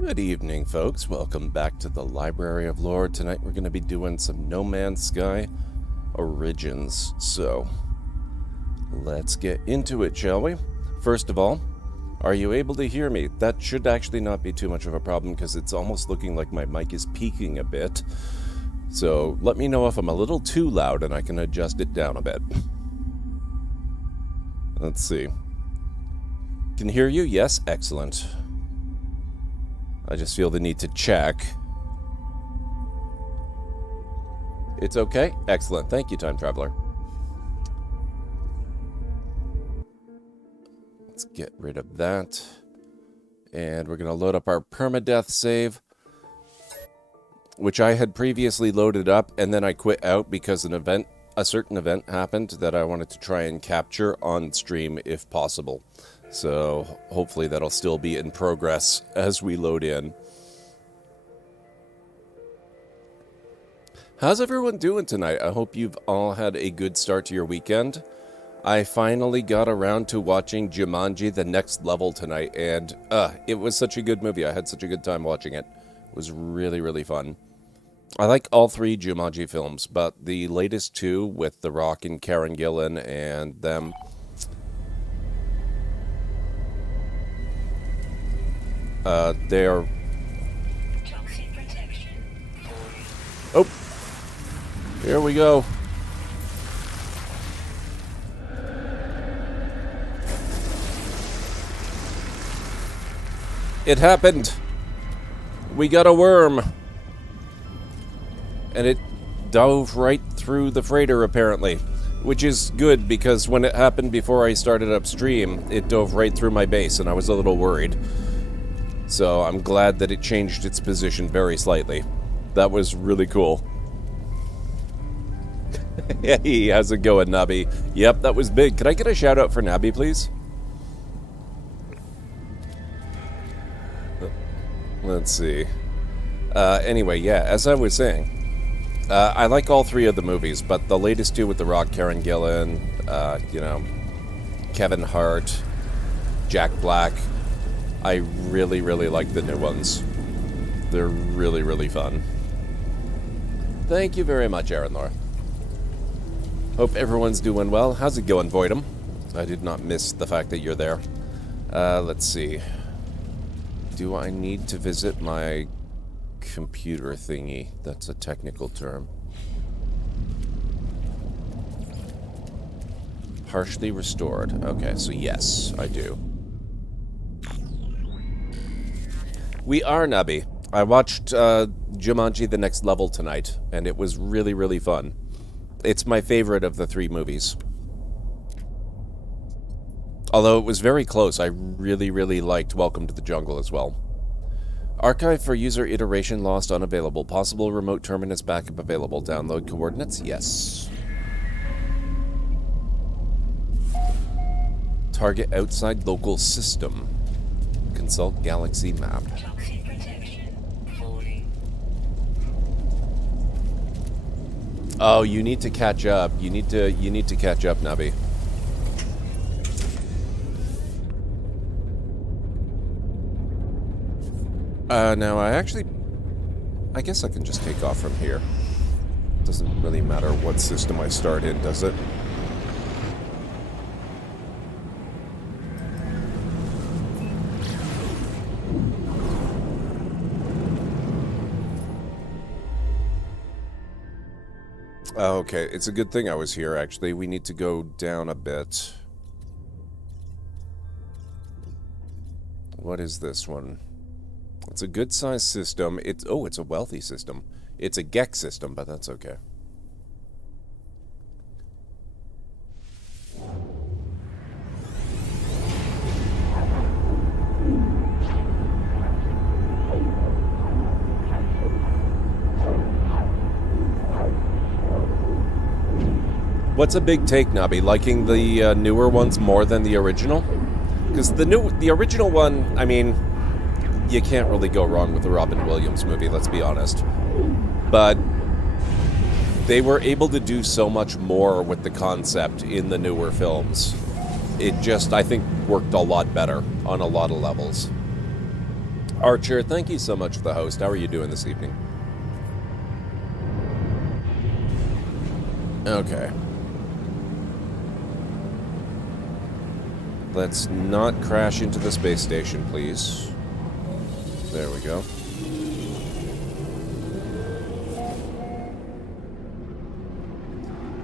Good evening, folks. Welcome back to the Library of Lore. Tonight we're going to be doing some No Man's Sky Origins. So, let's get into it, shall we? First of all, are you able to hear me? That should actually not be too much of a problem because it's almost looking like my mic is peaking a bit. So, let me know if I'm a little too loud and I can adjust it down a bit. Let's see. Can hear you? Yes? Excellent. I just feel the need to check. It's okay? Excellent. Thank you, Time Traveler. Let's get rid of that. And we're going to load up our permadeath save, which I had previously loaded up, and then I quit out because a certain event happened that I wanted to try and capture on stream if possible. So hopefully that'll still be in progress as we load in. How's everyone doing tonight? I hope you've all had a good start to your weekend. I finally got around to watching Jumanji: The Next Level tonight, and it was such a good movie. I had such a good time watching it. It was really, really fun. I like all three Jumanji films, but the latest two with The Rock and Karen Gillan and them... they're... Oh! Here we go. It happened. We got a worm. And it dove right through the freighter, apparently. Which is good, because when it happened before I started upstream, it dove right through my base, and I was a little worried. So I'm glad that it changed its position very slightly. That was really cool. Hey, how's it going, Nabby? Yep, that was big. Could I get a shout out for Nabby, please? Let's see. Anyway, yeah, as I was saying, I like all three of the movies, but the latest two with The Rock, Karen Gillan, Kevin Hart, Jack Black, I really, really like the new ones. They're really, really fun. Thank you very much, Aaron Laura. Hope everyone's doing well. How's it going, Voidum? I did not miss the fact that you're there. Let's see. Do I need to visit my computer thingy? That's a technical term. Partially restored. Okay, so yes, I do. We are, Nubby. I watched Jumanji: The Next Level tonight, and it was really, really fun. It's my favorite of the three movies. Although it was very close, I really, really liked Welcome to the Jungle as well. Archive for user iteration lost unavailable. Possible remote terminus backup available. Download coordinates? Yes. Target outside local system. Consult galaxy map. Oh, you need to catch up. You need to catch up, Nubby. Now I guess I can just take off from here. Doesn't really matter what system I start in, does it? Okay, it's a good thing I was here, actually. We need to go down a bit. What is this one? It's a good-sized system. It's a wealthy system. It's a Gek system, but that's okay. What's a big take, Nobby? Liking the newer ones more than the original? Because the original one, I mean, you can't really go wrong with the Robin Williams movie, let's be honest. But they were able to do so much more with the concept in the newer films. It just, I think, worked a lot better on a lot of levels. Archer, thank you so much for the host. How are you doing this evening? Okay. Let's not crash into the space station, please. There we go.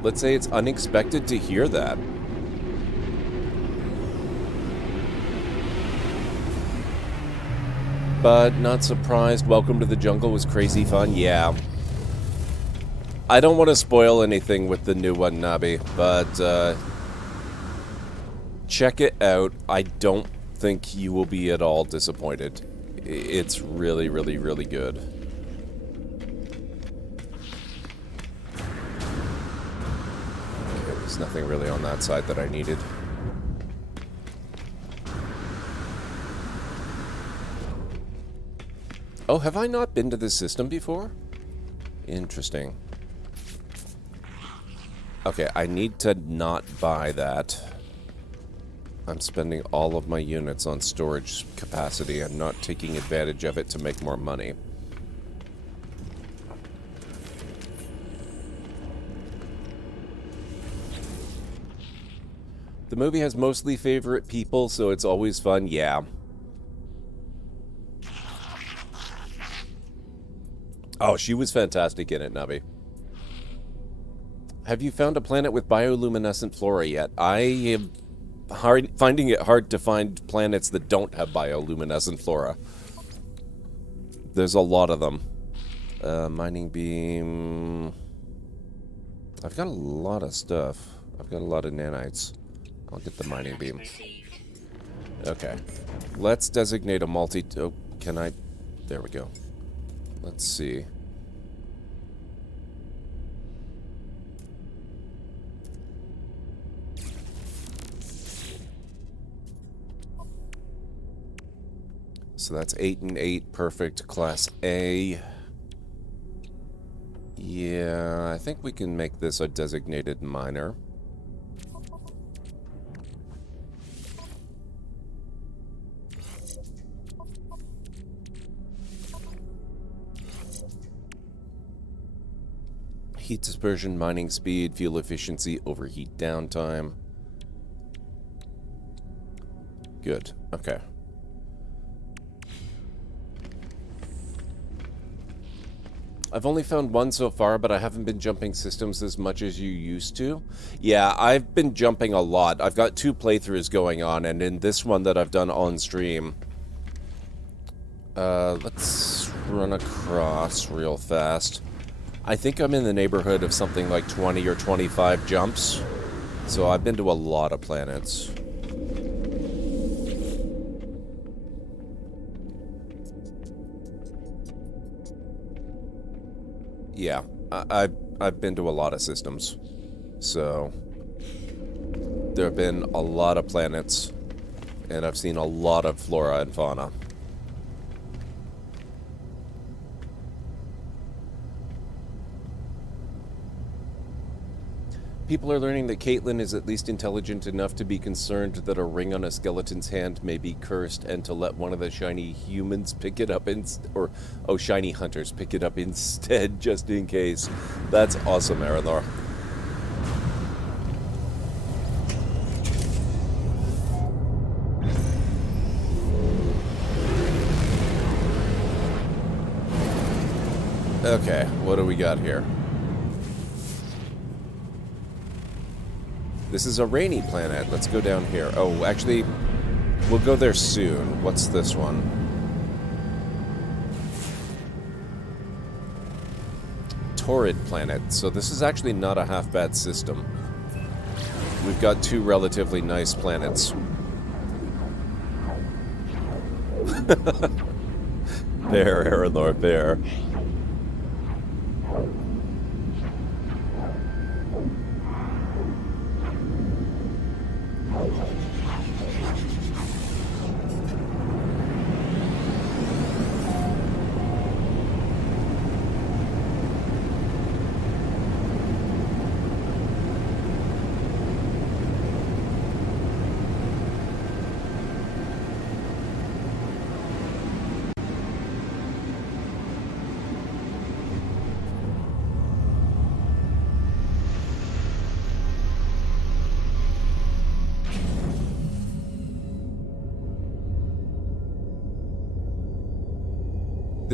Let's say it's unexpected to hear that. But not surprised. Welcome to the Jungle was crazy fun. Yeah. I don't want to spoil anything with the new one, Nabi, but check it out. I don't think you will be at all disappointed. It's really, really, really good. Okay, there's nothing really on that side that I needed. Oh, have I not been to this system before? Interesting. Okay, I need to not buy that. I'm spending all of my units on storage capacity and not taking advantage of it to make more money. The movie has mostly favorite people, so it's always fun, yeah. Oh, she was fantastic in it, Navi. Have you found a planet with bioluminescent flora yet? I am finding it hard to find planets that don't have bioluminescent flora. There's a lot of them. Mining beam... I've got a lot of stuff. I've got a lot of nanites. I'll get the mining beam. Okay. Let's designate a multi... Oh, can I... There we go. Let's see. So that's 8 and 8, perfect, Class A. Yeah, I think we can make this a designated miner. Heat dispersion, mining speed, fuel efficiency, overheat downtime. Good. Okay. I've only found one so far, but I haven't been jumping systems as much as you used to. Yeah, I've been jumping a lot. I've got 2 playthroughs going on, and in this one that I've done on stream... let's run across real fast. I think I'm in the neighborhood of something like 20 or 25 jumps. So I've been to a lot of planets. Yeah, I've been to a lot of systems. So there have been a lot of planets, and I've seen a lot of flora and fauna. People are learning that Caitlin is at least intelligent enough to be concerned that a ring on a skeleton's hand may be cursed, and to let one of the shiny humans pick it up shiny hunters pick it up instead, just in case. That's awesome, Aranor. Okay, what do we got here? This is a rainy planet. Let's go down here. Oh, actually, we'll go there soon. What's this one? Torrid planet. So this is actually not a half-bad system. We've got 2 relatively nice planets. Fair, Aranor, fair.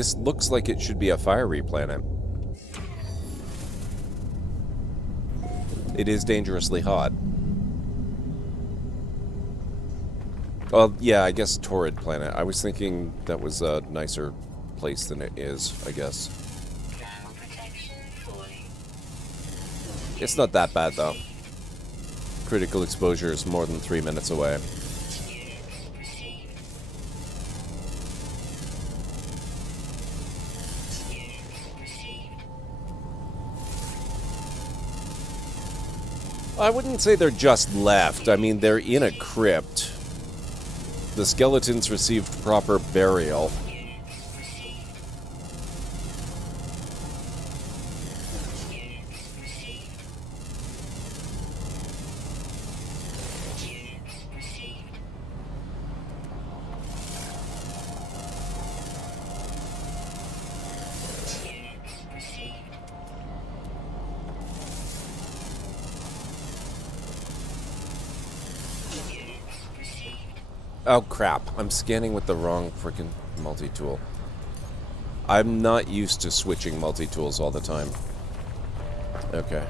This looks like it should be a fiery planet. It is dangerously hot. Well, yeah, I guess torrid planet. I was thinking that was a nicer place than it is, I guess. It's not that bad, though. Critical exposure is more than 3 minutes away. I wouldn't say they're just left. I mean, they're in a crypt. The skeletons received proper burial. Oh crap, I'm scanning with the wrong freaking multi-tool. I'm not used to switching multi-tools all the time. Okay.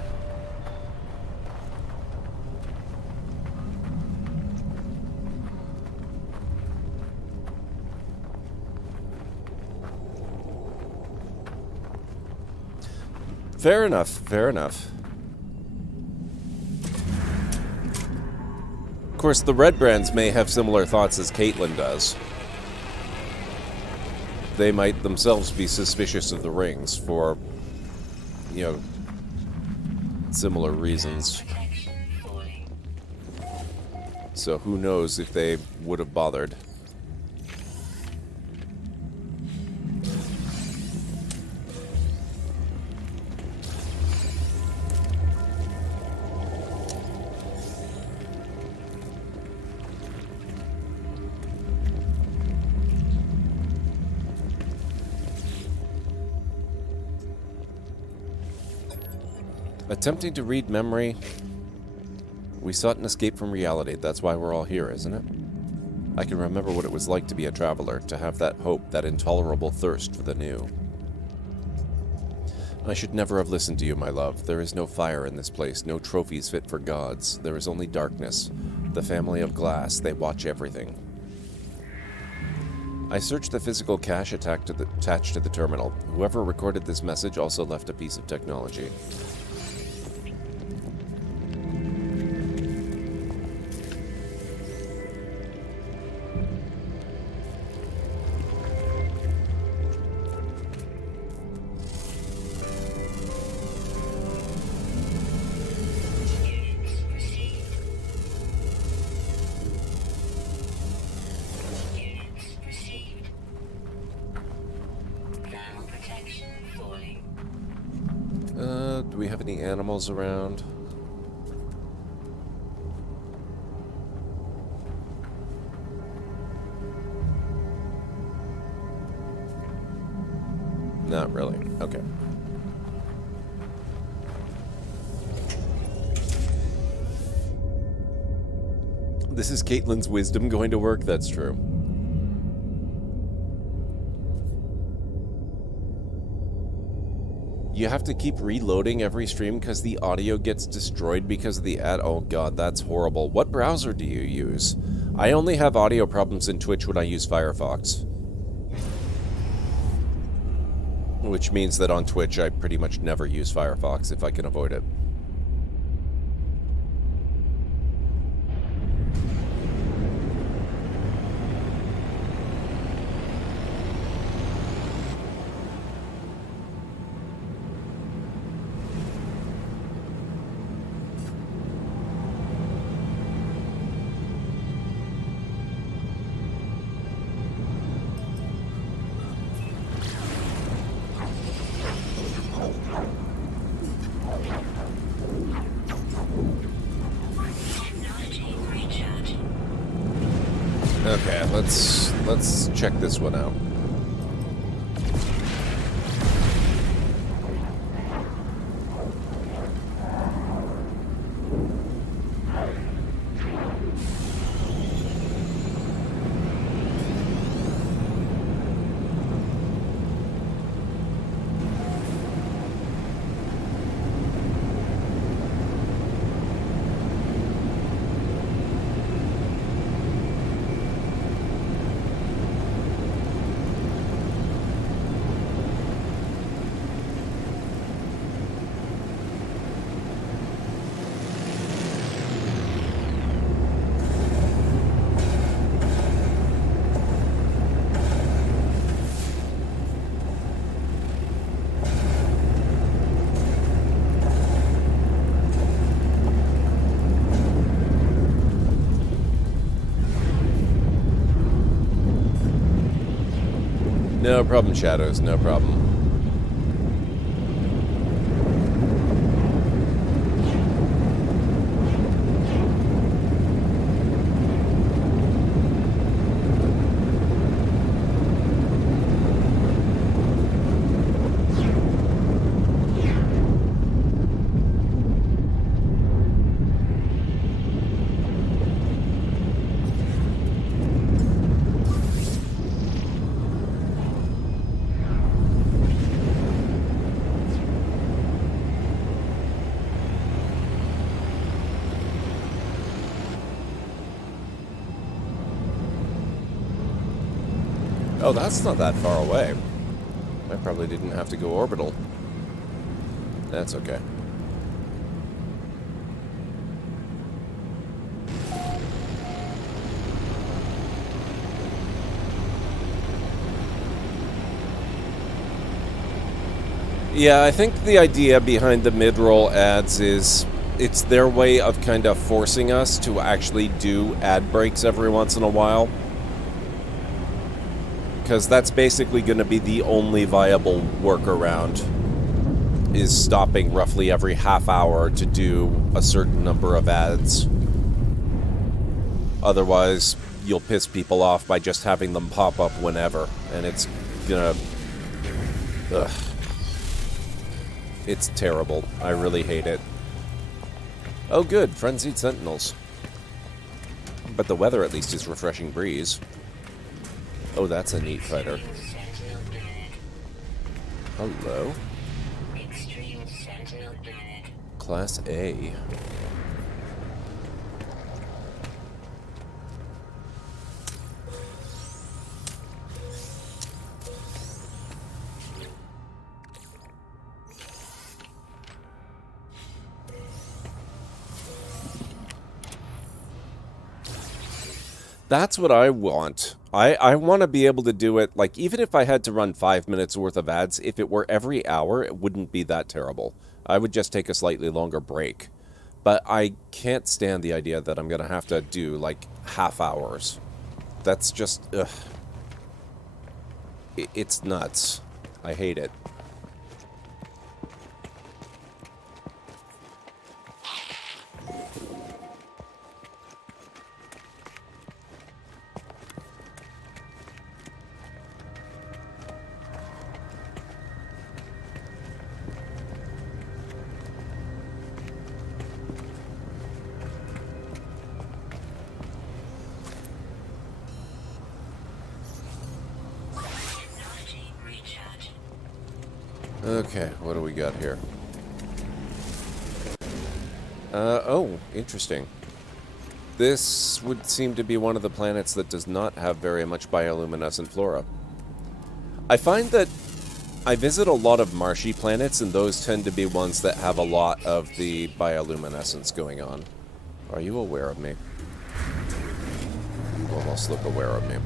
Fair enough, fair enough. Of course, the Red Brands may have similar thoughts as Caitlin does. They might themselves be suspicious of the rings for, you know, similar reasons. So who knows if they would have bothered. Attempting to read memory. We sought an escape from reality. That's why we're all here, isn't it? I can remember what it was like to be a traveler, to have that hope, that intolerable thirst for the new. I should never have listened to you, my love. There is no fire in this place, no trophies fit for gods. There is only darkness. The family of glass, they watch everything. I searched the physical cache attached to the terminal. Whoever recorded this message also left a piece of technology. Do we have any animals around? Not really. Okay. This is Caitlin's wisdom going to work? That's true. You have to keep reloading every stream because the audio gets destroyed because of the ad. Oh god, that's horrible. What browser do you use? I only have audio problems in Twitch when I use Firefox. Which means that on Twitch I pretty much never use Firefox if I can avoid it. Okay, let's check this one out. No problem, Shadows, no problem. Oh, that's not that far away. I probably didn't have to go orbital. That's okay. Yeah, I think the idea behind the mid-roll ads is it's their way of kind of forcing us to actually do ad breaks every once in a while. Because that's basically going to be the only viable workaround, is stopping roughly every half hour to do a certain number of ads. Otherwise, you'll piss people off by just having them pop up whenever, and it's gonna... Ugh. It's terrible. I really hate it. Oh good, Frenzied Sentinels. But the weather at least is refreshing breeze. Oh, that's a neat fighter. Hello. Class A. That's what I want. I want to be able to do it, like, even if I had to run 5 minutes worth of ads, if it were every hour, it wouldn't be that terrible. I would just take a slightly longer break. But I can't stand the idea that I'm going to have to do, like, half hours. That's just, ugh. It's nuts. I hate it. Okay, what do we got here? Oh, interesting. This would seem to be one of the planets that does not have very much bioluminescent flora. I find that I visit a lot of marshy planets, and those tend to be ones that have a lot of the bioluminescence going on. Are you aware of me? You almost look aware of me.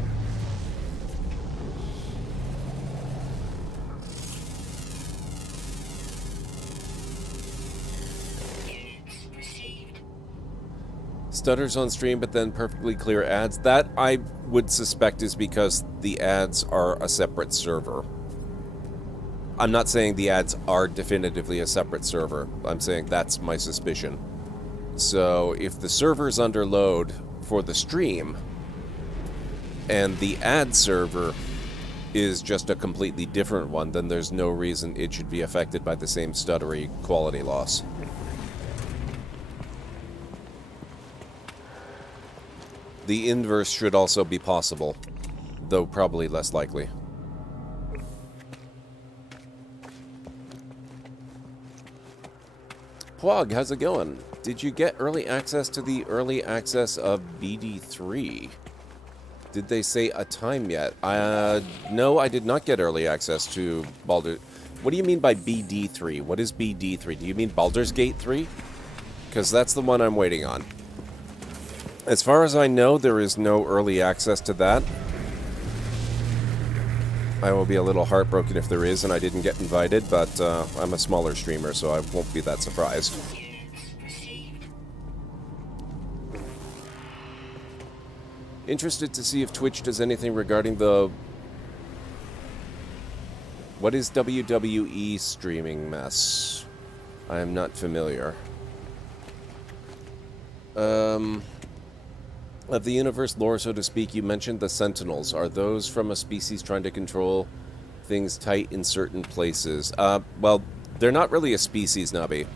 Stutters on stream, but then perfectly clear ads. That, I would suspect, is because the ads are a separate server. I'm not saying the ads are definitively a separate server. I'm saying that's my suspicion. So, if the server's under load for the stream, and the ad server is just a completely different one, then there's no reason it should be affected by the same stuttery quality loss. The inverse should also be possible, though probably less likely. Pwog, how's it going? Did you get early access to the early access of BD3? Did they say a time yet? No, I did not get early access to Baldur. What do you mean by BD3? What is BD3? Do you mean Baldur's Gate 3? Because that's the one I'm waiting on. As far as I know, there is no early access to that. I will be a little heartbroken if there is and I didn't get invited, but I'm a smaller streamer, so I won't be that surprised. Interested to see if Twitch does anything regarding the What is WWE streaming mess? I am not familiar. Of the universe lore, so to speak, you mentioned the Sentinels. Are those from a species trying to control things tight in certain places? Well, they're not really a species, Nubby.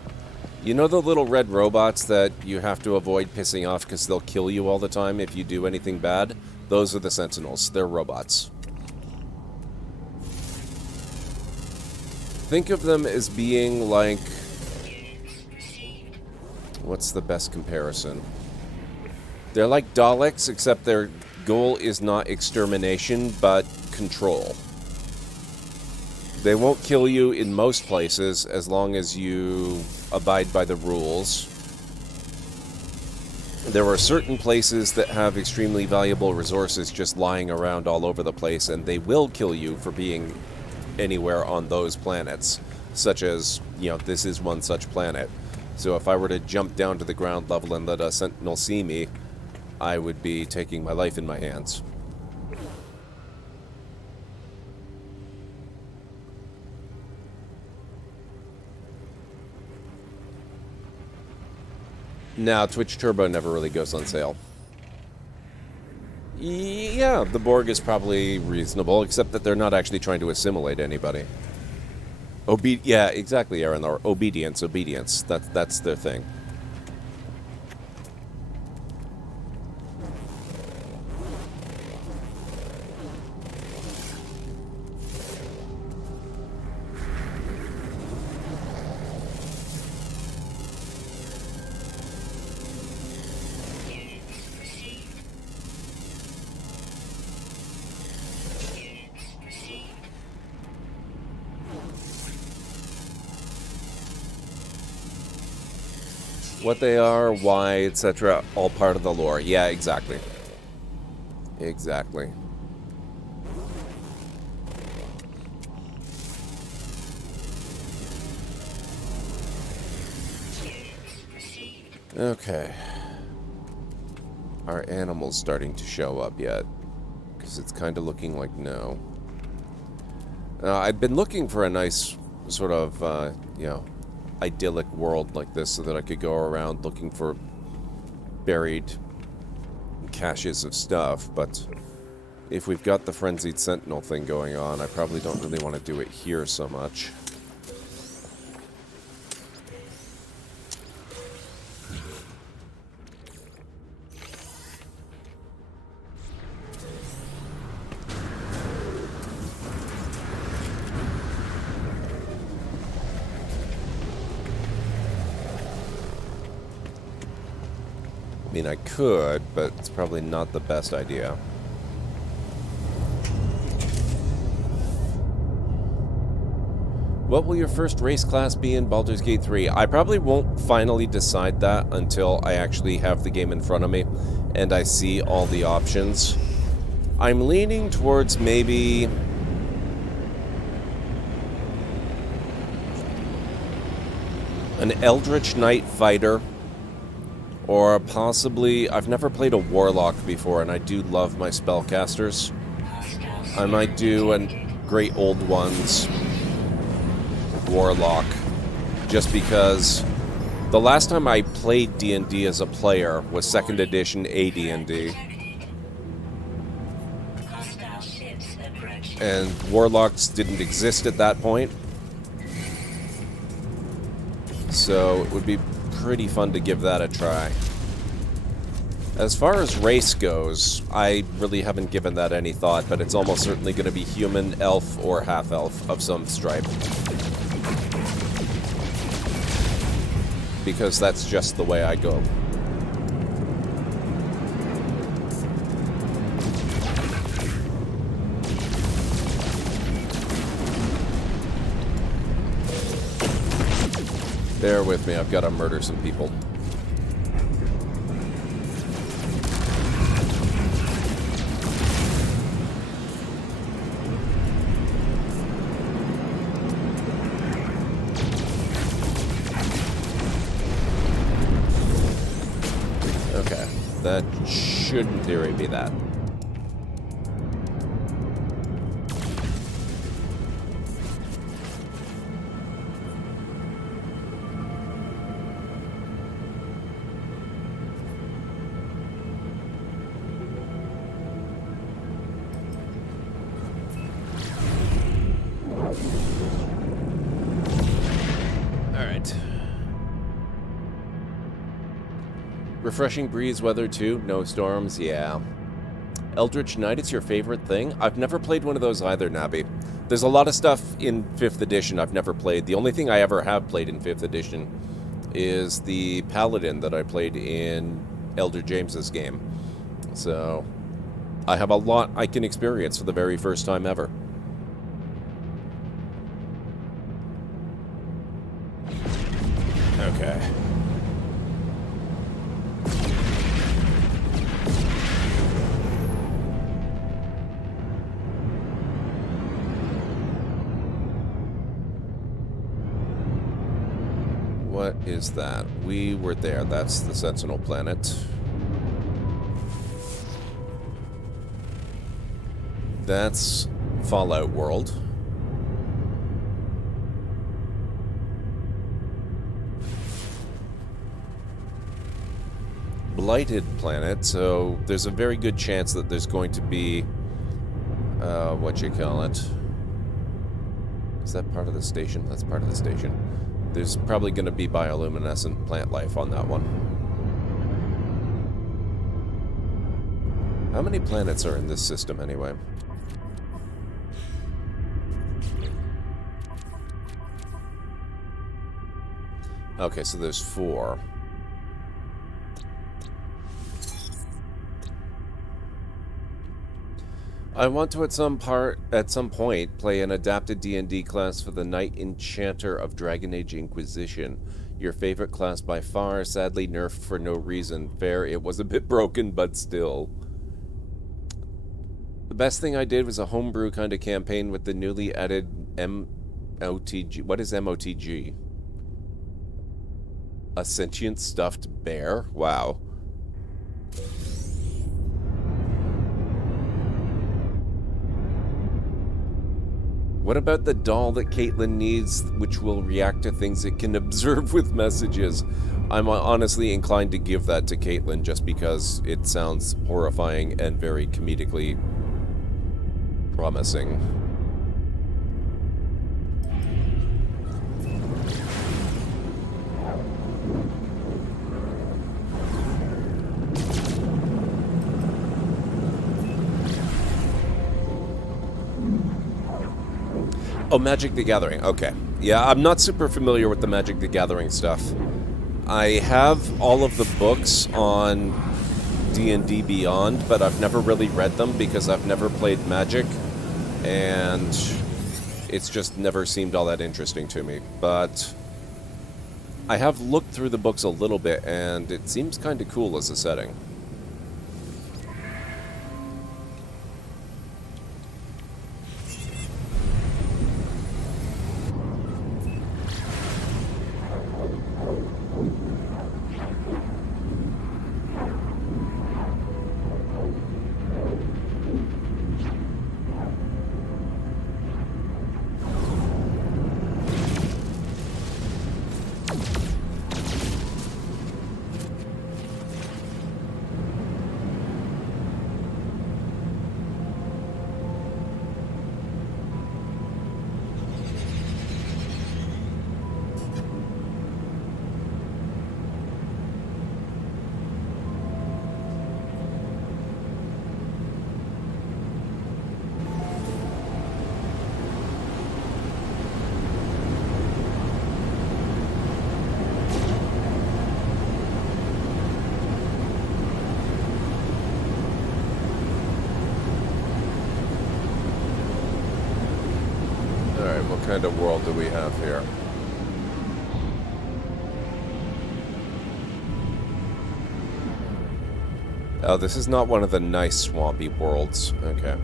You know the little red robots that you have to avoid pissing off because they'll kill you all the time if you do anything bad? Those are the Sentinels. They're robots. Think of them as being like... What's the best comparison? They're like Daleks, except their goal is not extermination, but control. They won't kill you in most places as long as you abide by the rules. There are certain places that have extremely valuable resources just lying around all over the place, and they will kill you for being anywhere on those planets. Such as, you know, this is one such planet. So if I were to jump down to the ground level and let a Sentinel see me, I would be taking my life in my hands. Now, Twitch Turbo never really goes on sale. Yeah, the Borg is probably reasonable, except that they're not actually trying to assimilate anybody. Yeah, exactly, Aaron. Or obedience. That's their thing. What they are, why, etc., all part of the lore. Yeah, exactly. Exactly. Okay. Are animals starting to show up yet? Because it's kind of looking like no. I'd been looking for a nice sort of, you know, idyllic world like this so that I could go around looking for buried caches of stuff, but if we've got the Frenzied Sentinel thing going on, I probably don't really want to do it here so much. I mean, I could, but it's probably not the best idea. What will your first race class be in Baldur's Gate 3? I probably won't finally decide that until I actually have the game in front of me and I see all the options. I'm leaning towards maybe... an Eldritch Knight fighter. Or possibly, I've never played a Warlock before, and I do love my spellcasters. I might do a Great Old Ones Warlock, just because the last time I played D&D as a player was 2nd edition AD&D. And Warlocks didn't exist at that point. So it would be pretty fun to give that a try. As far as race goes, I really haven't given that any thought, but it's almost certainly going to be human, elf, or half-elf of some stripe. Because that's just the way I go. Bear with me, I've got to murder some people. Okay, that should in theory be that. Refreshing breeze weather too, no storms, yeah. Eldritch Knight is your favorite thing? I've never played one of those either, Nabi. There's a lot of stuff in 5th edition I've never played. The only thing I ever have played in 5th edition is the Paladin that I played in Elder James's game. So, I have a lot I can experience for the very first time ever. Okay. What is that? We were there. That's the Sentinel planet. That's Fallout World. Blighted planet, so there's a very good chance that there's going to be, what you call it? Is that part of the station? That's part of the station. There's probably going to be bioluminescent plant life on that one. How many planets are in this system, anyway? Okay, so there's 4. I want to at some point play an adapted D&D class for the Knight Enchanter of Dragon Age Inquisition. Your favorite class by far, sadly nerfed for no reason. Fair, it was a bit broken, but still. The best thing I did was a homebrew kind of campaign with the newly added MOTG. What is MOTG? A sentient stuffed bear? Wow. What about the doll that Caitlin needs, which will react to things it can observe with messages? I'm honestly inclined to give that to Caitlin just because it sounds horrifying and very comedically promising. Oh, Magic the Gathering. Okay. Yeah, I'm not super familiar with the Magic the Gathering stuff. I have all of the books on D&D Beyond, but I've never really read them because I've never played Magic, and it's just never seemed all that interesting to me. But I have looked through the books a little bit, and it seems kind of cool as a setting. What kind of world do we have here? Oh, this is not one of the nice swampy worlds. Okay.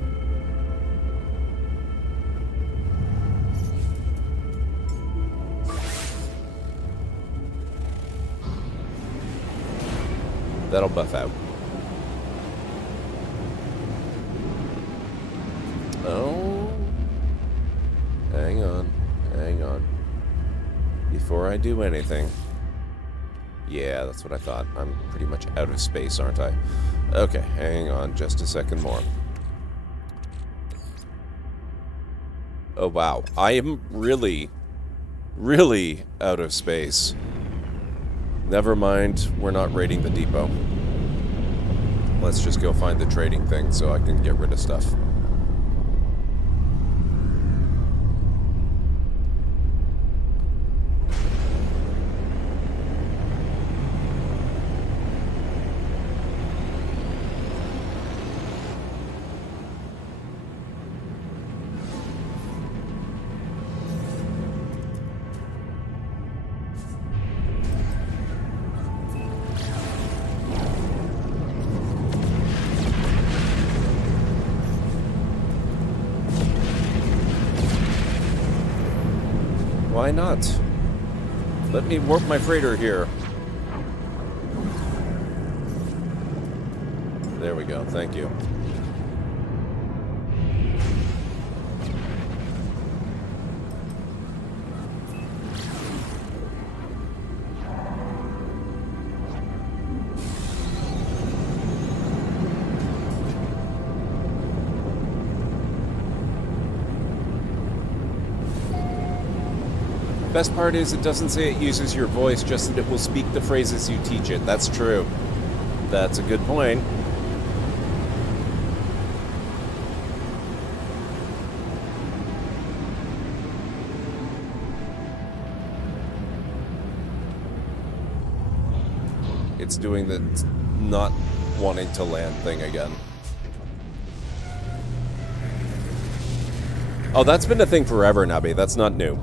That'll buff out. Oh. Hang on. Hang on. Before I do anything. Yeah, that's what I thought. I'm pretty much out of space, aren't I? Okay, hang on just a second more. Oh, wow. I am really, really out of space. Never mind, we're not raiding the depot. Let's just go find the trading thing so I can get rid of stuff. Why not? Let me warp my freighter here. There we go, thank you. Best part is it doesn't say it uses your voice, just that it will speak the phrases you teach it. That's true. That's a good point. It's doing the not wanting to land thing again. Oh, that's been a thing forever, Nubby. That's not new.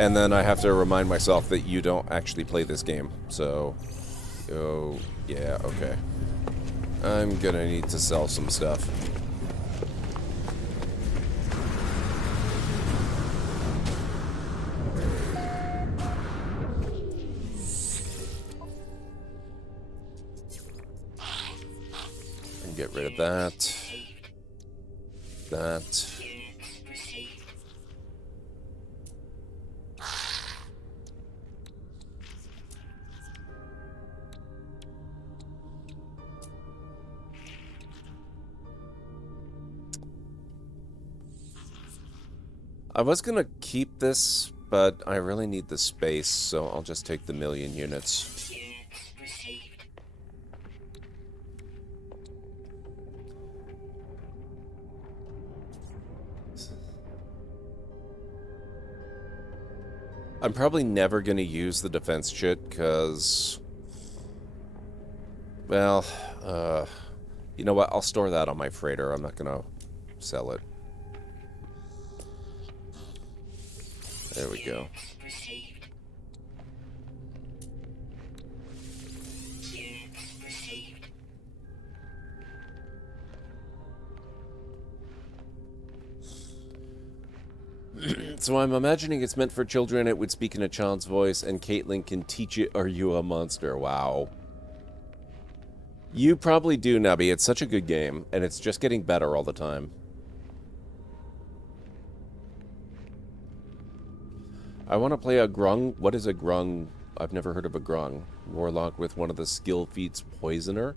And then I have to remind myself that you don't actually play this game. So, oh, yeah, okay. I'm gonna need to sell some stuff. And get rid of that. That. I was gonna keep this, but I really need the space, so I'll just take the 1,000,000 units. I'm probably never gonna use the defense chit, because... Well, you know what? I'll store that on my freighter. I'm not gonna sell it. There we go. So I'm imagining it's meant for children. It would speak in a child's voice, and Caitlin can teach it. Are you a monster? Wow. You probably do, Nubby. It's such a good game, and it's just getting better all the time. I want to play a grung. What is a grung? I've never heard of a grung. Warlock with one of the skill feats, Poisoner.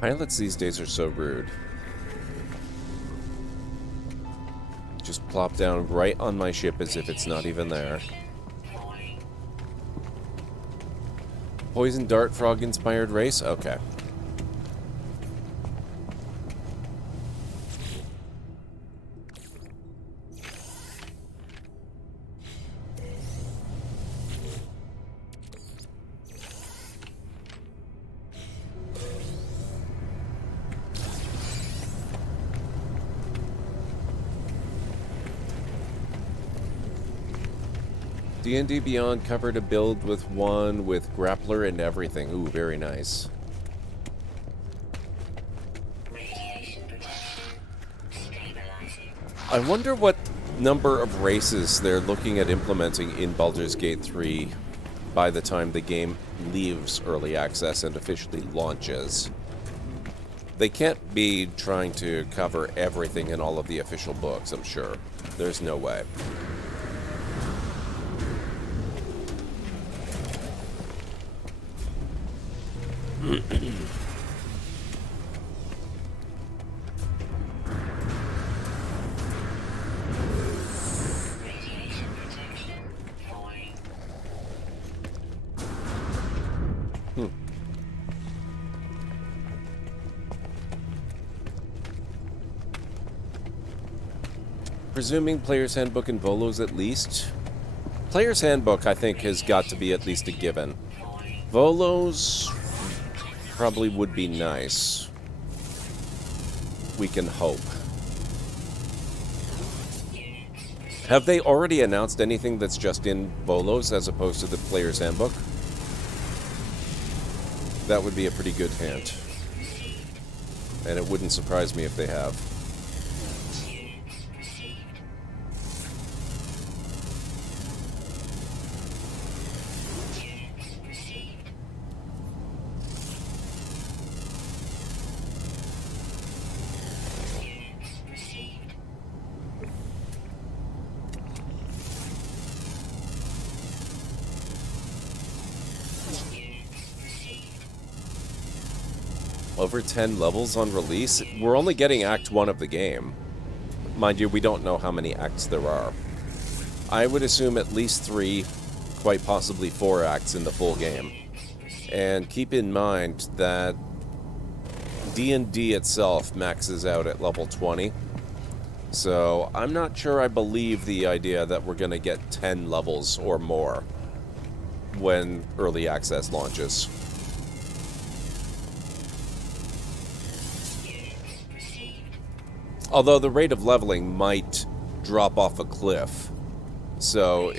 Pilots these days are so rude. Just plop down right on my ship as if it's not even there. Poison dart frog inspired race? Okay. D&D Beyond covered a build with one with grappler and everything. Ooh, very nice. I wonder what number of races they're looking at implementing in Baldur's Gate 3 by the time the game leaves early access and officially launches. They can't be trying to cover everything in all of the official books, I'm sure. There's no way. Presuming Player's Handbook and Volos at least. Player's Handbook, I think, has got to be at least a given. Volos probably would be nice. We can hope. Have they already announced anything that's just in Volos as opposed to the Player's Handbook? That would be a pretty good hint. And it wouldn't surprise me if they have. Over 10 levels on release? We're only getting Act 1 of the game. Mind you, we don't know how many acts there are. I would assume at least 3, quite possibly 4 acts in the full game. And keep in mind that D&D itself maxes out at level 20. So I'm not sure I believe the idea that we're going to get 10 levels or more when early access launches. Although the rate of leveling might drop off a cliff. So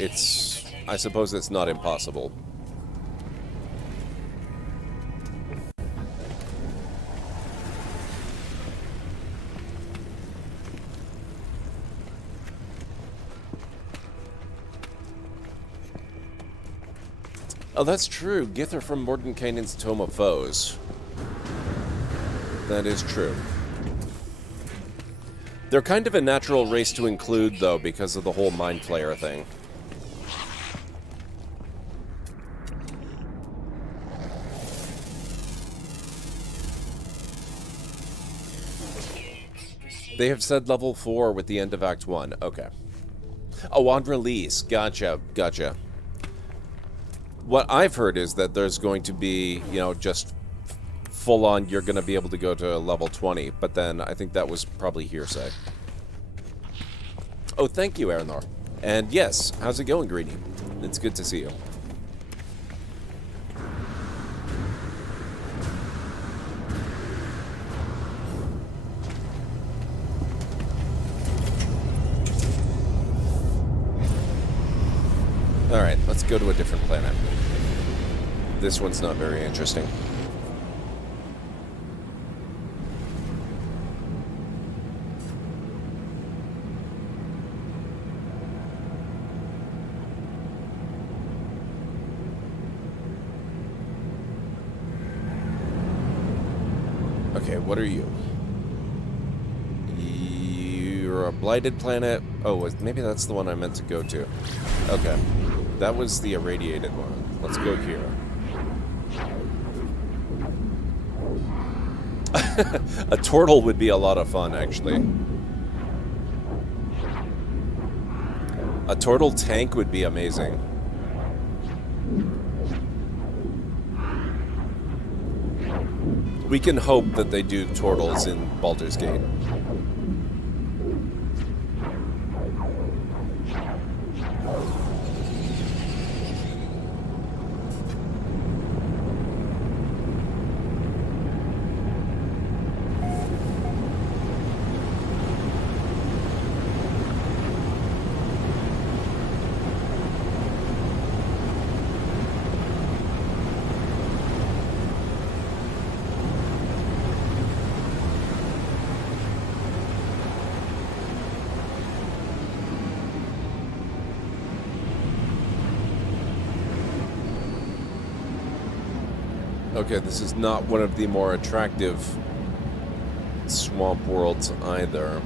I suppose it's not impossible. Oh, that's true. Gither from Mordenkainen's Tome of Foes. That is true. They're kind of a natural race to include, though, because of the whole Mind Flayer thing. They have said level 4 with the end of Act 1. Okay. Oh, on release. Gotcha. Gotcha. What I've heard is that there's going to be, just full on, you're going to be able to go to level 20, but then I think that was probably hearsay. Oh, thank you, Aranor. And yes, how's it going, Greedy? It's good to see you. Alright, let's go to a different planet. This one's not very interesting. Okay, what are you? You're a blighted planet. Oh, maybe that's the one I meant to go to. Okay. That was the irradiated one. Let's go here. A turtle would be a lot of fun, actually. A turtle tank would be amazing. We can hope that they do turtles in Baldur's Gate. Okay, this is not one of the more attractive swamp worlds either.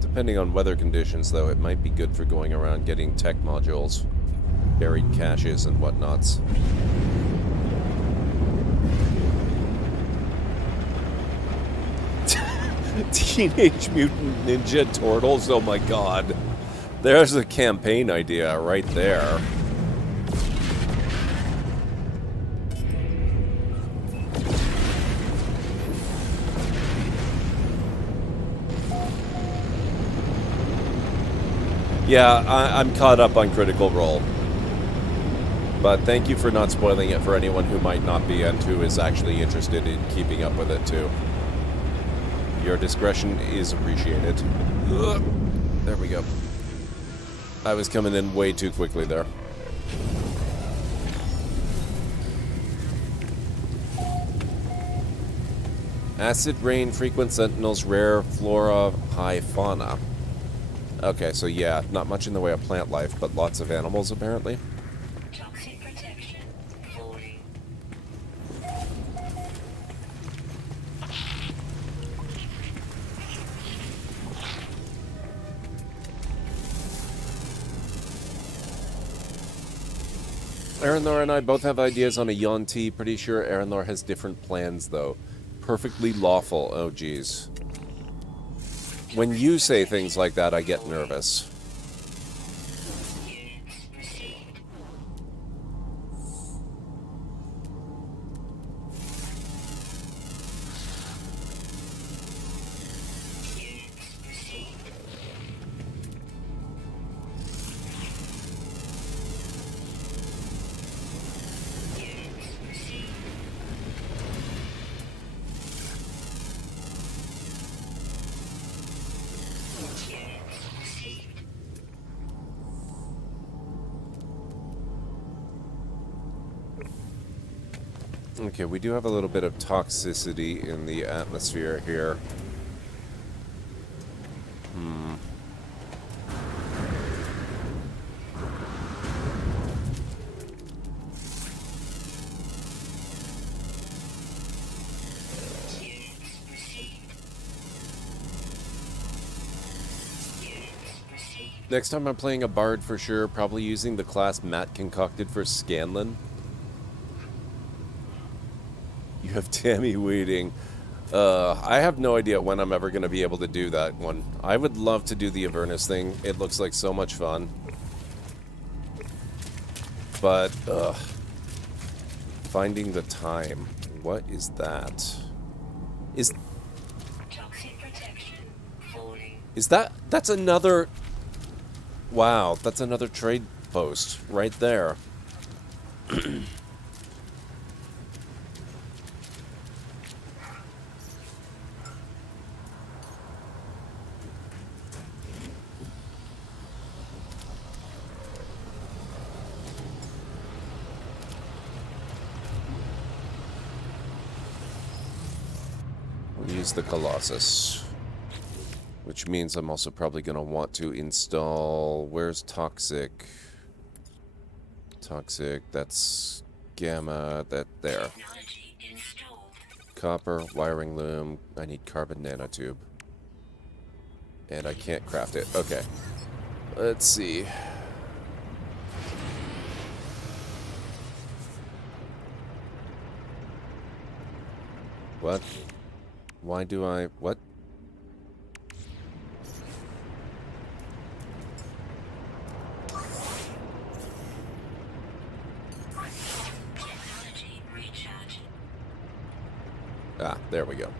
Depending on weather conditions, though, it might be good for going around getting tech modules, buried caches, and whatnots. Teenage Mutant Ninja Turtles? Oh my god. There's a campaign idea right there. Yeah, I'm caught up on Critical Role. But thank you for not spoiling it for anyone who might not be and who is actually interested in keeping up with it too. Your discretion is appreciated. Ugh. There we go. I was coming in way too quickly there. Acid rain, frequent sentinels, rare flora, high fauna. Okay, so yeah, not much in the way of plant life, but lots of animals apparently. Toxic protection falling. Aranor and I both have ideas on a Yuan-Ti. Pretty sure Aranor has different plans, though. Perfectly lawful. Oh, geez. When you say things like that, I get nervous. Units received. Units received. Units received. Units received. Okay, we do have a little bit of toxicity in the atmosphere here. Units received. Units received. Next time I'm playing a bard for sure, probably using the class Matt concocted for Scanlan. You have Tammy waiting. I have no idea when I'm ever going to be able to do that one. I would love to do the Avernus thing. It looks like so much fun. But, finding the time. What is that? Toxic protection falling. Is that's another... Wow, that's another trade post right there. We'll use the Colossus. Which means I'm also probably going to want to install... Where's Toxic? Toxic, that's Gamma, that there. Technology installed. Copper, wiring loom, I need carbon nanotube. And I can't craft it. Okay. Let's see. What? Why do I... What? Technology recharge. Ah, there we go.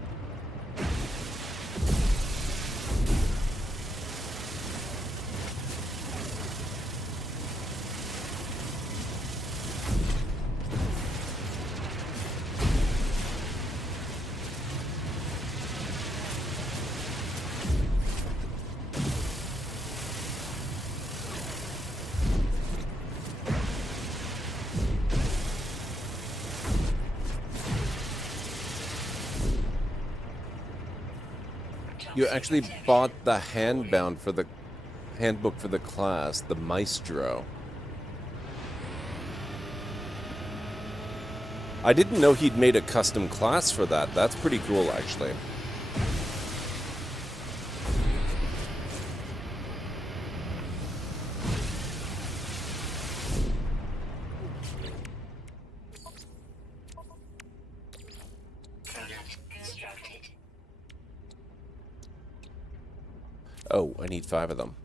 You actually bought the handbound for the... handbook for the class, the Maestro. I didn't know he'd made a custom class for that. That's pretty cool, actually. Product constructed. Oh, I need 5 of them.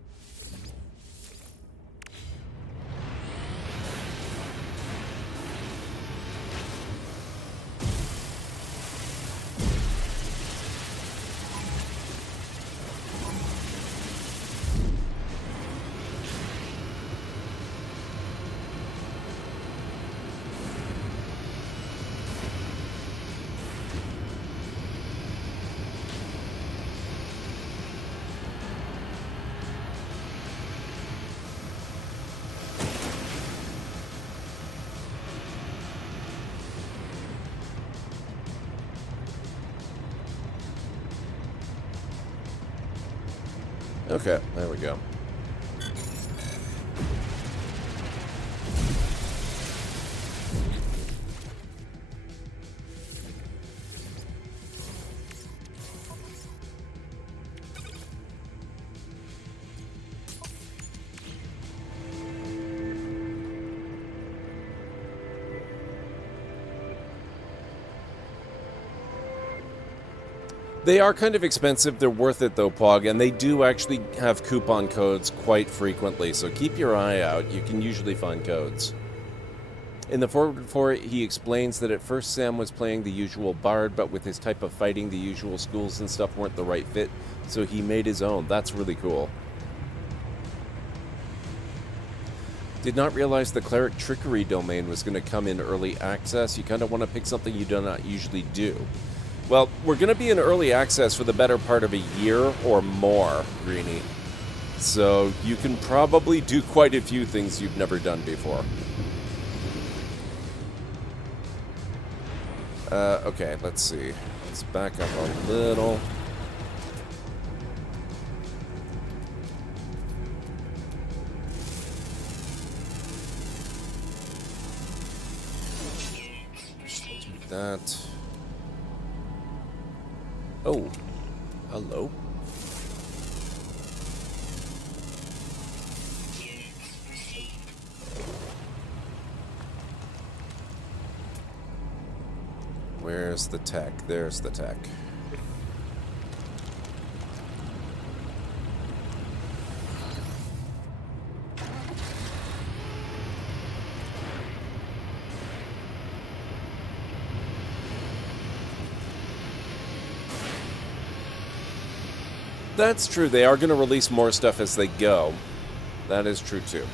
Okay, there we go. They are kind of expensive. They're worth it, though, Pog, and they do actually have coupon codes quite frequently, so keep your eye out. You can usually find codes. In the forward for it, he explains that at first Sam was playing the usual bard, but with his type of fighting, the usual schools and stuff weren't the right fit, so he made his own. That's really cool. Did not realize the Cleric Trickery domain was going to come in early access. You kind of want to pick something you do not usually do. Well, we're going to be in early access for the better part of a year or more, Greenie. So you can probably do quite a few things you've never done before. Okay, let's see. Let's back up a little. Do that. Oh, hello. Where's the tech? There's the tech. That's true. They are going to release more stuff as they go. That is true, too.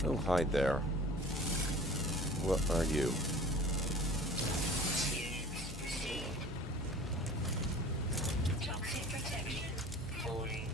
Don't hide there. What are you? Toxic protection. Falling.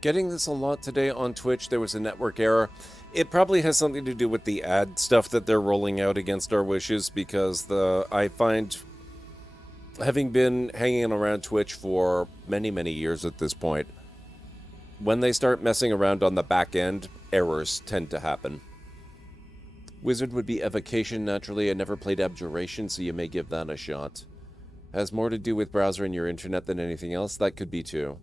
Getting this a lot today on Twitch. There was a network error. It probably has something to do with the ad stuff that they're rolling out against our wishes, because I find, having been hanging around Twitch for many, many years at this point, when they start messing around on the back end, errors tend to happen. Wizard would be Evocation, naturally. I never played Abjuration, so you may give that a shot. Has more to do with browser and your internet than anything else? That could be too.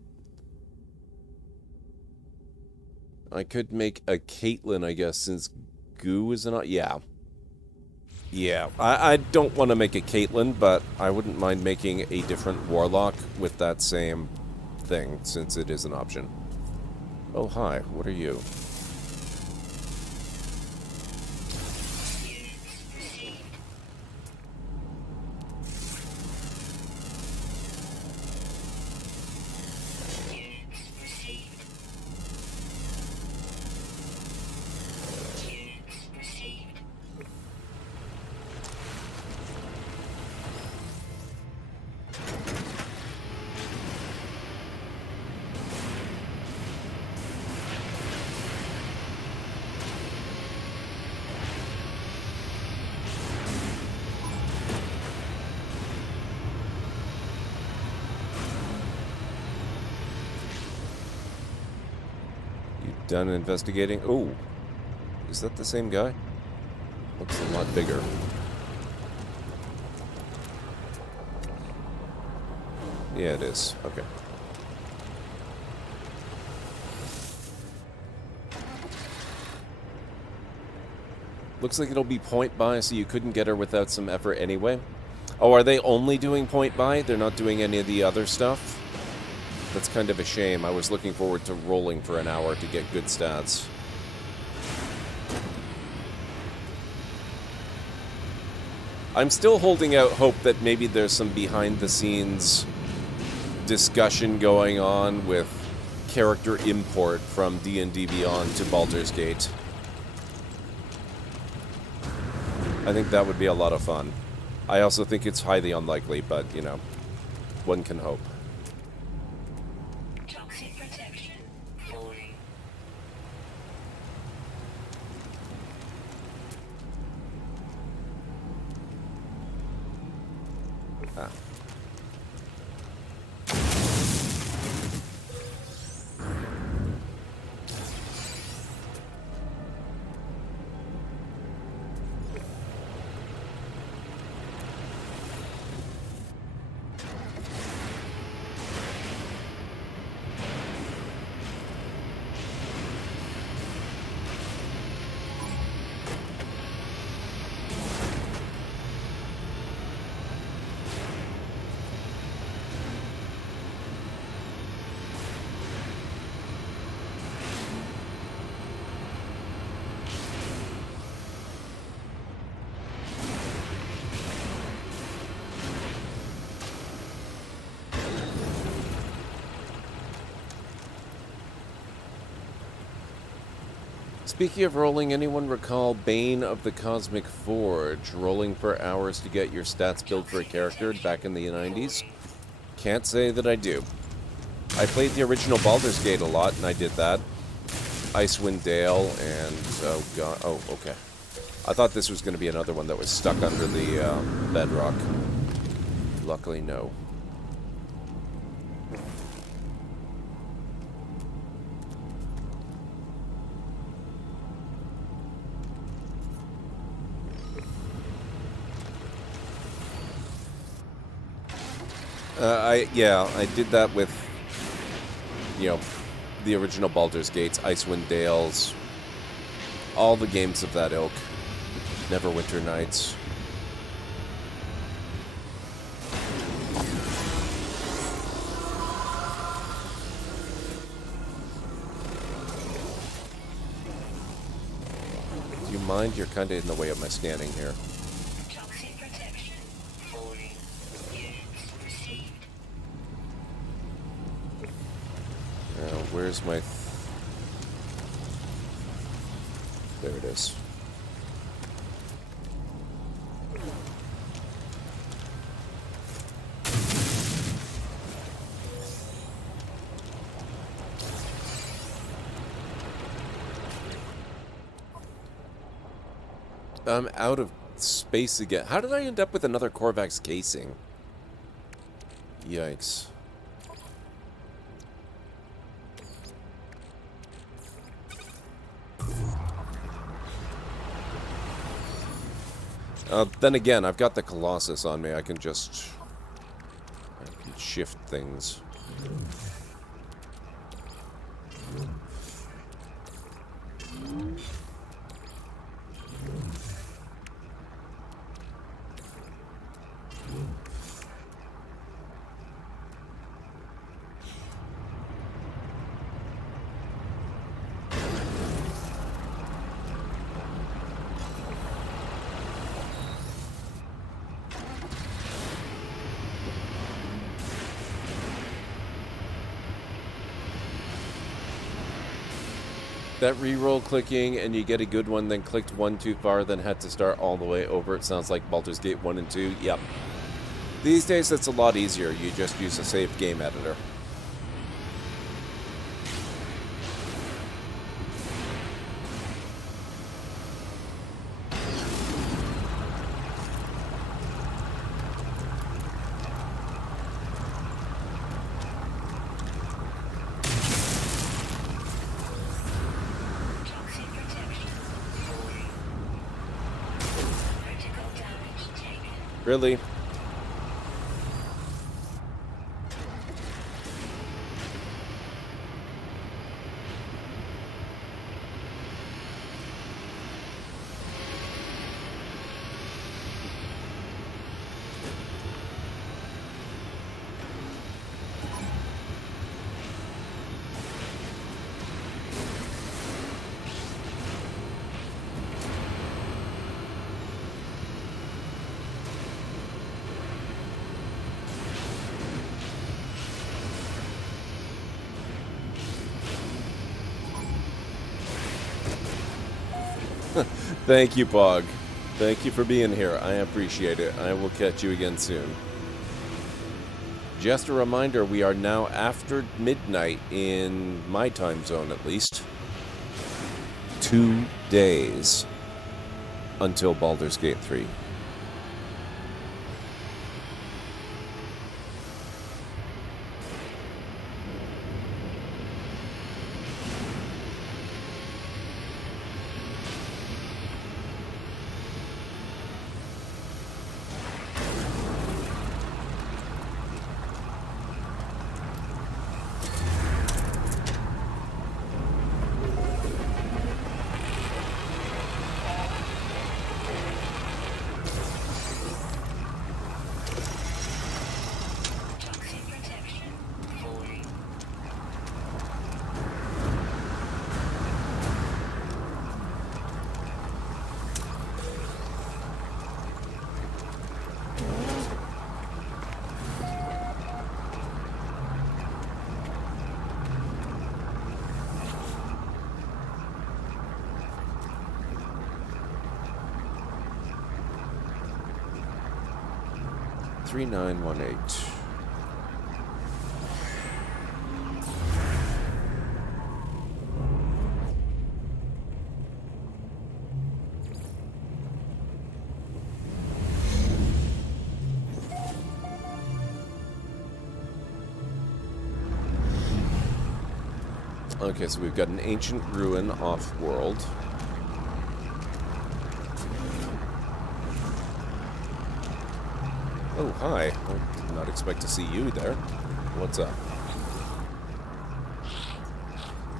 I could make a Caitlyn, I guess, since Goo is not. Yeah. Yeah. I don't want to make a Caitlyn, but I wouldn't mind making a different Warlock with that same thing, since it is an option. Oh, hi. What are you? Done investigating. Oh, is that the same guy? Looks a lot bigger. Yeah, it is. Okay. Looks like it'll be point buy, so you couldn't get her without some effort anyway. Oh, are they only doing point buy? They're not doing any of the other stuff? That's kind of a shame. I was looking forward to rolling for an hour to get good stats. I'm still holding out hope that maybe there's some behind-the-scenes discussion going on with character import from D&D Beyond to Baldur's Gate. I think that would be a lot of fun. I also think it's highly unlikely, but, you know, one can hope. Toxic protection falling. Ah. Speaking of rolling, anyone recall Bane of the Cosmic Forge? Rolling for hours to get your stats built for a character back in the 90s? Can't say that I do. I played the original Baldur's Gate a lot, and I did that. Icewind Dale, and... oh, God. Oh, okay. I thought this was going to be another one that was stuck under the bedrock. Luckily, no. I did that with, you know, the original Baldur's Gates, Icewind Dales, all the games of that ilk, Neverwinter Nights. Do you mind? You're kind of in the way of my scanning here. Toxic protection falling. Units received. Now, where's my... There it is. I'm out of space again. How did I end up with another Korvax casing? Yikes. Then again, I've got the Colossus on me. I can just... I can shift things. That reroll clicking and you get a good one, then clicked one too far, then had to start all the way over. It sounds like Baldur's Gate 1 and 2. Yep. These days, it's a lot easier. You just use a saved game editor. Really? Thank you, Pog. Thank you for being here. I appreciate it. I will catch you again soon. Just a reminder, we are now after midnight in my time zone, at least. 2 days until Baldur's Gate 3. Toxic protection falling. Three 3918. Okay, so we've got an ancient ruin off-world. Oh, hi. I did not expect to see you there. What's up?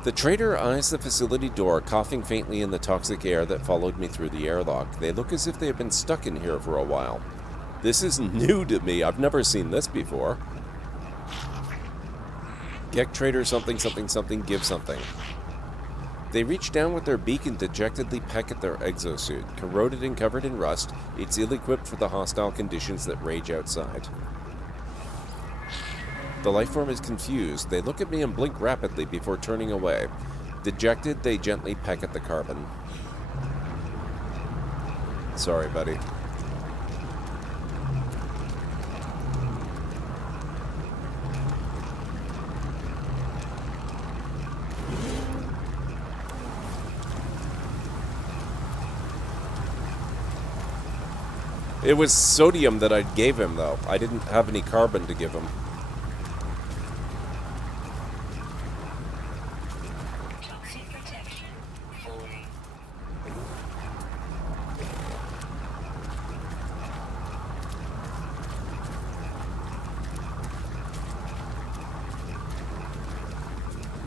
The trader eyes the facility door, coughing faintly in the toxic air that followed me through the airlock. They look as if they have been stuck in here for a while. This is new to me. I've never seen this before. Get trader something, something, something, give something. They reach down with their beak and dejectedly peck at their exosuit. Corroded and covered in rust, it's ill-equipped for the hostile conditions that rage outside. The lifeform is confused. They look at me and blink rapidly before turning away. Dejected, they gently peck at the carbon. Sorry, buddy. It was sodium that I gave him, though. I didn't have any carbon to give him. Toxic protection falling.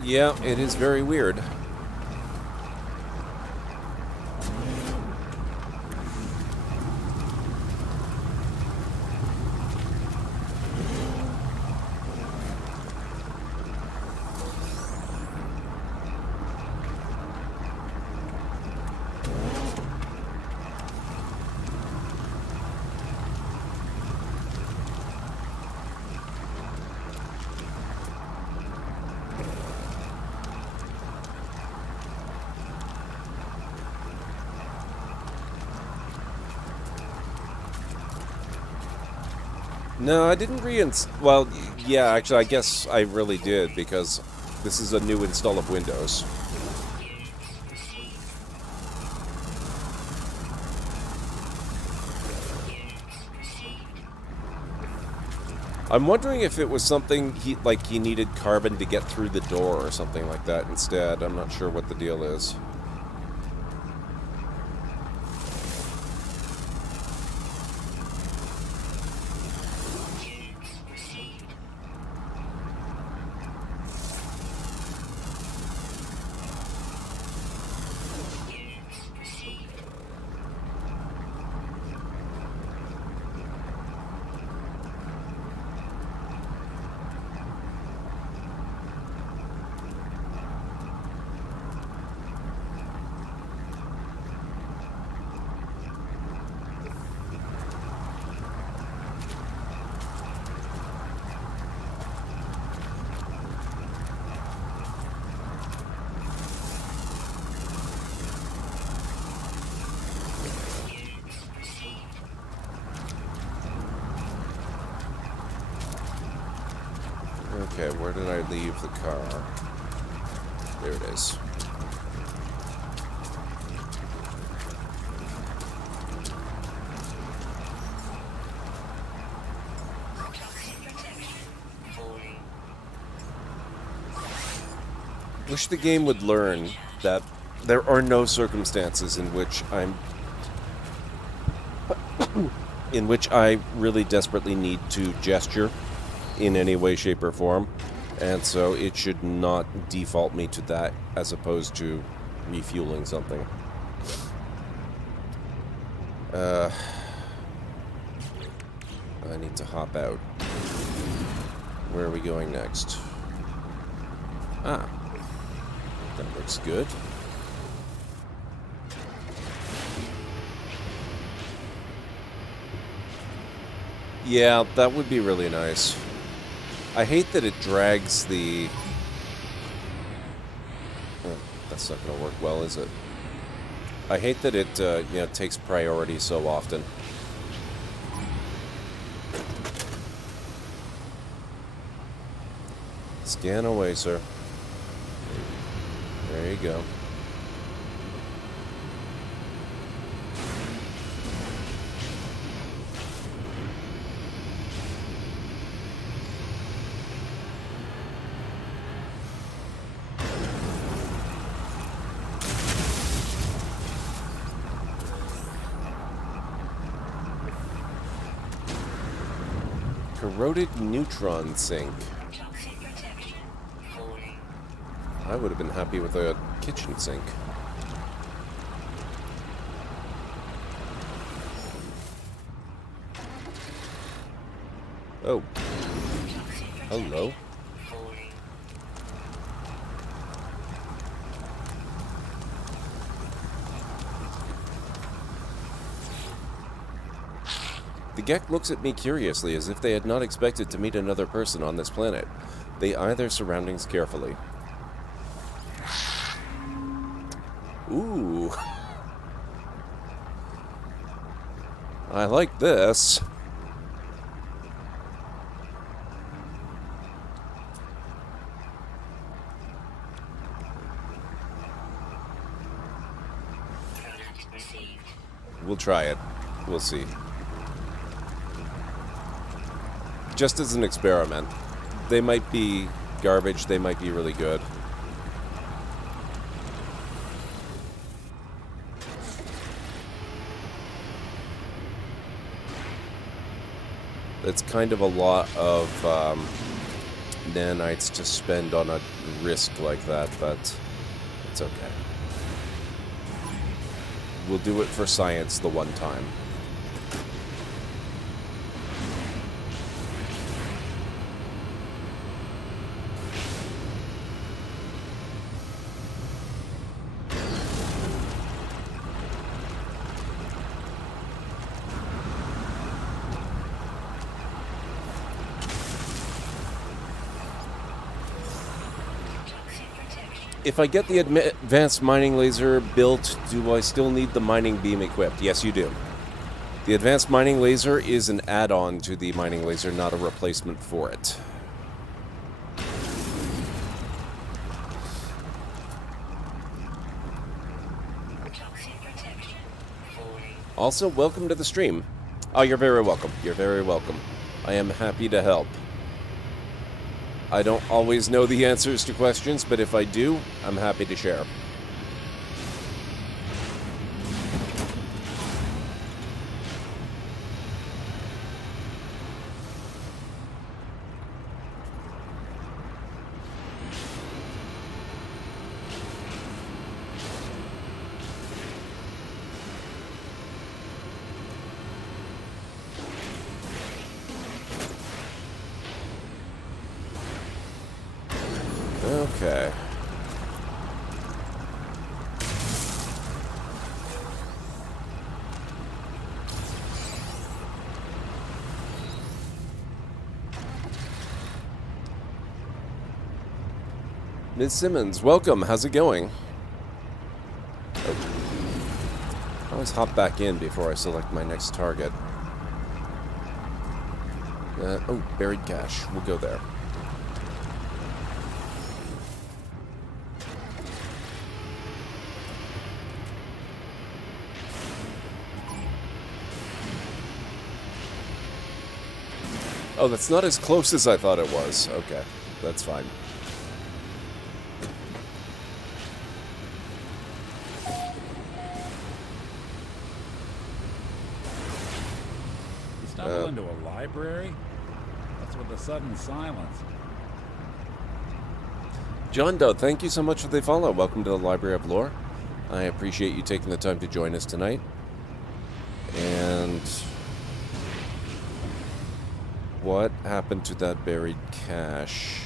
Yeah, it is very weird. No, I didn't well, yeah, actually, I guess I really did, because this is a new install of Windows. I'm wondering if it was something he needed carbon to get through the door or something like that instead. I'm not sure what the deal is. Okay, where did I leave the car? There it is. Wish the game would learn that there are no circumstances in which I really desperately need to gesture in any way, shape, or form, and so it should not default me to that as opposed to refueling something. I need to hop out. Where are we going next? Ah, that looks good. Yeah, that would be really nice. I hate that it drags the... Oh, that's not going to work well, is it? I hate that it, takes priority so often. Scan away, sir. There you go. Corroded neutron sink. I would have been happy with a kitchen sink. Oh. Hello. The Gek looks at me curiously, as if they had not expected to meet another person on this planet. They eye their surroundings carefully. Ooh. I like this. We'll try it. We'll see. Just as an experiment. They might be garbage, they might be really good. It's kind of a lot of nanites to spend on a risk like that, but it's okay. We'll do it for science the one time. If I get the advanced mining laser built, do I still need the mining beam equipped? Yes, you do. The advanced mining laser is an add-on to the mining laser, not a replacement for it. Also, welcome to the stream. Oh, you're very welcome. You're very welcome. I am happy to help. I don't always know the answers to questions, but if I do, I'm happy to share. Okay. Ms. Simmons, welcome. How's it going? Oh. I always hop back in before I select my next target. Oh, buried cache. We'll go there. Oh, that's not as close as I thought it was. Okay, that's fine. You stumble into a library? What's with the sudden silence? John Doe, thank you so much for the follow. Welcome to the Library of Lore. I appreciate you taking the time to join us tonight. And what happened to that buried cache?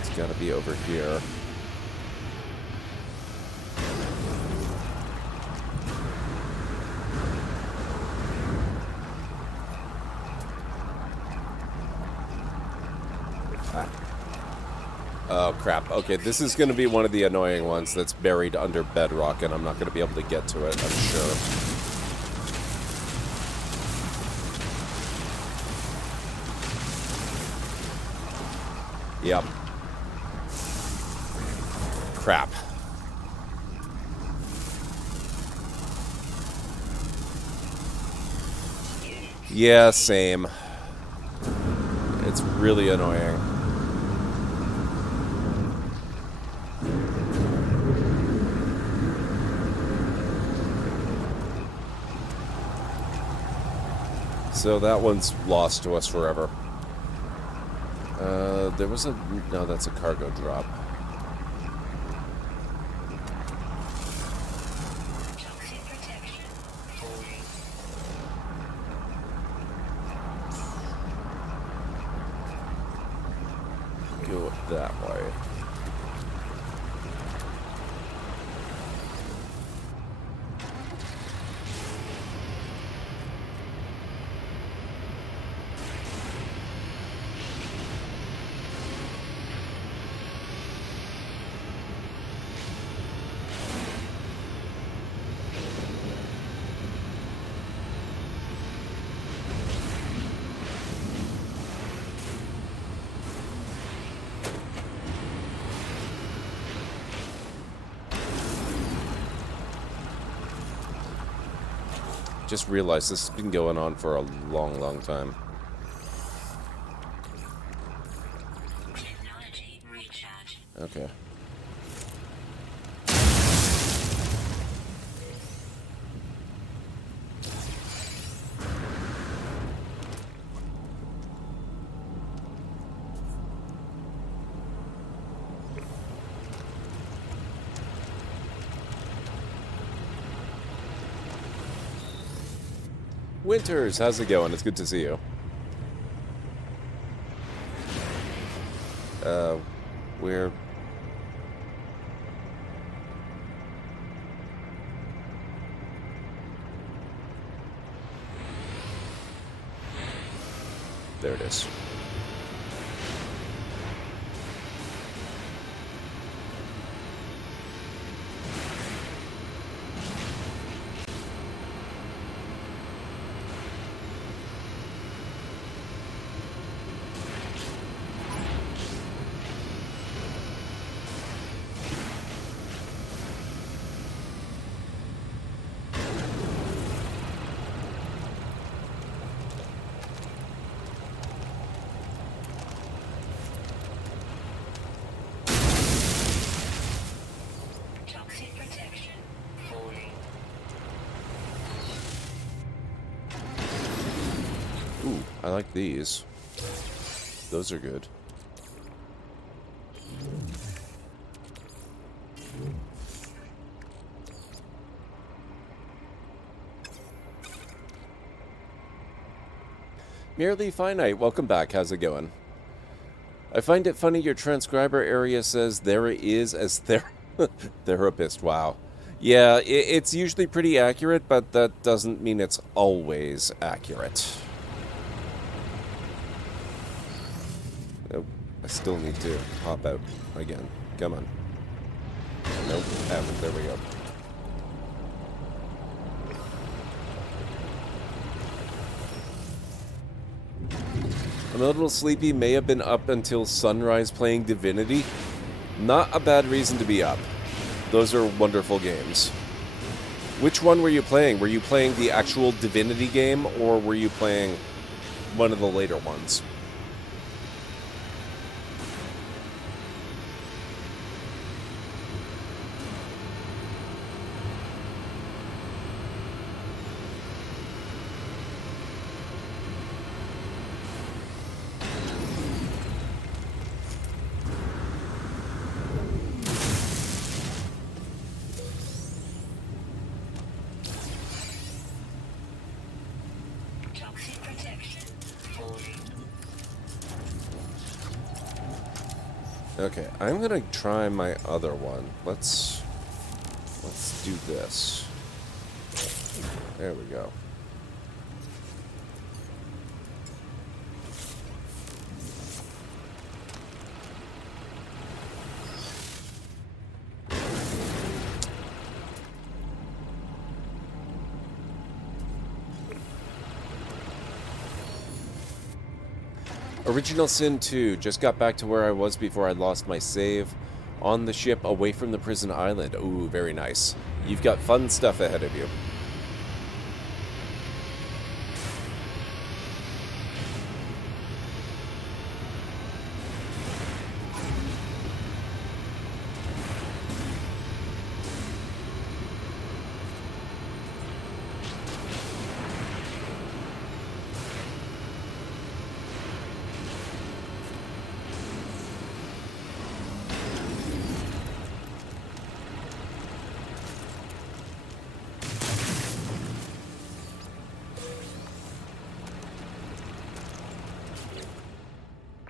It's got to be over here. Oh, crap. Okay, this is going to be one of the annoying ones that's buried under bedrock, and I'm not going to be able to get to it, I'm sure. Yep. Crap. Yeah, same. It's really annoying. So that one's lost to us forever. There was a... No, that's a cargo drop. Toxic protection. Falling. Go that way. Just realized this has been going on for a long, long time. Technology recharge. Okay. Winters, how's it going? It's good to see you. We're... There it is. Toxic protection. Falling. Ooh, I like these. Those are good. Merely Finite, welcome back. How's it going? I find it funny your transcriber area says there is as therapist. Wow. Yeah, it's usually pretty accurate, but that doesn't mean it's always accurate. Oh, I still need to hop out again. Come on. Nope, haven't. There we go. I'm a little sleepy, may have been up until sunrise playing Divinity. Not a bad reason to be up. Those are wonderful games. Which one were you playing? Were you playing the actual Divinity game, or were you playing one of the later ones? Toxic protection falling. Okay, I'm gonna try my other one. Let's do this. There we go. Original Sin 2. Just got back to where I was before I lost my save. On the ship, away from the prison island. Ooh, very nice. You've got fun stuff ahead of you.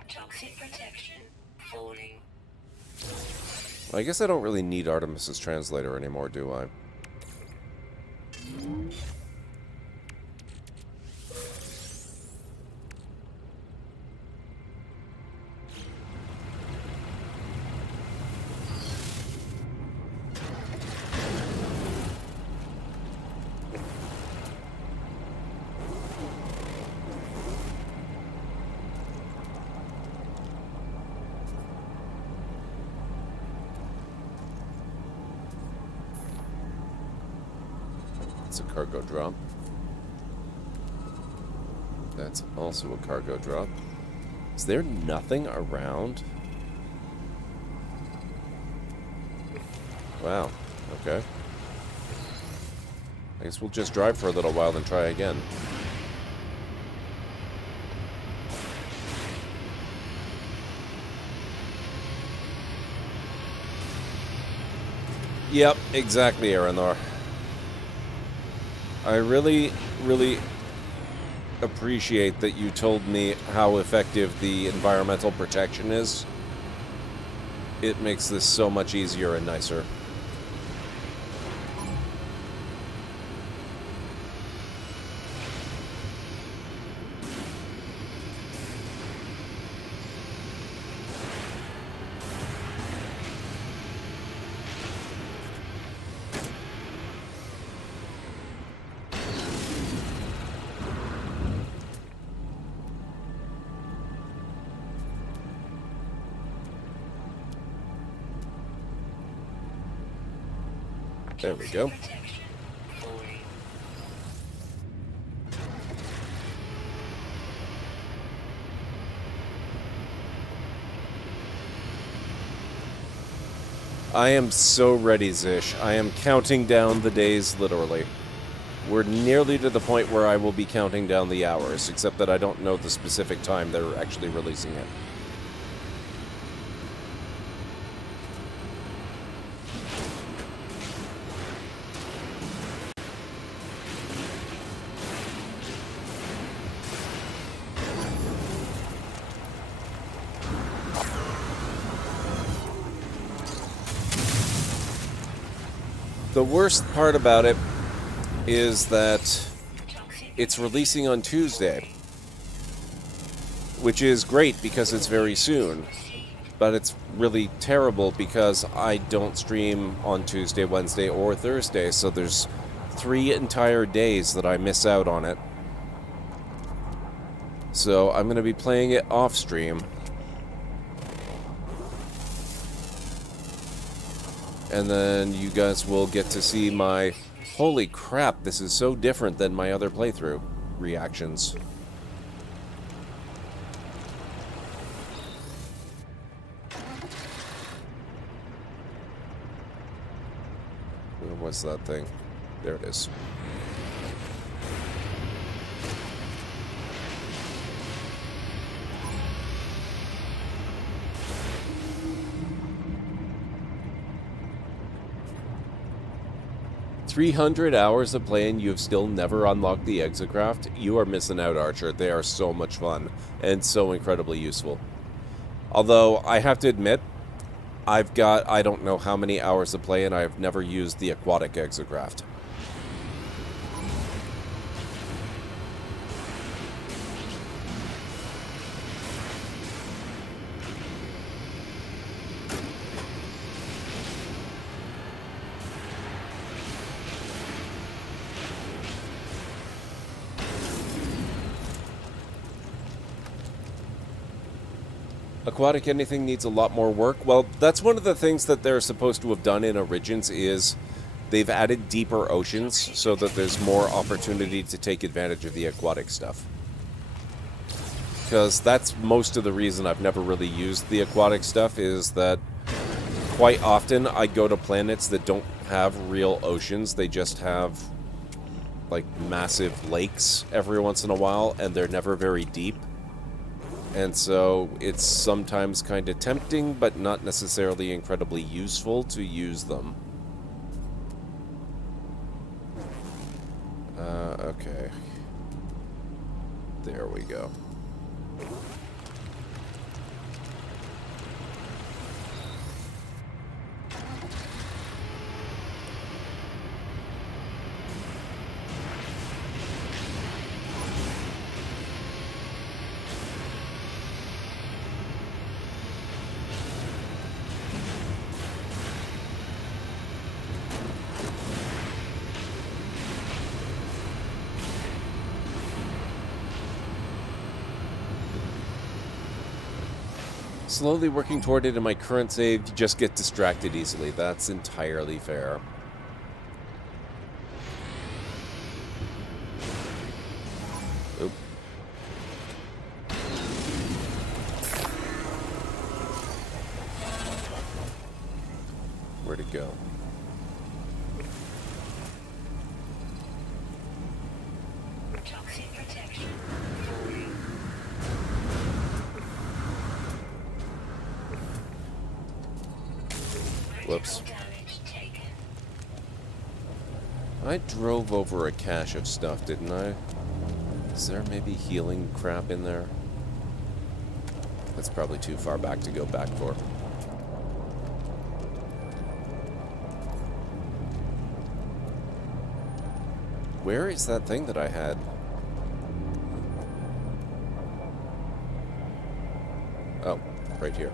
Toxic protection falling. I guess I don't really need Artemis's translator anymore, do I? It's a cargo drop. That's also a cargo drop. Is there nothing around? Wow. Okay. I guess we'll just drive for a little while and try again. Yep, exactly, Aranor. I really, really appreciate that you told me how effective the environmental protection is. It makes this so much easier and nicer. There we go. Protection falling. I am so ready, Zish. I am counting down the days, literally. We're nearly to the point where I will be counting down the hours, except that I don't know the specific time they're actually releasing it. The worst part about it is that it's releasing on Tuesday, which is great because it's very soon, but it's really terrible because I don't stream on Tuesday, Wednesday, or Thursday, so there's 3 entire days that I miss out on it. So I'm going to be playing it off stream. And then you guys will get to see my Holy crap, this is so different than my other playthrough reactions. Where was that thing? There it is. $300 of play and you have still never unlocked the Exocraft? You are missing out, Archer. They are so much fun and so incredibly useful. Although, I have to admit, I've got I don't know how many hours of play and I have never used the aquatic Exocraft. Aquatic anything needs a lot more work. Well, that's one of the things that they're supposed to have done in Origins is they've added deeper oceans so that there's more opportunity to take advantage of the aquatic stuff. Because that's most of the reason I've never really used the aquatic stuff is that quite often I go to planets that don't have real oceans. They just have like massive lakes every once in a while and they're never very deep. And so it's sometimes kind of tempting, but not necessarily incredibly useful to use them. Okay. There we go. Slowly working toward it in my current save, you just get distracted easily. That's entirely fair. Oop. Where'd it go? Toxic protection. Whoops. Critical damage taken. I drove over a cache of stuff, didn't I? Is there maybe healing crap in there? That's probably too far back to go back for. Where is that thing that I had? Oh, right here.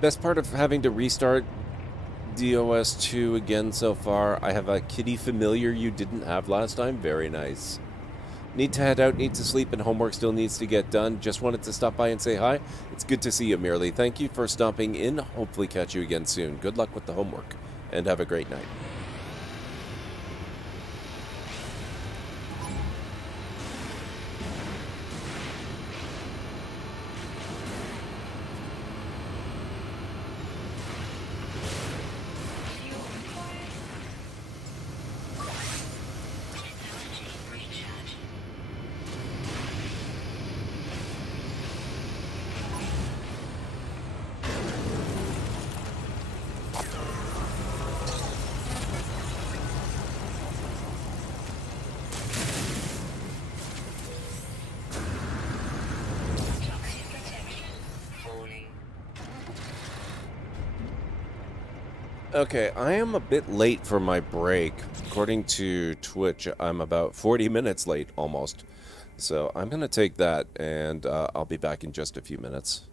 Best part of having to restart DOS 2 again so far, I have a kitty familiar you didn't have last time. Very nice. Need to head out, need to sleep, and homework still needs to get done. Just wanted to stop by and say hi. It's good to see you, Merely. Thank you for stopping in. Hopefully catch you again soon. Good luck with the homework, and have a great night. Fuel required. Technology recharge. Okay, I am a bit late for my break. According to Twitch, I'm about 40 minutes late, almost. So I'm going to take that, and I'll be back in just a few minutes.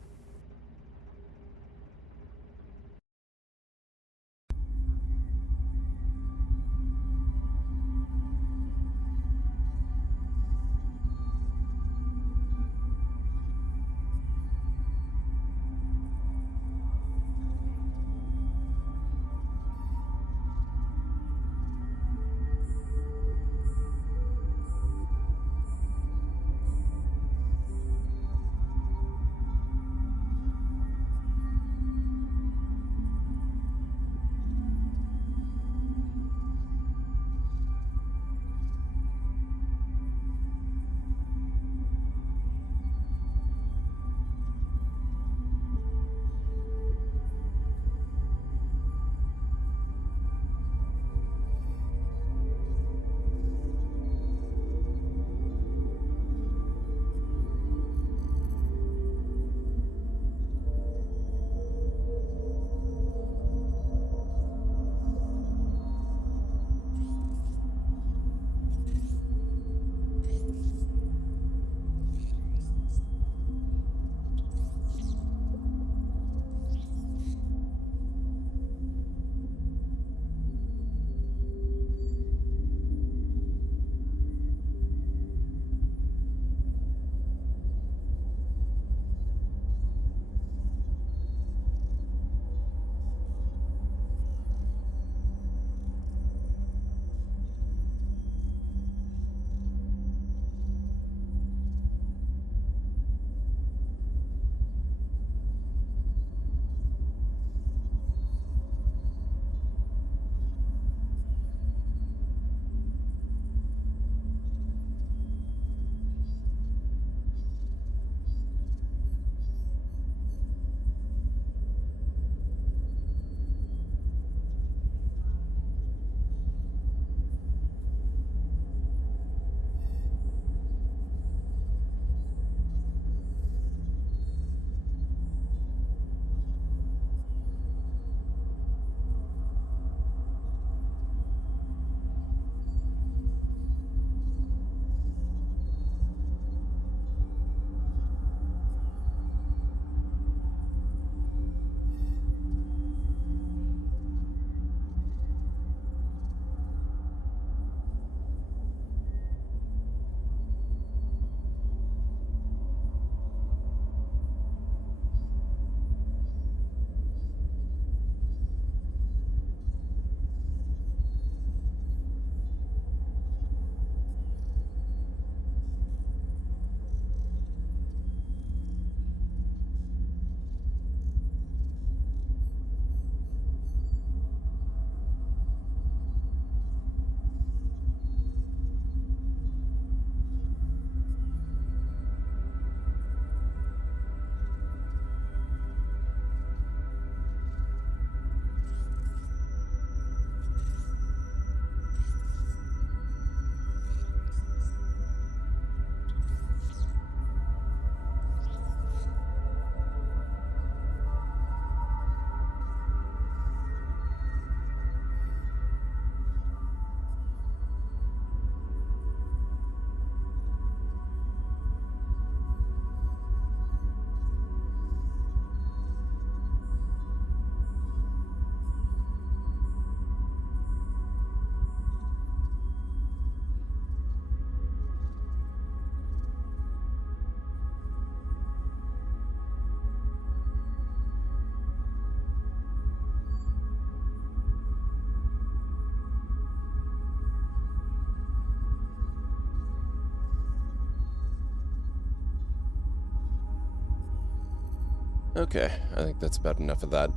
Okay, I think that's about enough of that.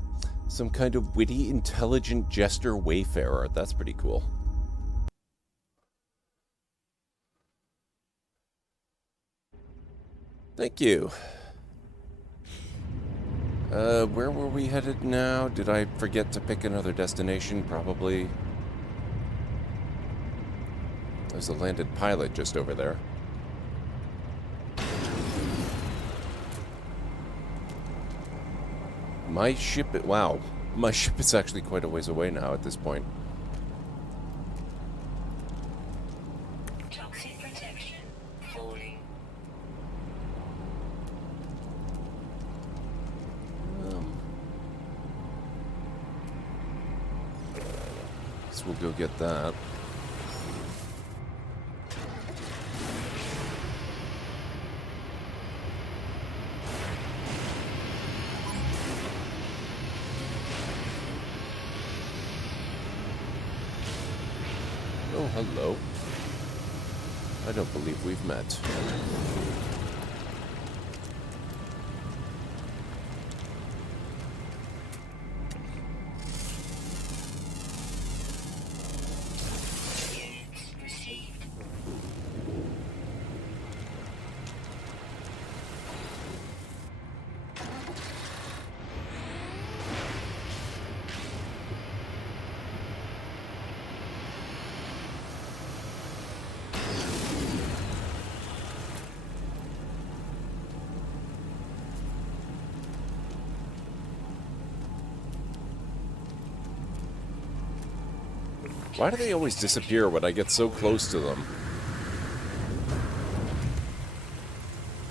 Some kind of witty, intelligent jester wayfarer. That's pretty cool. Thank you. Where were we headed now? Did I forget to pick another destination? Probably. There's a landed pilot just over there. My ship... Wow. My ship is actually quite a ways away now at this point. Toxic protection falling. So we'll go get that. Oh, hello. I don't believe we've met. Units received. Why do they always disappear when I get so close to them?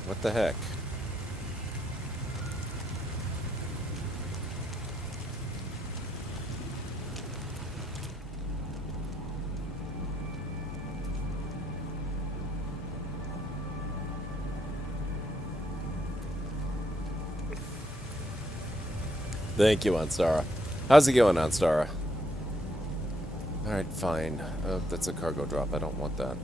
What the heck? Thank you, Anstara. How's it going, Anstara? Alright, fine. Oh, that's a cargo drop. I don't want that.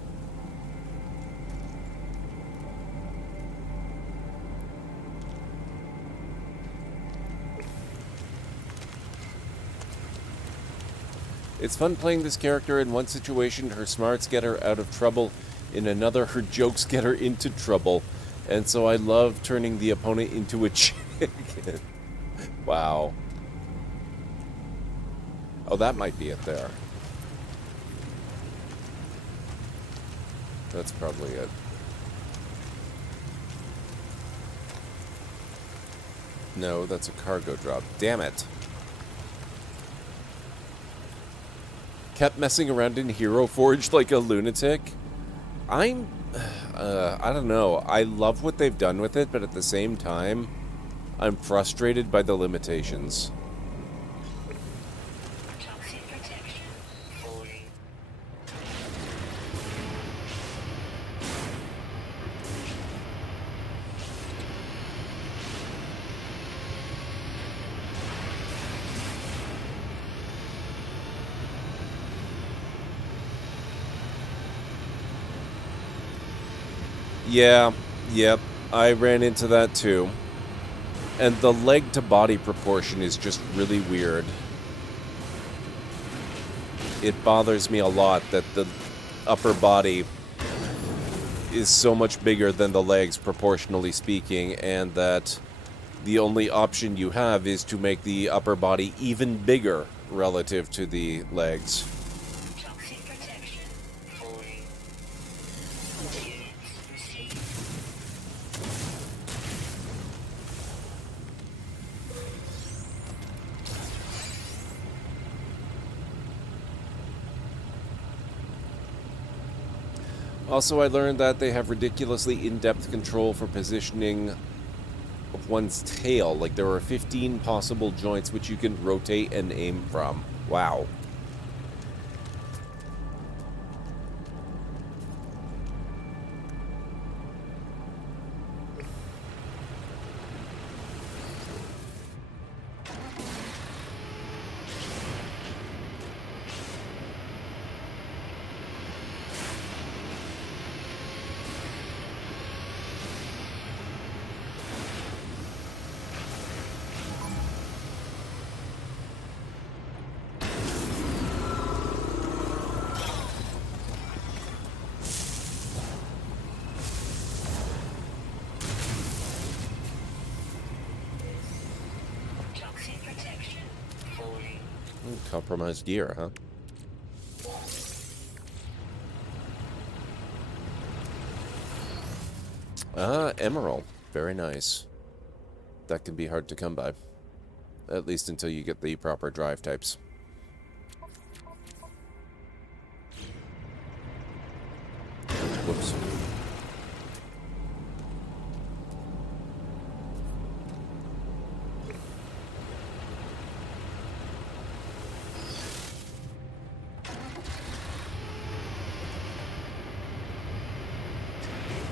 It's fun playing this character. In one situation, her smarts get her out of trouble. In another, her jokes get her into trouble. And so I love turning the opponent into a chicken. Wow. Oh, that might be it there. That's probably it. No, that's a cargo drop. Damn it. Kept messing around in Hero Forge like a lunatic. I don't know. I love what they've done with it, but at the same time, I'm frustrated by the limitations. Toxic protection falling. Yeah, yep. I ran into that too. And the leg to body proportion is just really weird. It bothers me a lot that the upper body is so much bigger than the legs, proportionally speaking, and that the only option you have is to make the upper body even bigger relative to the legs. Toxic protection falling. Units received. Also, I learned that they have ridiculously in-depth control for positioning of one's tail. Like, there are 15 possible joints which you can rotate and aim from. Wow. Toxic protection falling. Compromised gear, huh? Ah, emerald. Very nice. That can be hard to come by. At least until you get the proper drive types. Whoops.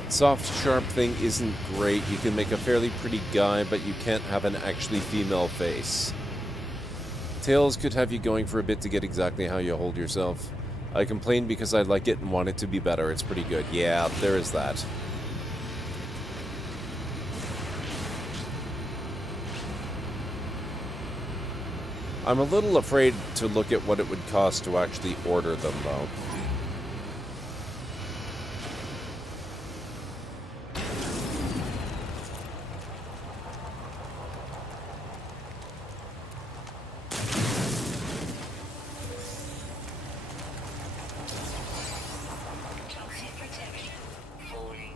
Soft, sharp thing isn't great. You can make a fairly pretty guy, but you can't have an actually female face. Tails could have you going for a bit to get exactly how you hold yourself. I complain because I like it and want it to be better. It's pretty good. Yeah, there is that. I'm a little afraid to look at what it would cost to actually order them, though. Toxic protection. Falling.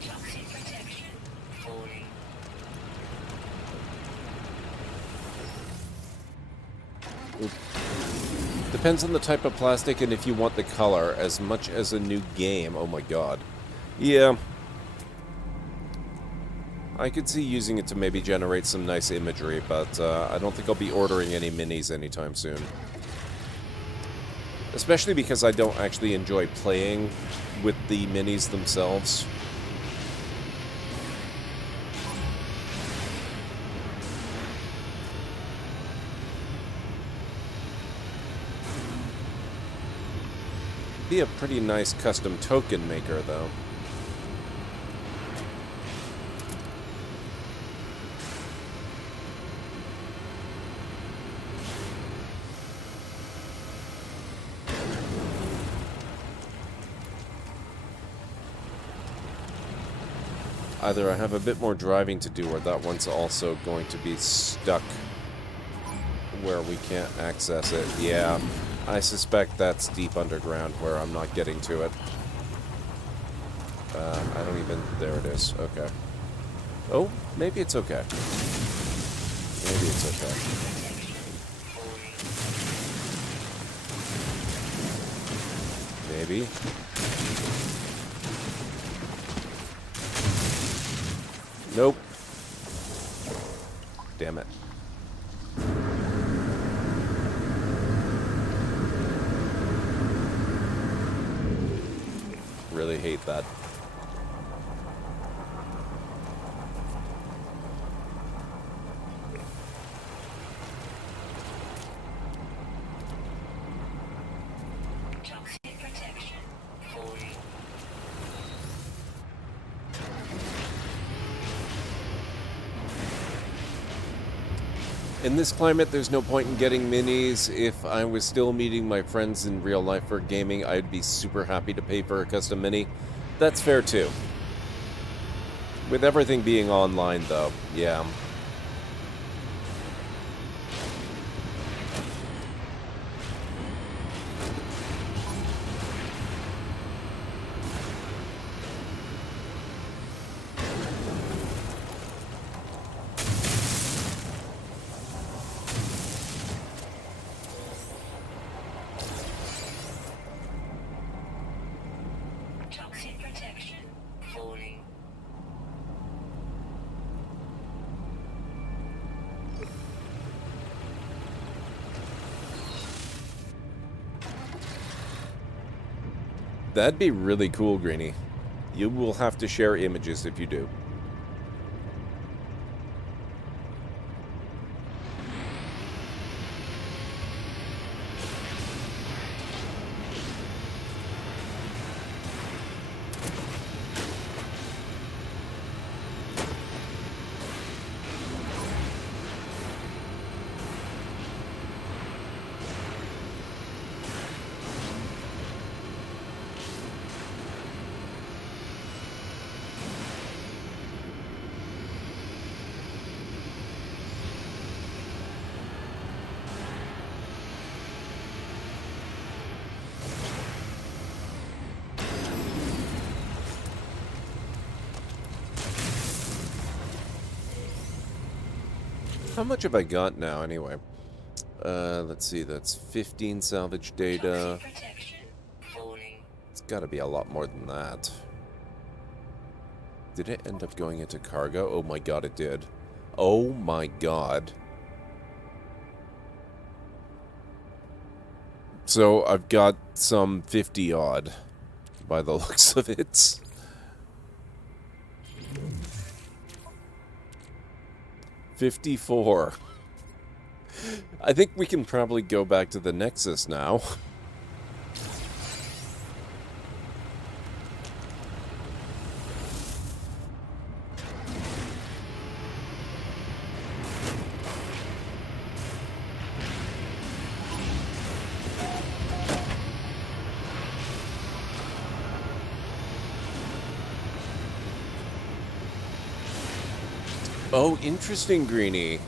Toxic protection. Falling. Depends on the type of plastic and if you want the color as much as a new game. Oh my god. Yeah. I could see using it to maybe generate some nice imagery, but I don't think I'll be ordering any minis anytime soon. Especially because I don't actually enjoy playing with the minis themselves. Be a pretty nice custom token maker, though. Either I have a bit more driving to do, or that one's also going to be stuck where we can't access it. Yeah, I suspect that's deep underground where I'm not getting to it. I don't even... There it is. Okay. Oh, maybe it's okay. Maybe it's okay. Maybe. Nope. Damn it. Really hate that. Toxic protection. Falling. In this climate, there's no point in getting minis. If I was still meeting my friends in real life for gaming, I'd be super happy to pay for a custom mini. That's fair, too. With everything being online, though, yeah. Toxic protection. Falling. That'd be really cool, Greenie. You will have to share images if you do. How much have I got now, anyway? Let's see, that's 15 salvage data. Toxic protection. Falling. It's gotta be a lot more than that. Did it end up going into cargo? Oh my god, it did. Oh my god. So, I've got some 50 odd, by the looks of it. $54. I think we can probably go back to the Nexus now. Oh, interesting, Greenie.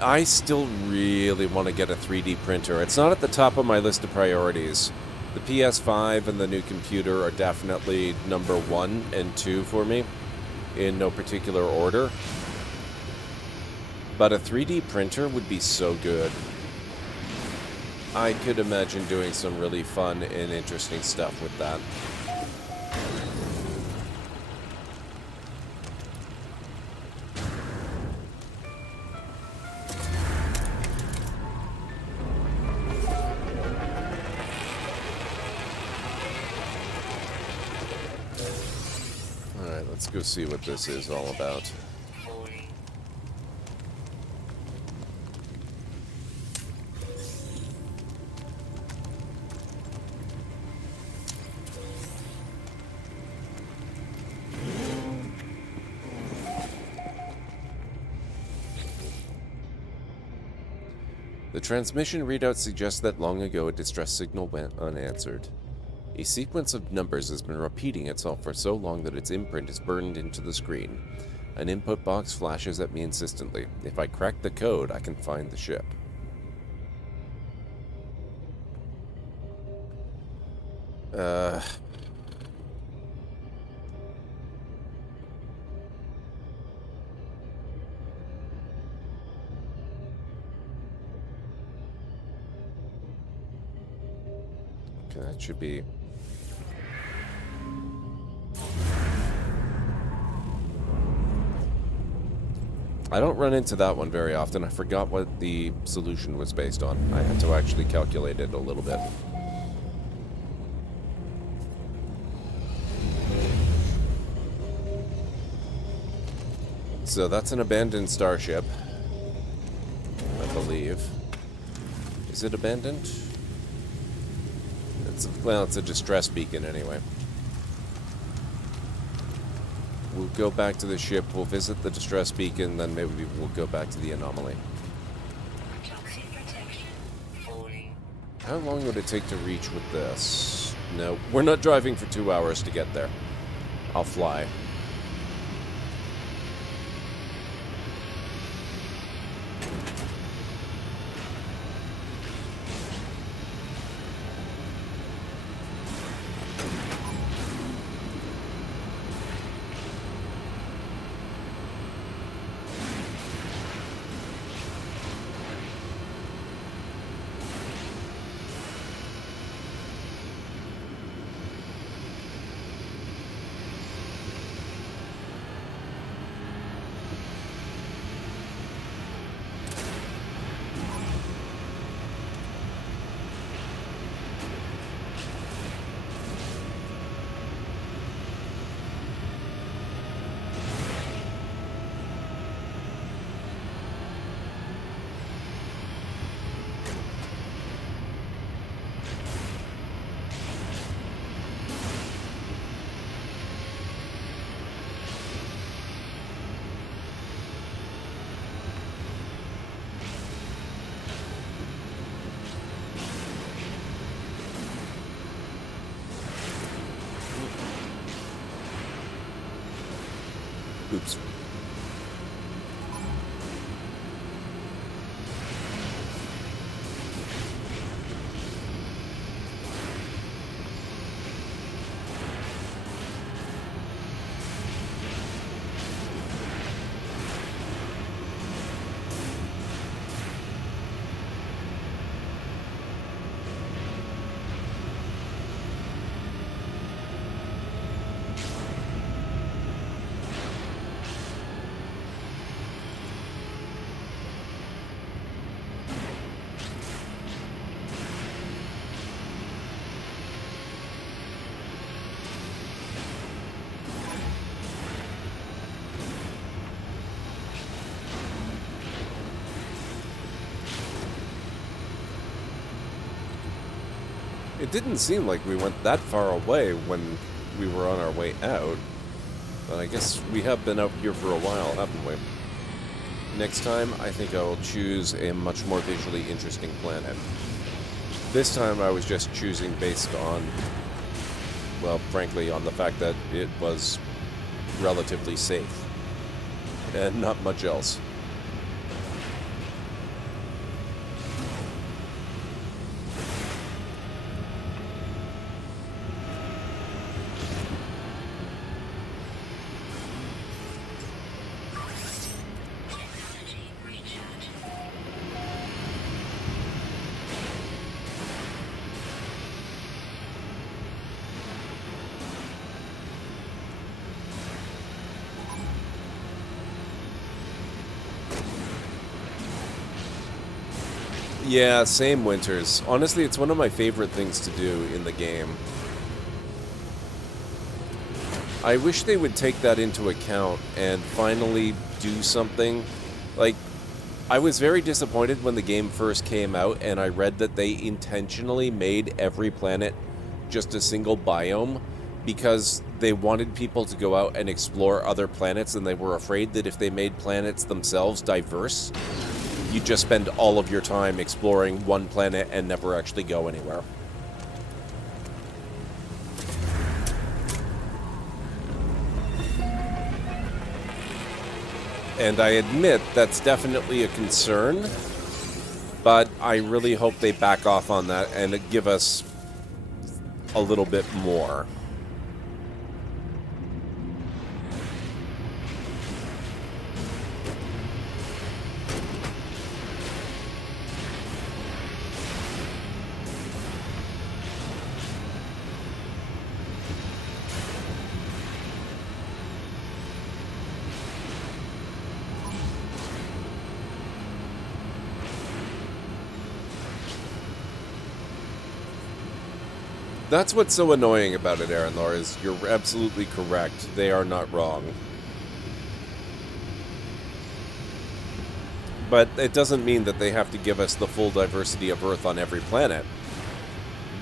I still really want to get a 3D printer. It's not at the top of my list of priorities. The PS5 and the new computer are definitely number 1 and 2 for me, in no particular order. But a 3D printer would be so good. I could imagine doing some really fun and interesting stuff with that. Let's go see what this is all about. Falling. The transmission readout suggests that long ago a distress signal went unanswered. A sequence of numbers has been repeating itself for so long that its imprint is burned into the screen. An input box flashes at me insistently. If I crack the code, I can find the ship. Okay, that should be... I don't run into that one very often. I forgot what the solution was based on. I had to actually calculate it a little bit. So that's an abandoned starship, I believe. Is it abandoned? Well, it's a distress beacon anyway. We'll go back to the ship, we'll visit the distress beacon, then maybe we'll go back to the anomaly. Toxic protection. Falling. How long would it take to reach with this? No, we're not driving for 2 hours to get there. I'll fly. Oops. It didn't seem like we went that far away when we were on our way out. But I guess we have been out here for a while, haven't we? Next time, I think I will choose a much more visually interesting planet. This time I was just choosing based on, well, frankly, on the fact that it was relatively safe. And not much else. Technology recharge. Yeah, same Winters. Honestly, it's one of my favorite things to do in the game. I wish they would take that into account and finally do something. Like, I was very disappointed when the game first came out and I read that they intentionally made every planet just a single biome because they wanted people to go out and explore other planets, and they were afraid that if they made planets themselves diverse, you just spend all of your time exploring one planet and never actually go anywhere. And I admit that's definitely a concern, but I really hope they back off on that and give us a little bit more. That's what's so annoying about it, Aaronlore, is you're absolutely correct. They are not wrong. But it doesn't mean that they have to give us the full diversity of Earth on every planet.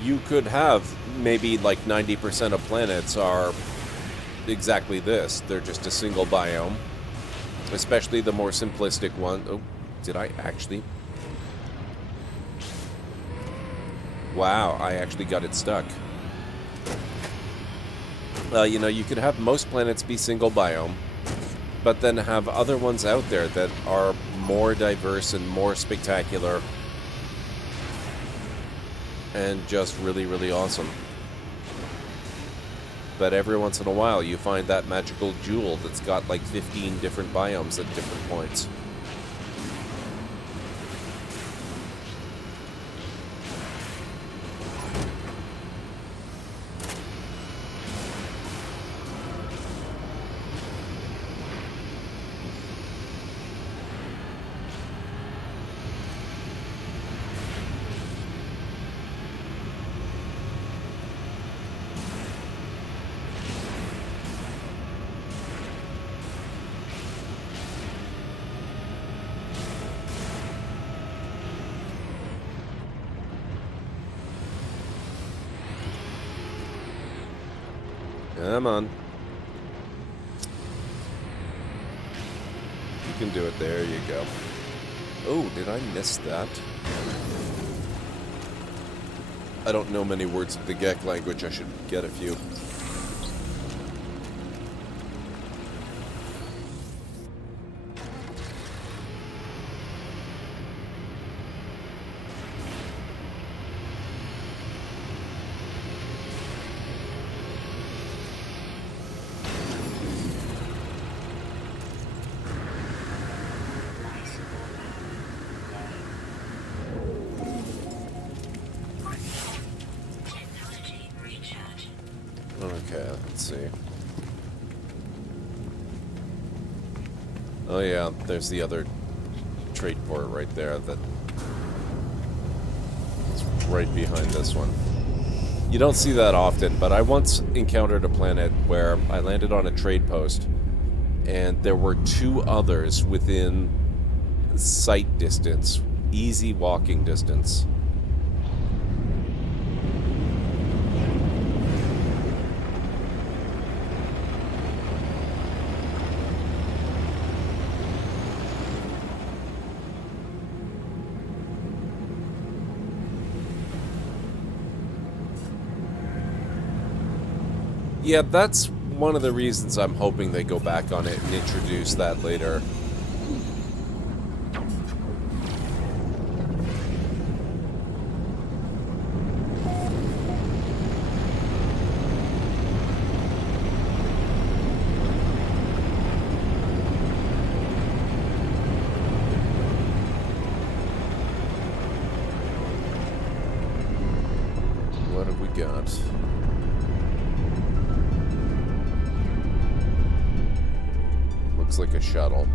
You could have maybe like 90% of planets are exactly this. They're just a single biome. Especially the more simplistic one. Oh, did I actually... Wow, I actually got it stuck. You know, you could have most planets be single biome, but then have other ones out there that are more diverse and more spectacular and just really, really awesome. But every once in a while, you find that magical jewel that's got like 15 different biomes at different points. Come on. You can do it. There you go. Oh, did I miss that? I don't know many words of the Gek language. I should get a few. Technology recharge. Okay, let's see. Oh yeah, there's the other trade port right there that is right behind this one. You don't see that often, but I once encountered a planet where I landed on a trade post and there were two others within sight distance, easy walking distance. Yeah, that's one of the reasons I'm hoping they go back on it and introduce that later. What have we got? Looks like a shuttle.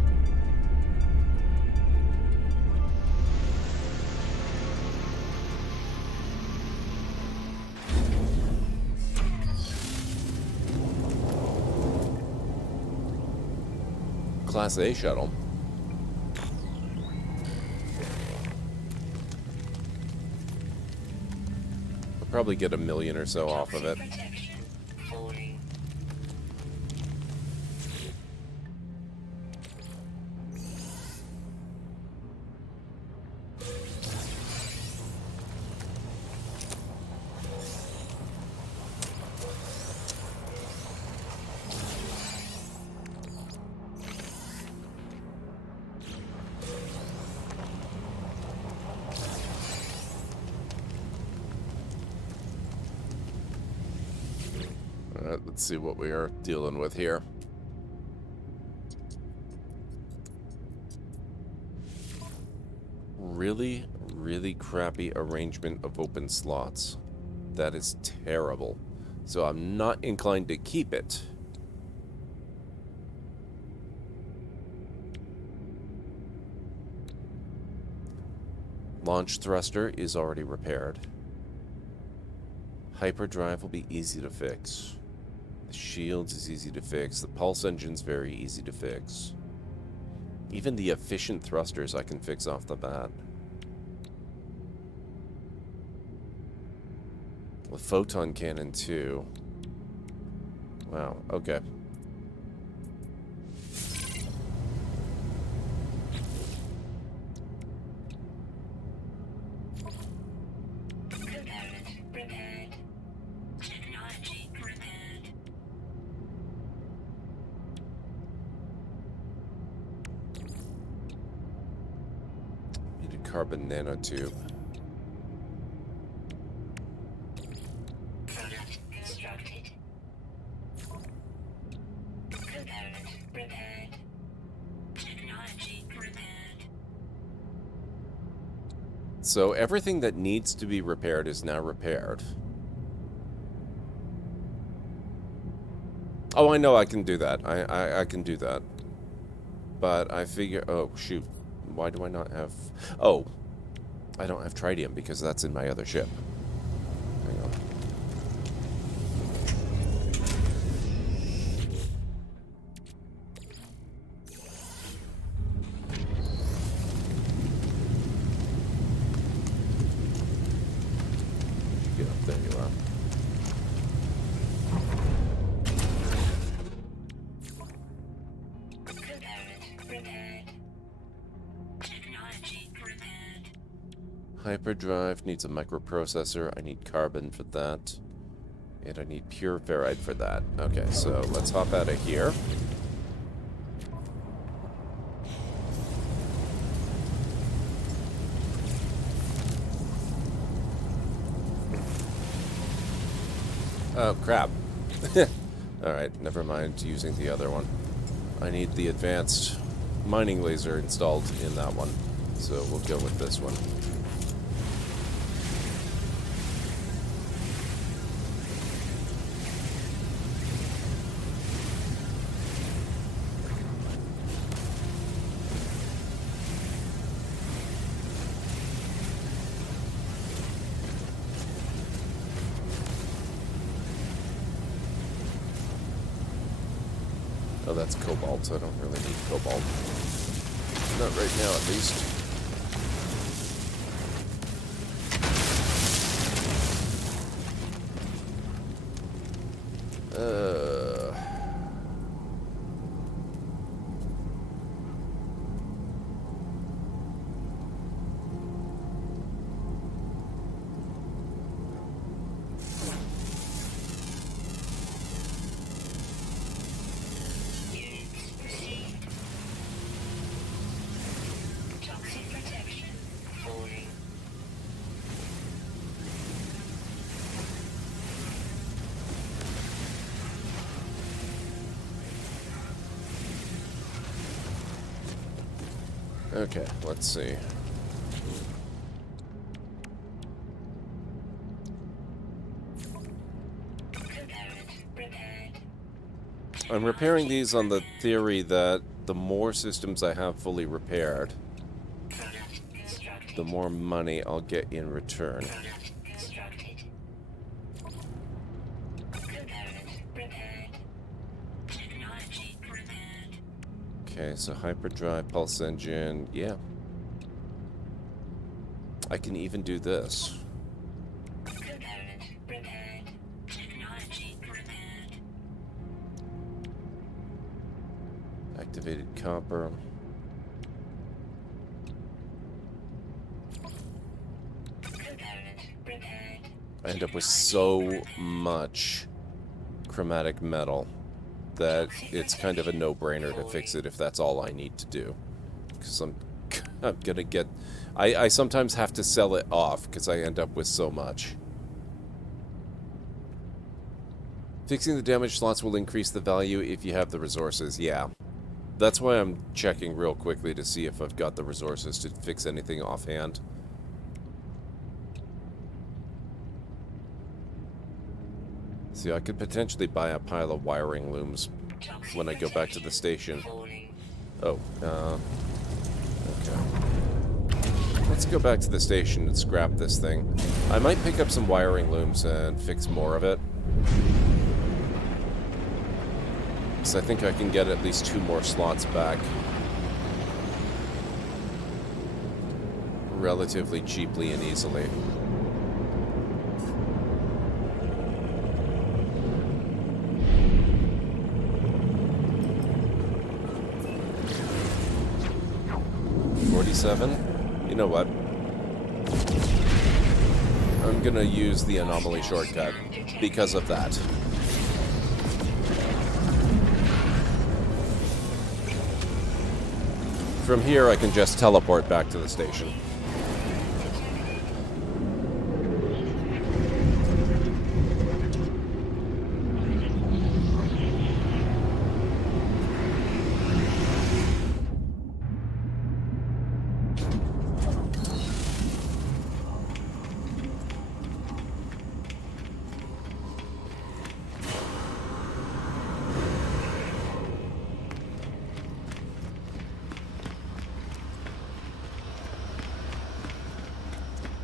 Class A shuttle. I'll probably get $1 million or so off of it. Protection falling. Alright, let's see what we are dealing with here. Really, really crappy arrangement of open slots. That is terrible. So I'm not inclined to keep it. Launch thruster is already repaired. Hyperdrive will be easy to fix. The shields is easy to fix. The pulse engine's very easy to fix. Even the efficient thrusters I can fix off the bat. The photon cannon too. Wow, okay. Component repaired. Technology repaired. Need a carbon nanotube. Product constructed. Component repaired. Technology repaired. So everything that needs to be repaired is now repaired. Oh, I know I can do that. I can do that. But I figure... Oh, shoot. Why do I not have... Oh. I don't have tritium because that's in my other ship. Hang on. Get up, there you are. Component repaired. Technology repaired. Hyperdrive needs a microprocessor. I need carbon for that. And I need pure ferrite for that. Okay, so let's hop out of here. Oh, crap. Alright, never mind using the other one. I need the advanced mining laser installed in that one. So we'll go with this one. Oh, that's cobalt. I don't really need cobalt. Not right now, at least. Okay, let's see. I'm repairing these on the theory that the more systems I have fully repaired, the more money I'll get in return. Okay, so hyperdrive, pulse engine, yeah. I can even do this. Activated copper. I end up with so much chromatic metal that it's kind of a no-brainer to fix it if that's all I need to do. Because I'm gonna get... I sometimes have to sell it off because I end up with so much. Fixing the damaged slots will increase the value if you have the resources. Yeah. That's why I'm checking real quickly to see if I've got the resources to fix anything offhand. See, I could potentially buy a pile of wiring looms when I go back to the station. Oh, okay. Let's go back to the station and scrap this thing. I might pick up some wiring looms and fix more of it. Because I think I can get at least 2 more slots back. Relatively cheaply and easily. You know what? I'm gonna use the anomaly shortcut because of that. From here, I can just teleport back to the station.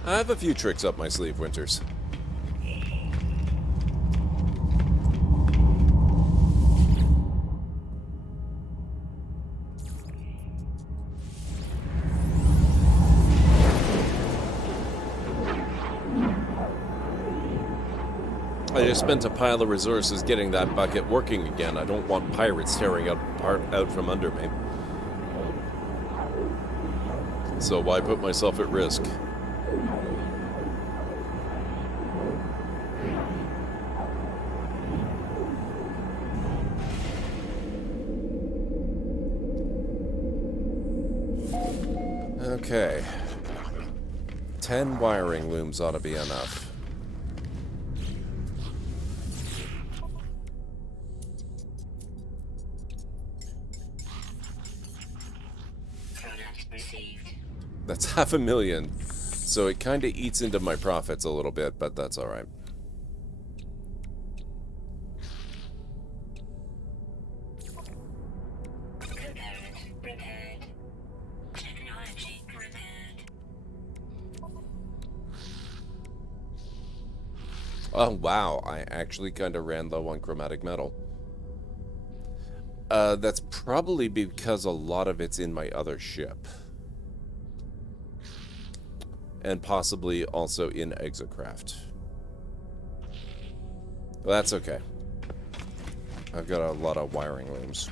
I have a few tricks up my sleeve, Winters. I just spent a pile of resources getting that bucket working again. I don't want pirates tearing out from under me. So why put myself at risk? Okay. 10 wiring looms ought to be enough. That's $500,000. So it kind of eats into my profits a little bit, but that's alright. Oh, wow. I actually kind of ran low on chromatic metal. That's probably because a lot of it's in my other ship. And possibly also in Exocraft. Well, that's okay. I've got a lot of wiring looms.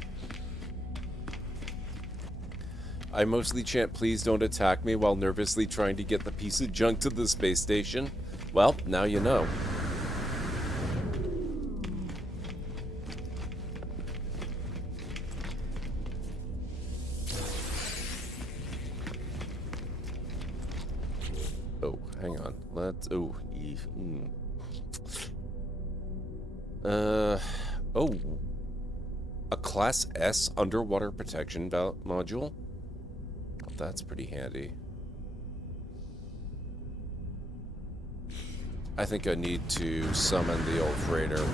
I mostly chant, "Please don't attack me," while nervously trying to get the piece of junk to the space station. Well, now you know. Oh, hang on. Let's... Oh. Oh. A Class S underwater protection module? That's pretty handy. I think I need to summon the old freighter.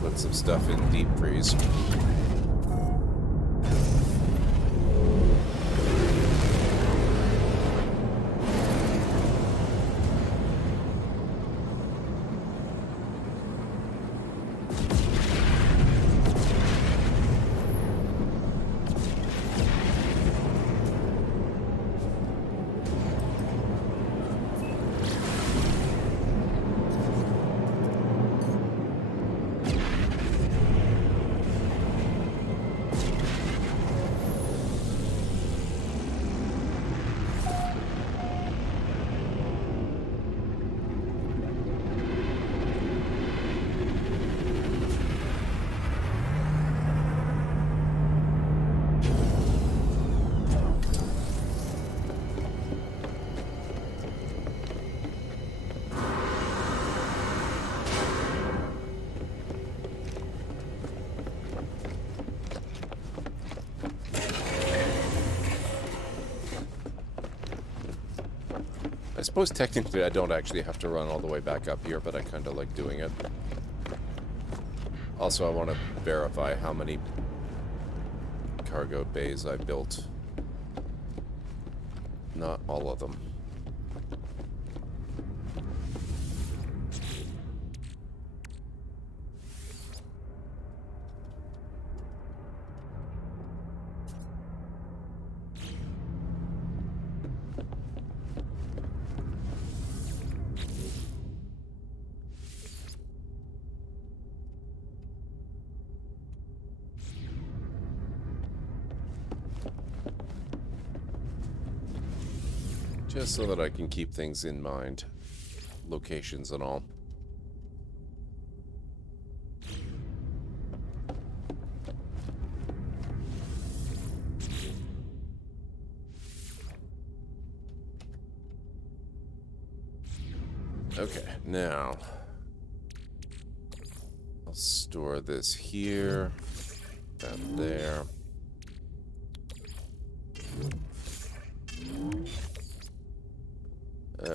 Put some stuff in deep freeze. I suppose technically I don't actually have to run all the way back up here, but I kind of like doing it. Also, I want to verify how many cargo bays I built. Not all of them. Just so that I can keep things in mind. Locations and all. Okay, now I'll store this here, that there.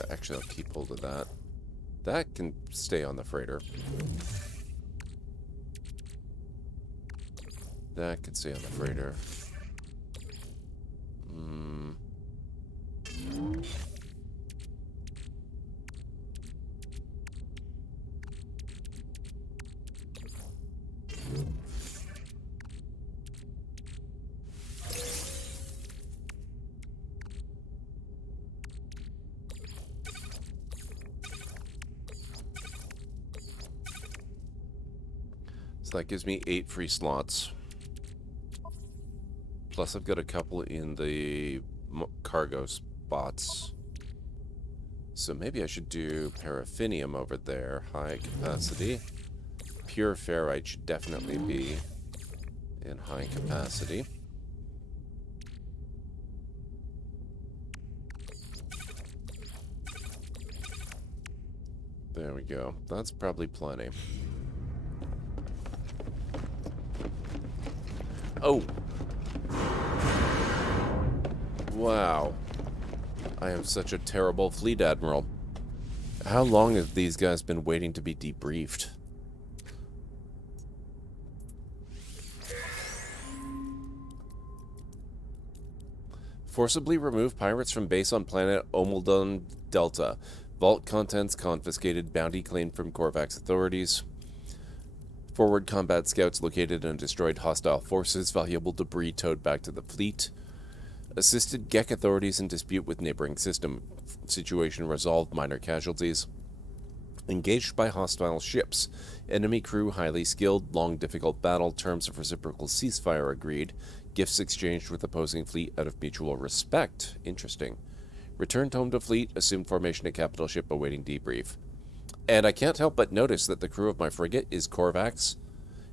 Actually, I'll keep hold of that. That can stay on the freighter. That can stay on the freighter. So that gives me 8 free slots. Plus I've got a couple in the cargo spots. So maybe I should do paraffinium over there, high capacity. Pure ferrite should definitely be in high capacity. There we go. That's probably plenty. Oh! Wow. I am such a terrible fleet admiral. How long have these guys been waiting to be debriefed? Forcibly remove pirates from base on planet Omeldon Delta. Vault contents confiscated. Bounty claimed from Korvax authorities. Forward combat scouts located and destroyed hostile forces. Valuable debris towed back to the fleet. Assisted Gek authorities in dispute with neighboring system. Situation resolved. Minor casualties. Engaged by hostile ships. Enemy crew highly skilled. Long difficult battle. Terms of reciprocal ceasefire agreed. Gifts exchanged with opposing fleet out of mutual respect. Interesting. Returned home to fleet. Assumed formation at capital ship awaiting debrief. And I can't help but notice that the crew of my frigate is Korvax.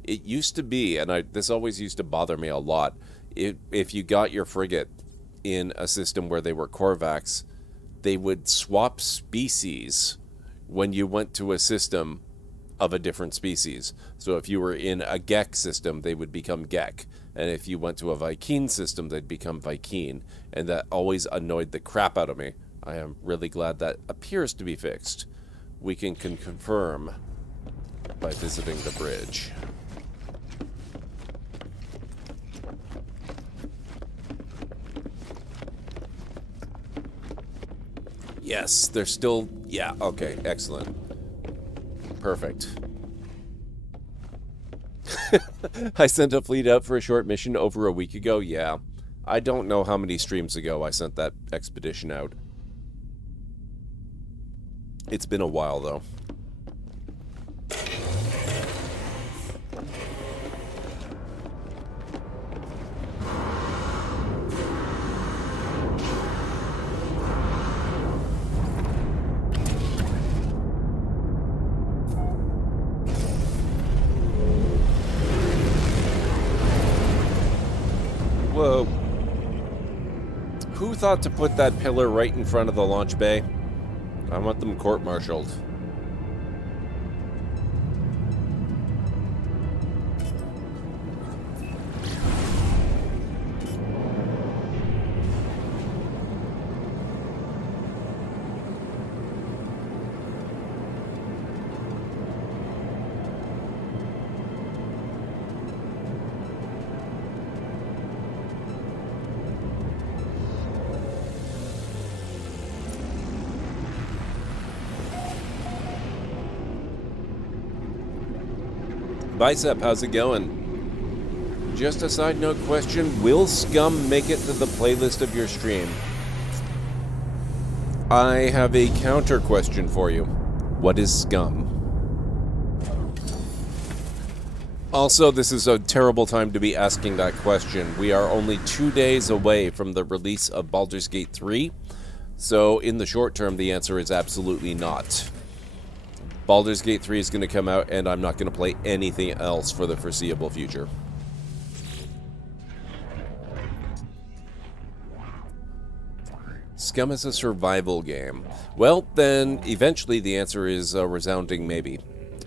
It used to be, and this always used to bother me a lot, if you got your frigate in a system where they were Korvax, they would swap species when you went to a system of a different species. So if you were in a Gek system, they would become Gek. And if you went to a Vy'keen system, they'd become Vy'keen. And that always annoyed the crap out of me. I am really glad that appears to be fixed. We can confirm by visiting the bridge. Yes, they're still... Yeah, okay, excellent. Perfect. I sent a fleet out for a short mission over a week ago. Yeah. I don't know how many streams ago I sent that expedition out. It's been a while, though. Whoa. Who thought to put that pillar right in front of the launch bay? I want them court-martialed. Bicep, how's it going? Just a side note question, will Scum make it to the playlist of your stream? I have a counter question for you. What is Scum? Also, this is a terrible time to be asking that question. We are only 2 days away from the release of Baldur's Gate 3, so in the short term, the answer is absolutely not. Baldur's Gate 3 is going to come out, and I'm not going to play anything else for the foreseeable future. Scum is a survival game. Well, then, eventually the answer is a resounding maybe.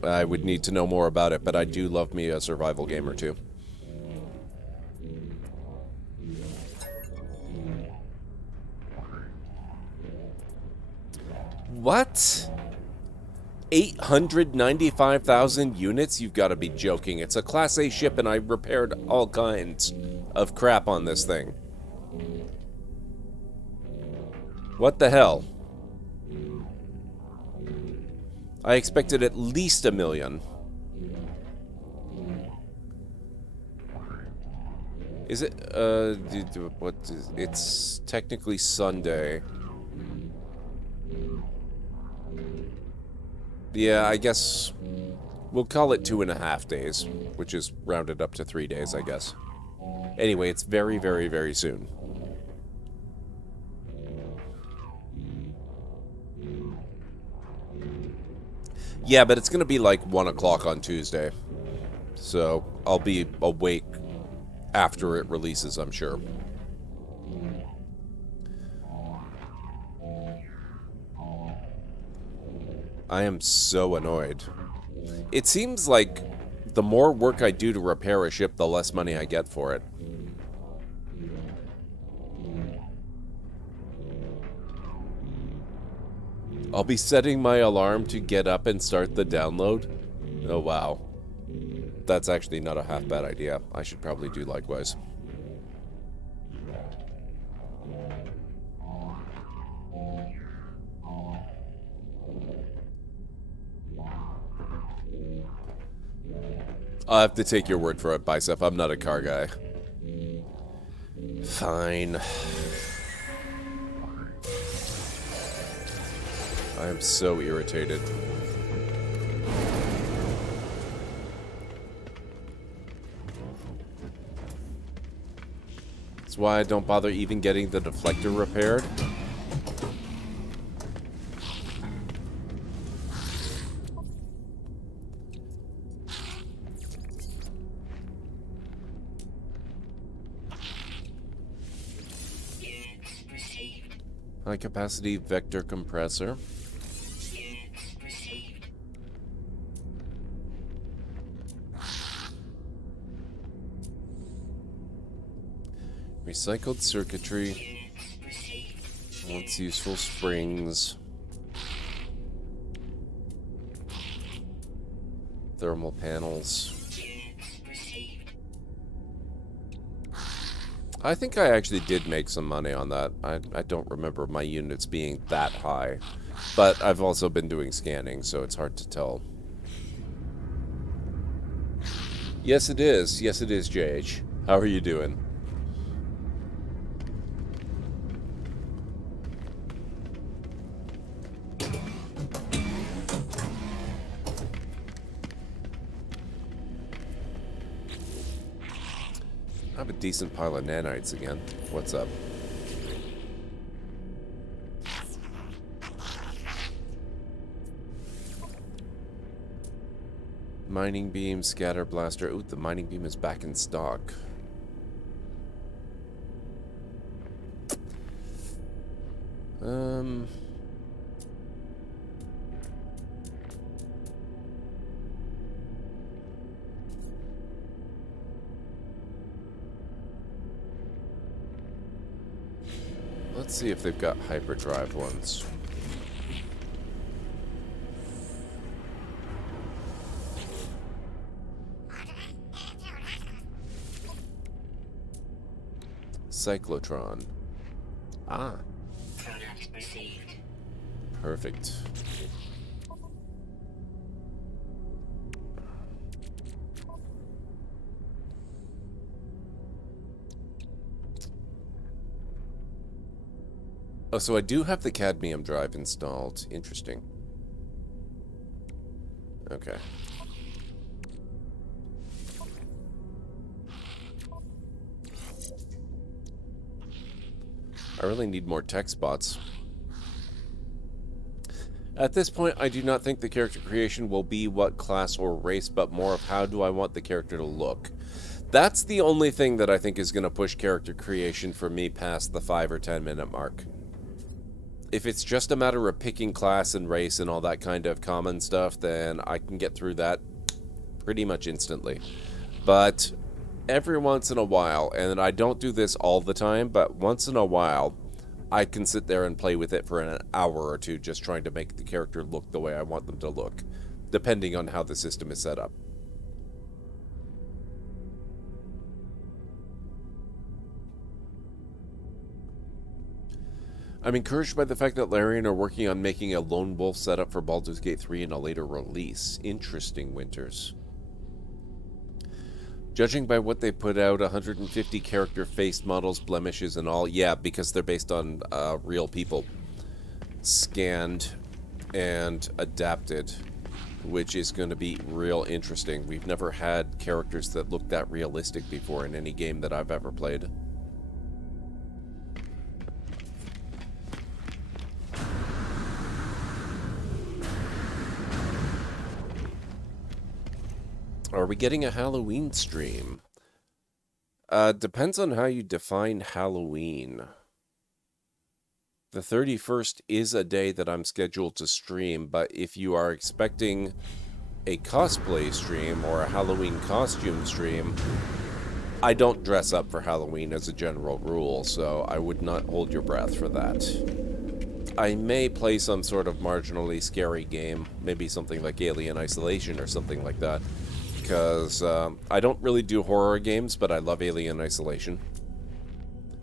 I would need to know more about it, but I do love me a survival game or two. What? 895,000 units? You've got to be joking. It's a Class A ship, and I repaired all kinds of crap on this thing. What the hell? I expected at least 1 million. Is it, what is, it's technically Sunday. Yeah, I guess we'll call it 2.5 days, which is rounded up to 3 days, I guess. Anyway, it's very, very, very soon. Yeah, but it's going to be like 1 o'clock on Tuesday. So I'll be awake after it releases, I'm sure. I am so annoyed. It seems like the more work I do to repair a ship, the less money I get for it. I'll be setting my alarm to get up and start the download. Oh, wow. That's actually not a half bad idea. I should probably do likewise. I'll have to take your word for it, Bicep. I'm not a car guy. Fine. I am so irritated. That's why I don't bother even getting the deflector repaired. High capacity vector compressor. Recycled circuitry. Wants useful springs. Thermal panels. I think I actually did make some money on that. I don't remember my units being that high. But I've also been doing scanning, so it's hard to tell. Yes, it is. Yes, it is, JH. How are you doing? I have a decent pile of nanites again. What's up? Mining beam, scatter blaster. Ooh, the mining beam is back in stock. Let's see if they've got hyperdrive ones. Cyclotron. Ah. Product received. Perfect. Oh, so I do have the cadmium drive installed. Interesting. Okay. I really need more tech spots. At this point, I do not think the character creation will be what class or race, but more of how do I want the character to look. That's the only thing that I think is going to push character creation for me past the 5 or 10 minute mark. If it's just a matter of picking class and race and all that kind of common stuff, then I can get through that pretty much instantly. But every once in a while, and I don't do this all the time, but once in a while, I can sit there and play with it for an hour or two just trying to make the character look the way I want them to look, depending on how the system is set up. I'm encouraged by the fact that Larian are working on making a Lone Wolf setup for Baldur's Gate 3 in a later release. Interesting, Winters. Judging by what they put out, 150 character face models, blemishes, and all. Yeah, because they're based on real people. Scanned and adapted, which is going to be real interesting. We've never had characters that look that realistic before in any game that I've ever played. Are we getting a Halloween stream? Depends on how you define Halloween. The 31st is a day that I'm scheduled to stream, but if you are expecting a cosplay stream or a Halloween costume stream, I don't dress up for Halloween as a general rule, so I would not hold your breath for that. I may play some sort of marginally scary game, maybe something like Alien Isolation or something like that. Because I don't really do horror games, but I love Alien Isolation.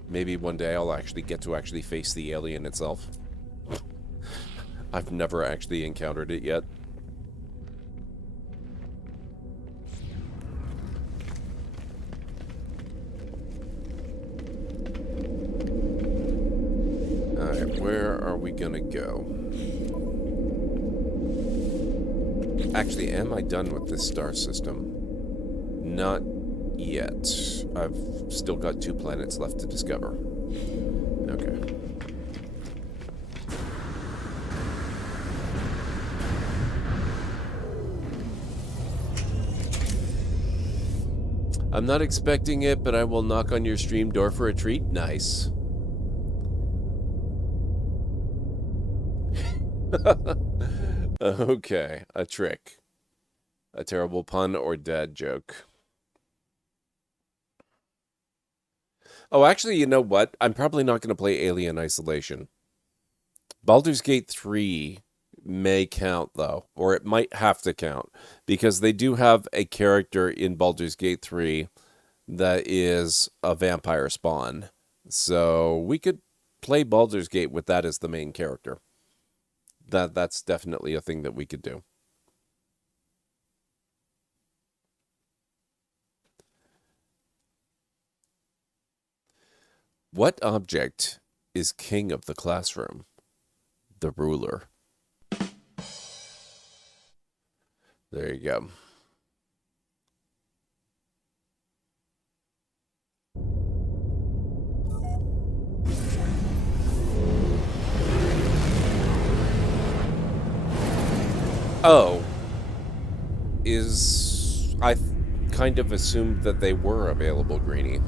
Maybe one day I'll actually get to face the alien itself. I've never actually encountered it yet. Alright, where are we gonna go? Actually, am I done with this star system? Not yet. I've still got 2 planets left to discover. Okay. I'm not expecting it, but I will knock on your stream door for a treat. Nice. Okay, a trick. A terrible pun or dad joke. Oh, actually, you know what? I'm probably not going to play Alien Isolation. Baldur's Gate 3 may count, though, or it might have to count, because they do have a character in Baldur's Gate 3 that is a vampire spawn. So we could play Baldur's Gate with that as the main character. That's definitely a thing that we could do. What object is king of the classroom? The ruler. There you go. Oh. I kind of assumed that they were available, Greenie.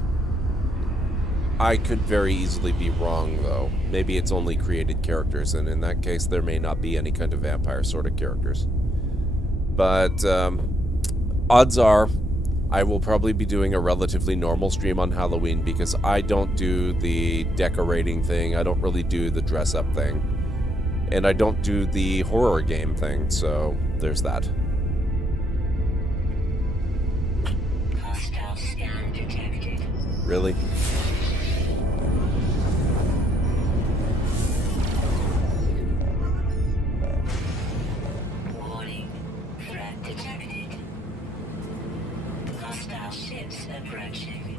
I could very easily be wrong, though. Maybe it's only created characters, and in that case, there may not be any kind of vampire sort of characters. But, odds are, I will probably be doing a relatively normal stream on Halloween, because I don't do the decorating thing, I don't really do the dress-up thing, and I don't do the horror game thing, so there's that. Hostile scan detected. Really? Warning. Threat detected. Hostile ships approaching.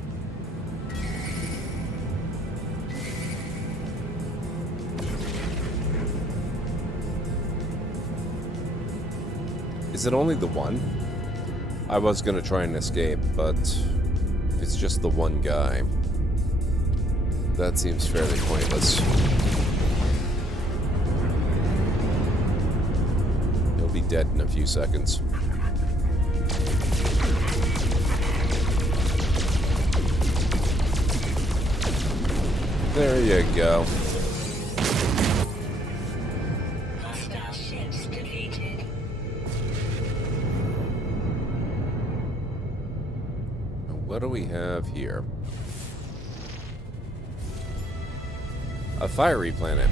Is it only the one? I was gonna try and escape, but if it's just the one guy, that seems fairly pointless. He'll be dead in a few seconds. There you go. Hostile ships defeated. What do we have here? A fiery planet.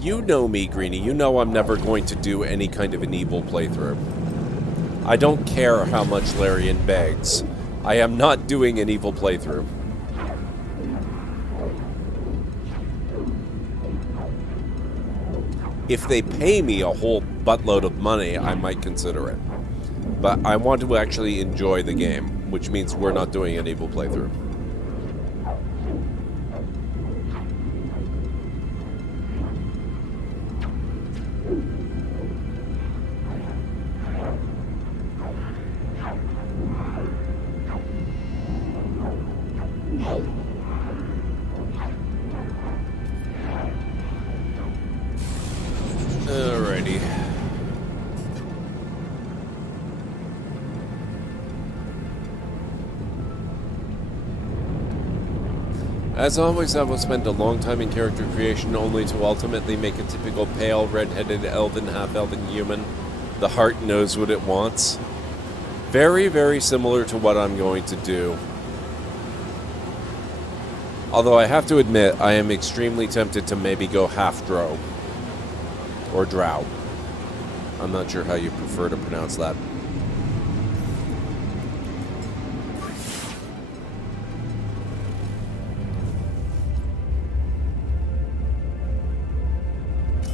You know me, Greenie. You know I'm never going to do any kind of an evil playthrough. I don't care how much Larian begs. I am not doing an evil playthrough. If they pay me a whole buttload of money, I might consider it. But I want to actually enjoy the game, which means we're not doing an evil playthrough. Alrighty. As always, I will spend a long time in character creation only to ultimately make a typical pale, red-headed, elven, half-elven human. The heart knows what it wants. Very, very similar to what I'm going to do. Although I have to admit, I am extremely tempted to maybe go half-drow. Or drow. I'm not sure how you prefer to pronounce that.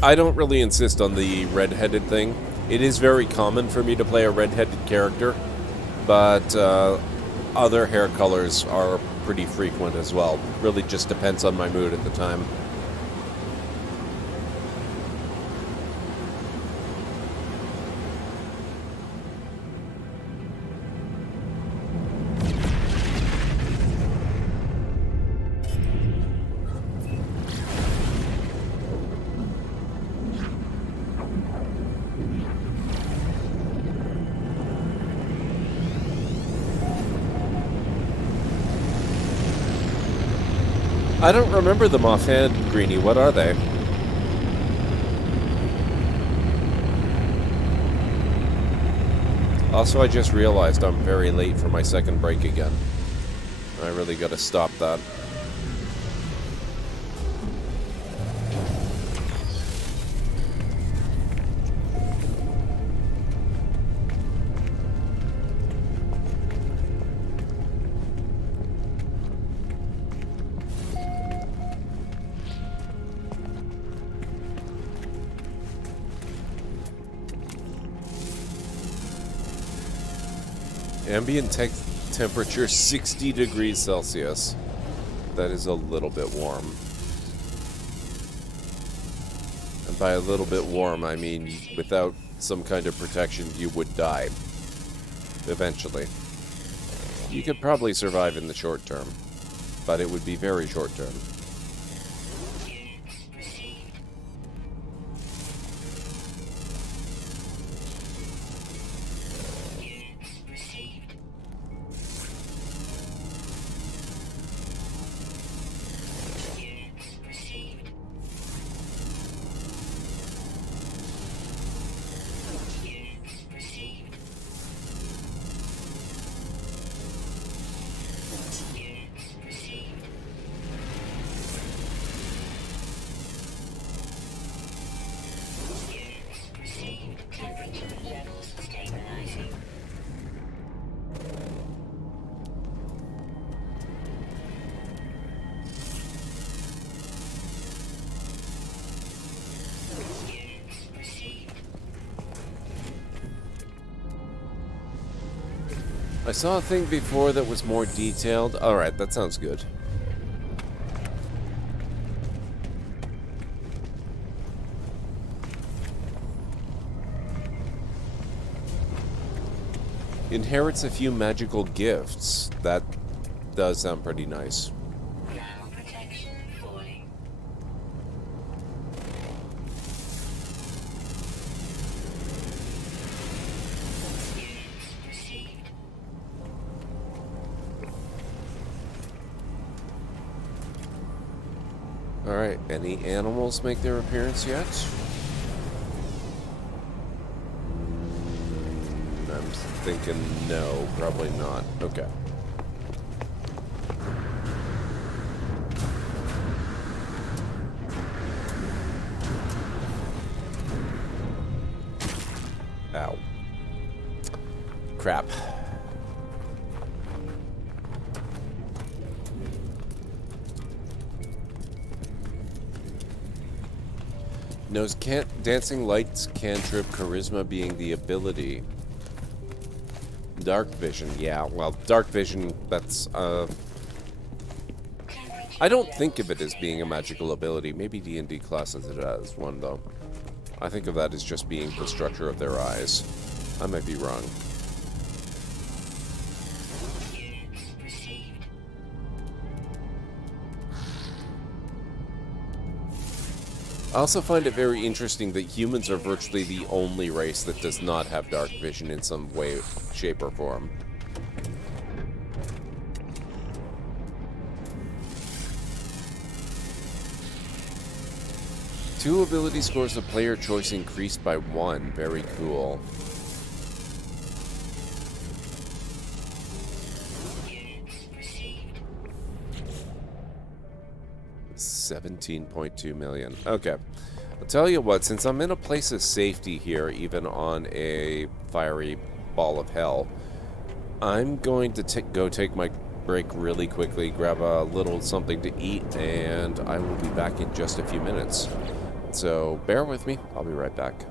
I don't really insist on the red-headed thing. It is very common for me to play a red-headed character, but other hair colors are pretty frequent as well. Really just depends on my mood at the time. I don't remember them offhand, Greenie. What are they? Also, I just realized I'm very late for my second break again. I really gotta stop that. Ambient temperature 60 degrees Celsius. That is a little bit warm. And by a little bit warm, I mean without some kind of protection, you would die. Eventually. You could probably survive in the short term, but it would be very short term. I saw a thing before that was more detailed. Alright, that sounds good. Inherits a few magical gifts. That does sound pretty nice. Now protection falling. Received. Alright, any animals make their appearance yet? I'm thinking no, probably not. Okay. Ow. Crap. Knows dancing lights, cantrip, charisma being the ability. Dark vision, yeah, well, dark vision, that's, I don't think of it as being a magical ability. Maybe D&D classes it as one, though. I think of that as just being the structure of their eyes. I might be wrong. I also find it very interesting that humans are virtually the only race that does not have dark vision in some way, shape, or form. Two ability scores of player choice increased by 1. Very cool. 17.2 million. Okay. I'll tell you what, since I'm in a place of safety here, even on a fiery ball of hell, I'm going to go take my break really quickly, grab a little something to eat, and I will be back in just a few minutes. So bear with me. I'll be right back.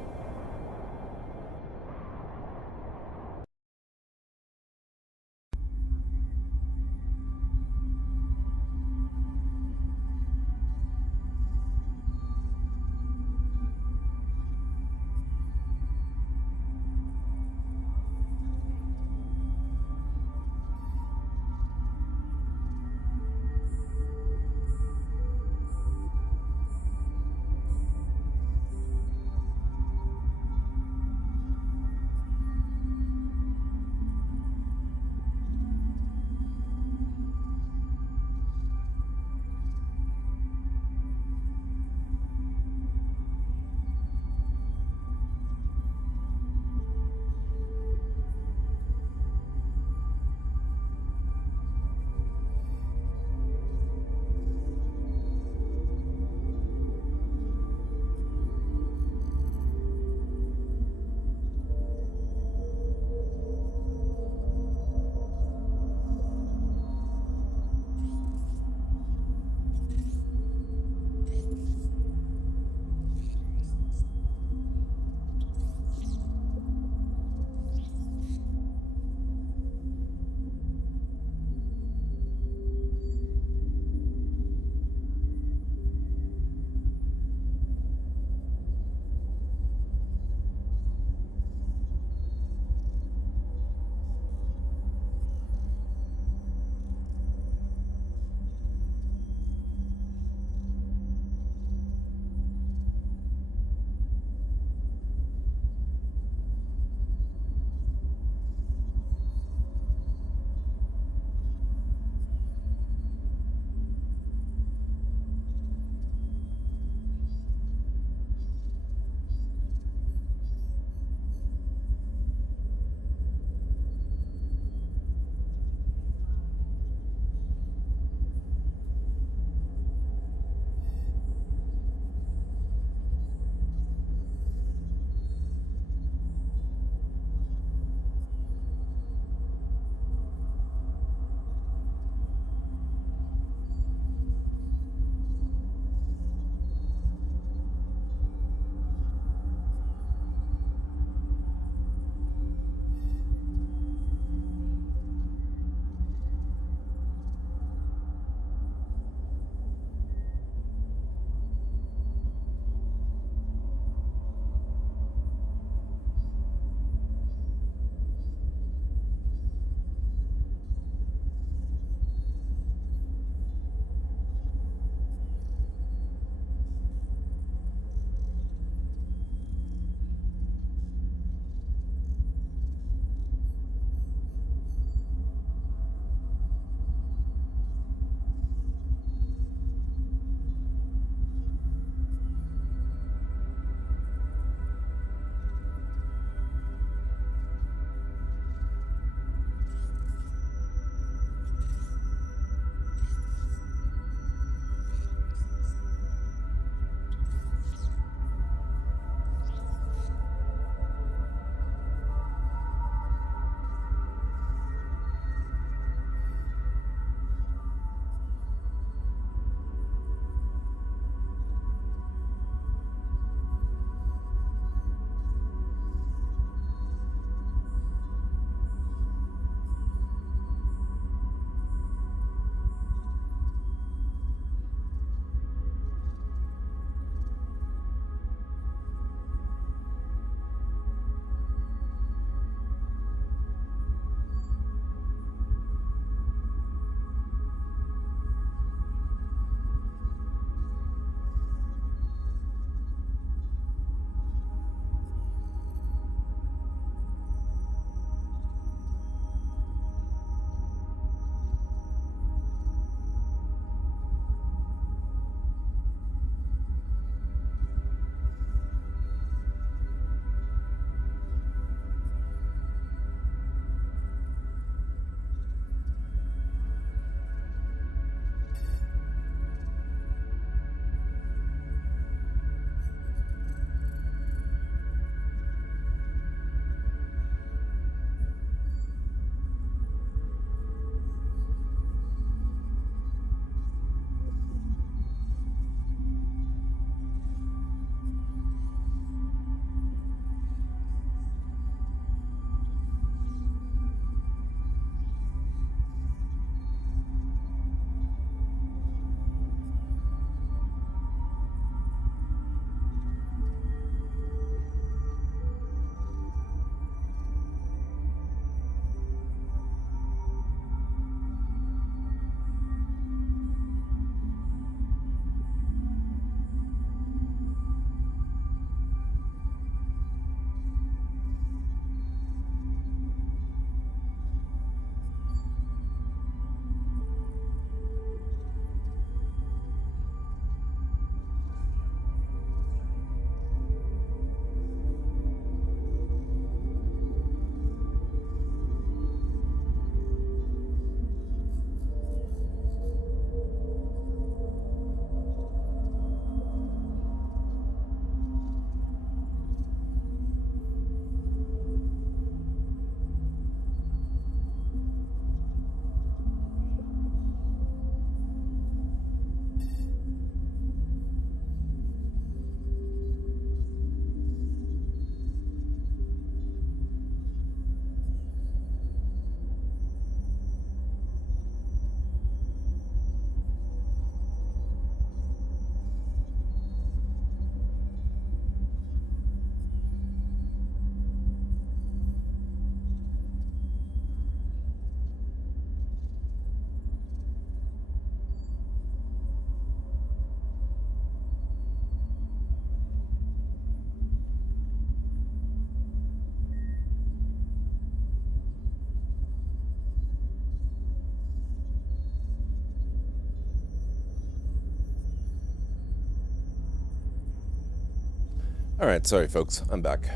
Alright, sorry folks, I'm back.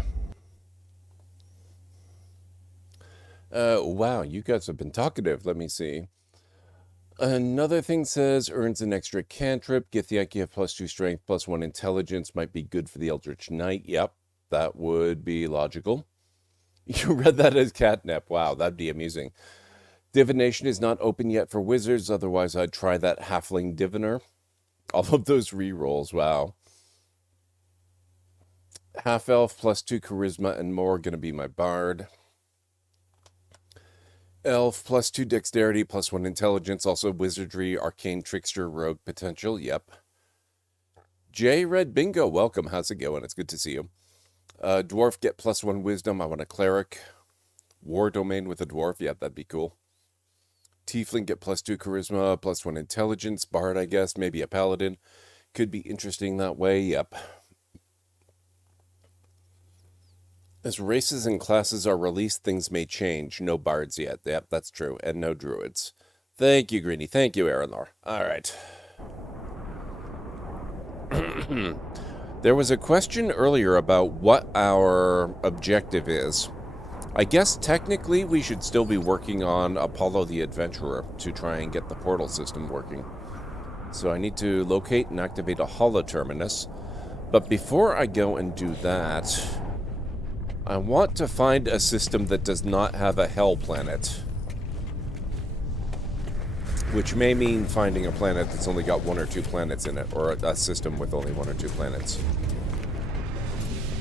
Wow, you guys have been talkative. Let me see. Another thing says, earns an extra cantrip. Githyanki have +2 strength, +1 intelligence. Might be good for the Eldritch Knight. Yep, that would be logical. You read that as catnip. Wow, that'd be amusing. Divination is not open yet for wizards. Otherwise, I'd try that Halfling Diviner. All of those rerolls, wow. Half-elf, +2 charisma and more, gonna be my bard. Elf, +2 dexterity, +1 intelligence, also wizardry, arcane trickster, rogue potential, yep. J Red Bingo, welcome, how's it going? It's good to see you. Dwarf, get +1 wisdom, I want a cleric. War domain with a dwarf, yep, that'd be cool. Tiefling, get +2 charisma, +1 intelligence, bard, I guess, maybe a paladin. Could be interesting that way, yep. As races and classes are released, things may change. No bards yet. Yep, that's true. And no druids. Thank you, Greeny. Thank you, Aranor. All right. There was a question earlier about what our objective is. I guess technically we should still be working on Apollo the Adventurer to try and get the portal system working. So I need to locate and activate a holoterminus. But before I go and do that, I want to find a system that does not have a hell planet. Which may mean finding a planet that's only got 1 or 2 planets in it, or a system with only 1 or 2 planets.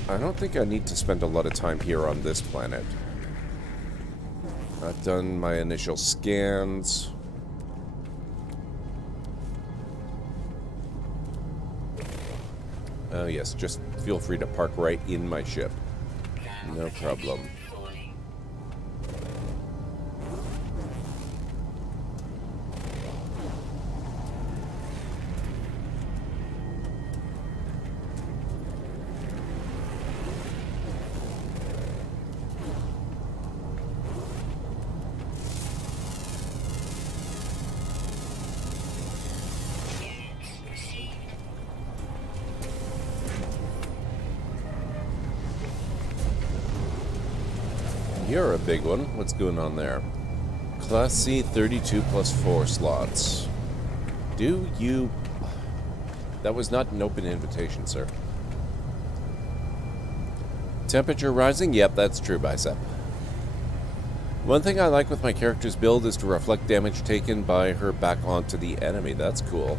I don't think I need to spend a lot of time here on this planet. I've done my initial scans. Oh yes, just feel free to park right in my ship. No problem. You're a big one. What's going on there? Class C 32 +4 slots. Do you... That was not an open invitation, sir. Temperature rising? Yep, that's true, Bicep. One thing I like with my character's build is to reflect damage taken by her back onto the enemy. That's cool.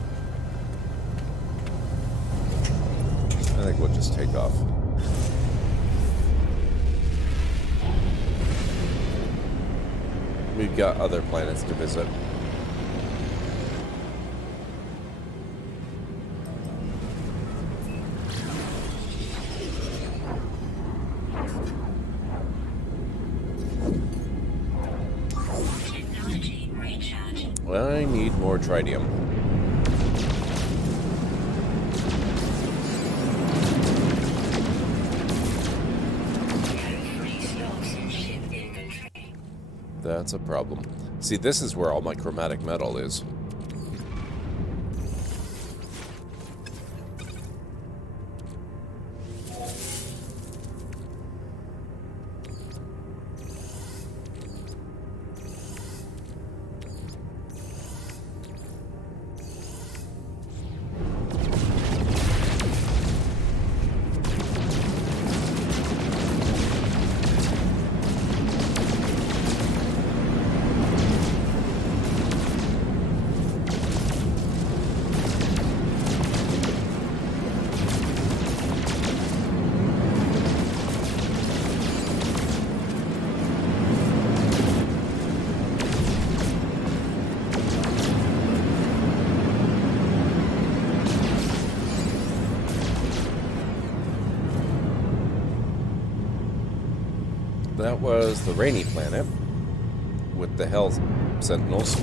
I think we'll just take off. We've got other planets to visit. Well, I need more tritium. That's a problem. See, this is where all my chromatic metal is. That was the rainy planet with the Hell Sentinels.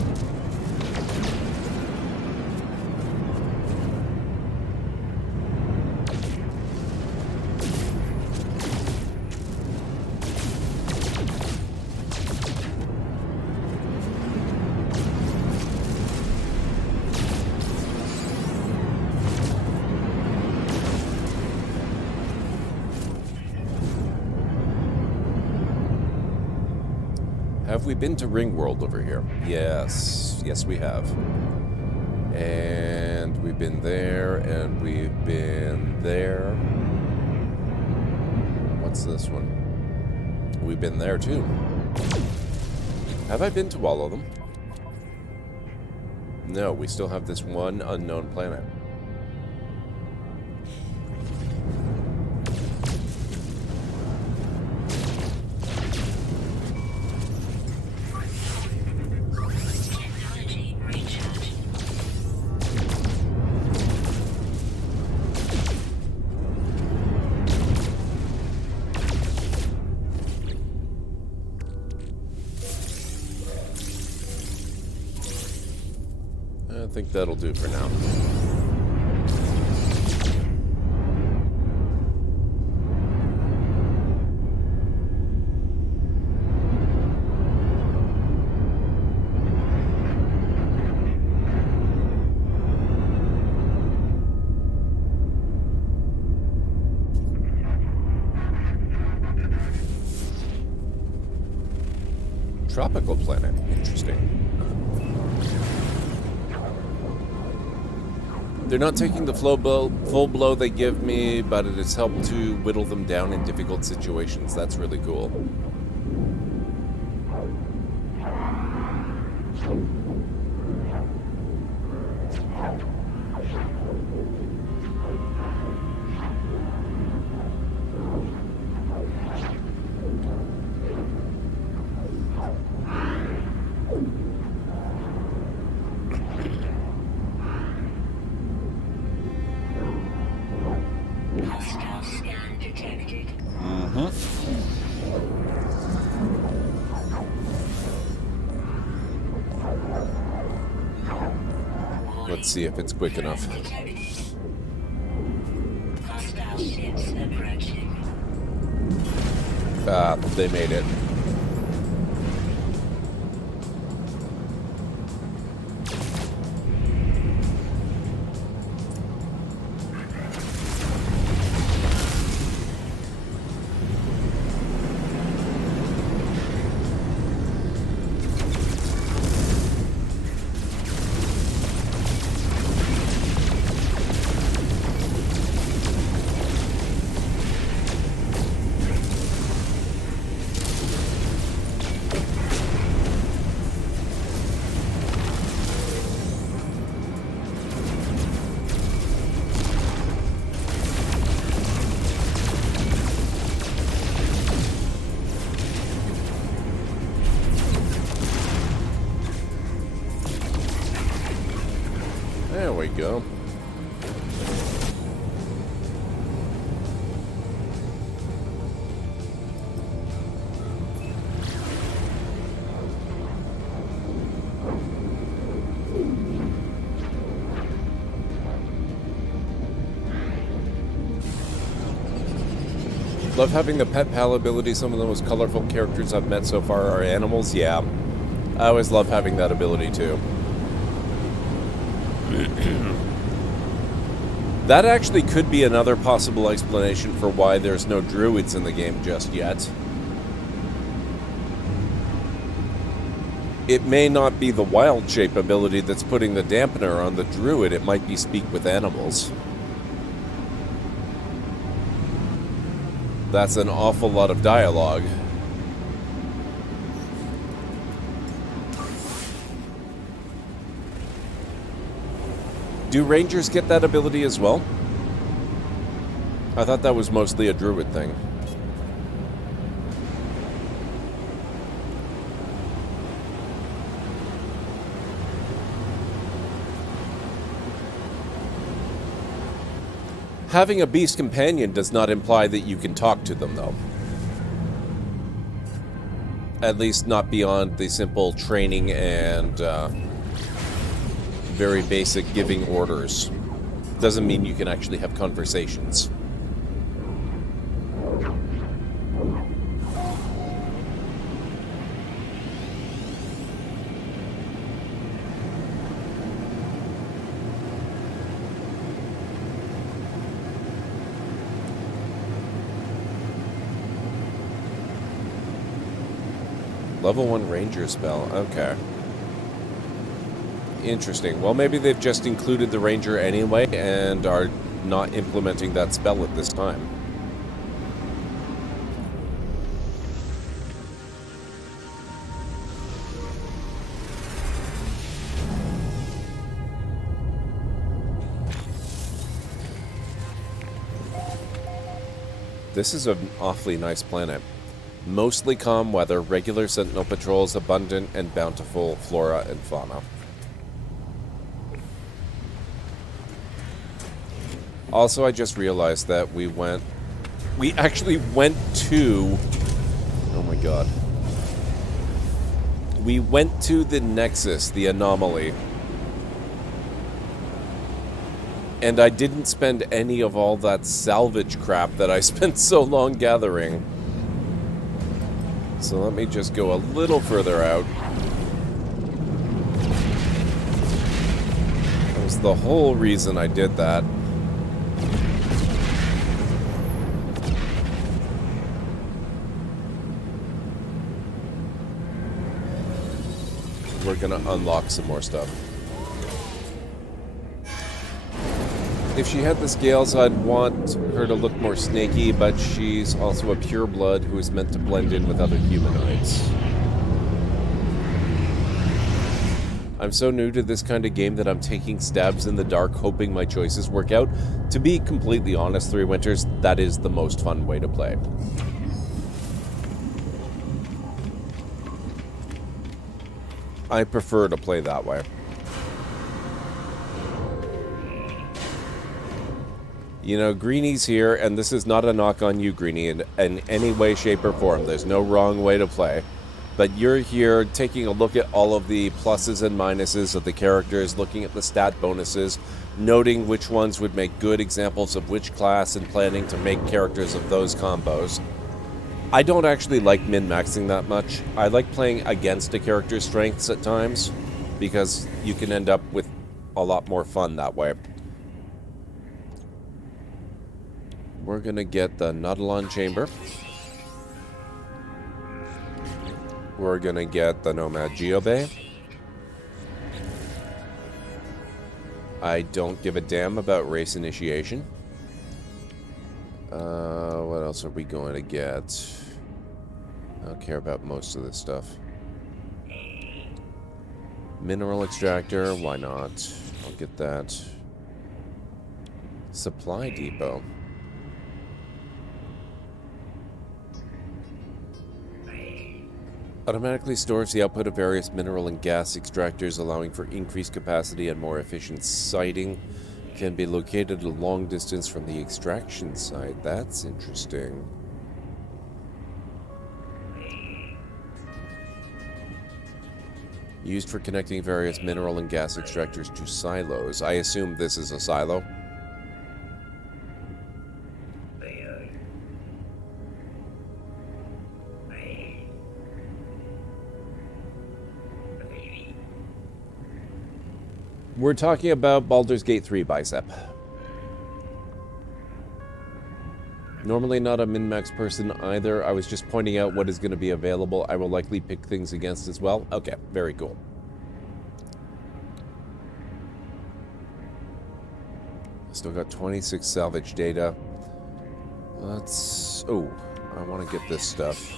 Have we been to Ringworld over here? Yes. Yes, we have. And we've been there, and we've been there. What's this one? We've been there, too. Have I been to all of them? No, we still have this one unknown planet. Technology recharge. I think that'll do for now. Tropical planet. Interesting. They're not taking the full blow they give me, but it has helped to whittle them down in difficult situations. That's really cool. Hostile scan detected. Let's see if it's quick enough. Detected. Hostile ships approaching. Ah, they made it. There we go. Love having the pet pal ability. Some of the most colorful characters I've met so far are animals. Yeah, I always love having that ability too. That actually could be another possible explanation for why there's no druids in the game just yet. It may not be the wild shape ability that's putting the dampener on the druid, it might be speak with animals. That's an awful lot of dialogue. Do rangers get that ability as well? I thought that was mostly a druid thing. Having a beast companion does not imply that you can talk to them, though. At least not beyond the simple training and very basic giving orders. Doesn't mean you can actually have conversations. Level 1 ranger spell. Okay. Interesting. Well, maybe they've just included the ranger anyway and are not implementing that spell at this time. This is an awfully nice planet. Mostly calm weather, regular sentinel patrols, abundant and bountiful flora and fauna. Also, I just realized that we actually went to... Oh my god. We went to the Nexus, the anomaly. And I didn't spend any of all that salvage crap that I spent so long gathering. So let me just go a little further out. That was the whole reason I did that. We're gonna unlock some more stuff. If she had the scales, I'd want her to look more snaky, but she's also a pureblood who is meant to blend in with other humanoids. I'm so new to this kind of game that I'm taking stabs in the dark, hoping my choices work out. To be completely honest, Three Winters, that is the most fun way to play. I prefer to play that way. You know, Greenie's here, and this is not a knock on you, Greenie, in any way, shape, or form. There's no wrong way to play. But you're here taking a look at all of the pluses and minuses of the characters, looking at the stat bonuses, noting which ones would make good examples of which class, and planning to make characters of those combos. I don't actually like min-maxing that much. I like playing against a character's strengths at times, because you can end up with a lot more fun that way. We're gonna get the Nautilon Chamber. We're gonna get the Nomad Geobay. I don't give a damn about race initiation. What else are we going to get? I don't care about most of this stuff. Mineral Extractor, why not? I'll get that. Supply Depot. Automatically stores the output of various mineral and gas extractors, allowing for increased capacity and more efficient siting. Can be located a long distance from the extraction site. That's interesting. Used for connecting various mineral and gas extractors to silos. I assume this is a silo. We're talking about Baldur's Gate 3 Bicep. Normally not a min-max person either. I was just pointing out what is going to be available. I will likely pick things against as well. Okay, very cool. Still got 26 salvage data. Let's... Oh, I want to get this stuff.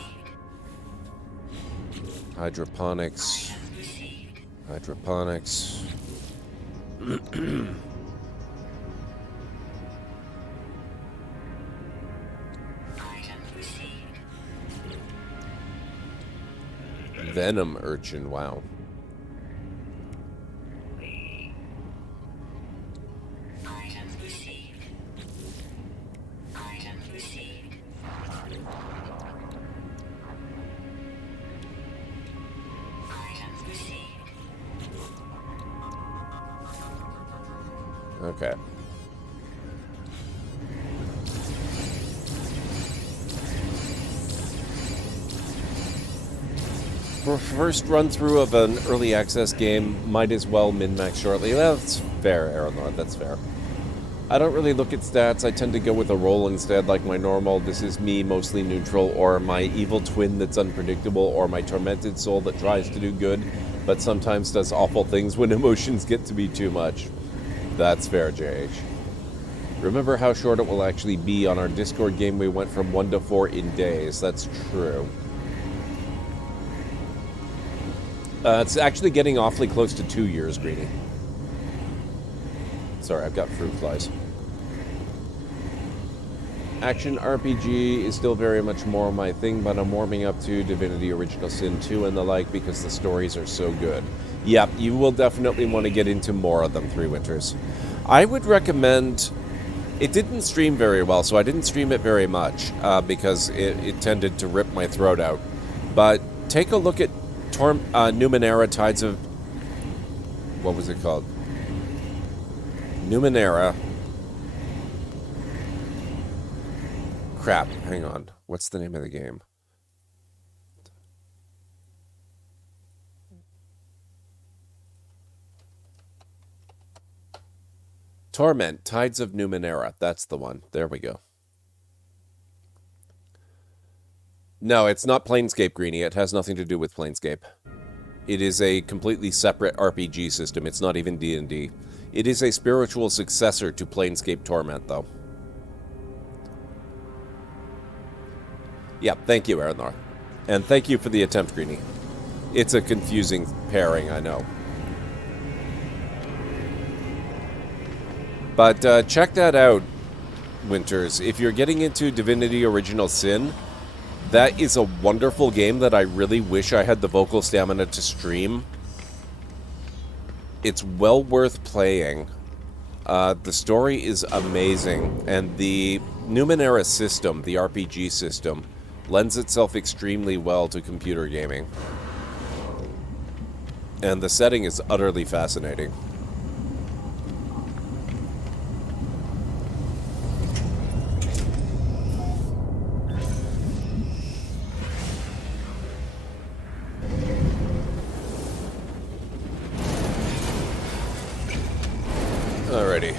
Hydroponics. Hydroponics. Venom urchin, wow. Okay. For first run through of an early access game, might as well min-max shortly. That's fair, Aaron Lord, that's fair. I don't really look at stats. I tend to go with a roll instead, like my normal, this is me, mostly neutral, or my evil twin that's unpredictable, or my tormented soul that tries to do good, but sometimes does awful things when emotions get to be too much. That's fair, JH. Remember how short it will actually be. On our Discord game, we went from 1 to 4 in days. That's true. It's actually getting awfully close to 2 years, Greenie. Sorry, I've got fruit flies. Action RPG is still very much more my thing, but I'm warming up to Divinity Original Sin 2 and the like because the stories are so good. Yep, you will definitely want to get into more of them, Three Winters. I would recommend... It didn't stream very well, so I didn't stream it very much because it tended to rip my throat out. But take a look at Numenera Tides of... What was it called? Numenera. Crap, hang on. What's the name of the game? Torment, Tides of Numenera. That's the one. There we go. No, it's not Planescape, Greenie. It has nothing to do with Planescape. It is a completely separate RPG system. It's not even D&D. It is a spiritual successor to Planescape Torment, though. Yeah, thank you, Aranor. And thank you for the attempt, Greenie. It's a confusing pairing, I know. But check that out, Winters. If you're getting into Divinity Original Sin, that is a wonderful game that I really wish I had the vocal stamina to stream. It's well worth playing. The story is amazing, and the Numenera system, the RPG system, lends itself extremely well to computer gaming. And the setting is utterly fascinating. Alrighty.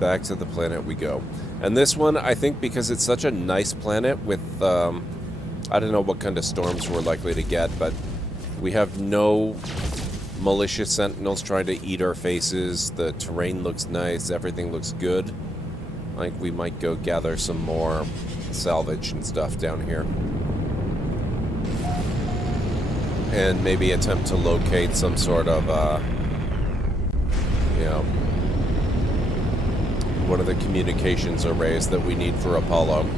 Back to the planet we go. And this one, I think because it's such a nice planet with, I don't know what kind of storms we're likely to get, but we have no malicious sentinels trying to eat our faces. The terrain looks nice. Everything looks good. Like we might go gather some more salvage and stuff down here. And maybe attempt to locate some sort of, you know, one of the communications arrays that we need for Apollo.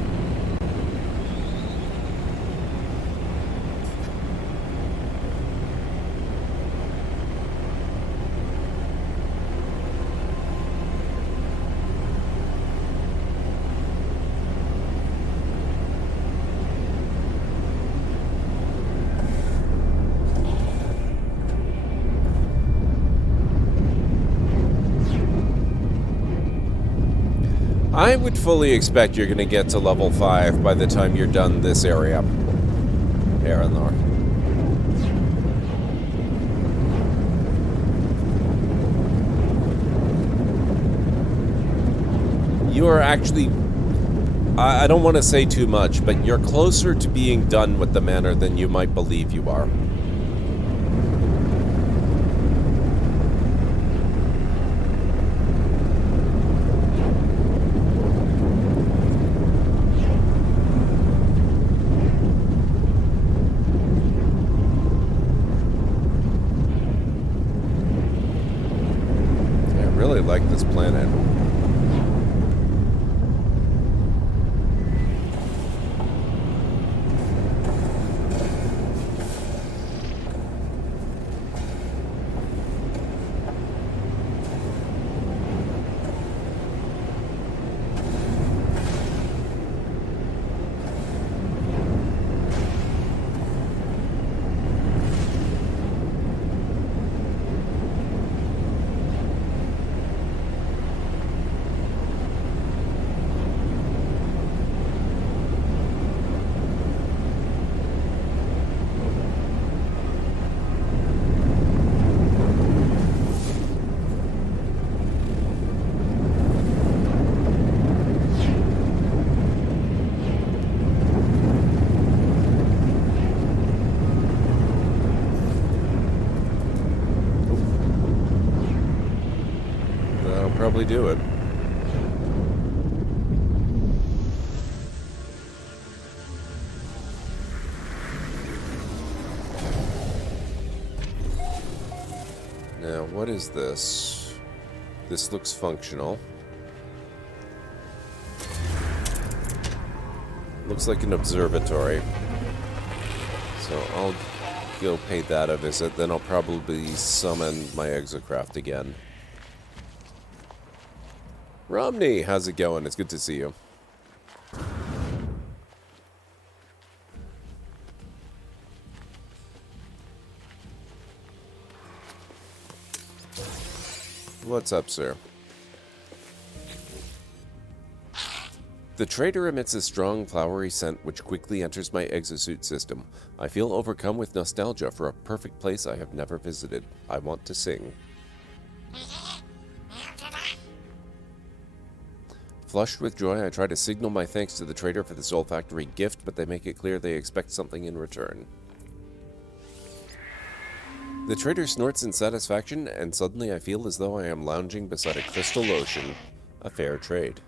I would fully expect you're going to get to level 5 by the time you're done this area, Aranor. You are actually, I don't want to say too much, but you're closer to being done with the manor than you might believe you are. Like this planet. probably do it. Now, what is this? This looks functional. Looks like an observatory. So I'll go pay that a visit, then I'll probably summon my exocraft again. Romney, how's it going? It's good to see you. What's up, sir? The trader emits a strong, flowery scent which quickly enters my exosuit system. I feel overcome with nostalgia for a perfect place I have never visited. I want to sing. Flushed with joy, I try to signal my thanks to the trader for this olfactory gift, but they make it clear they expect something in return. The trader snorts in satisfaction, and suddenly I feel as though I am lounging beside a crystal ocean. A fair trade.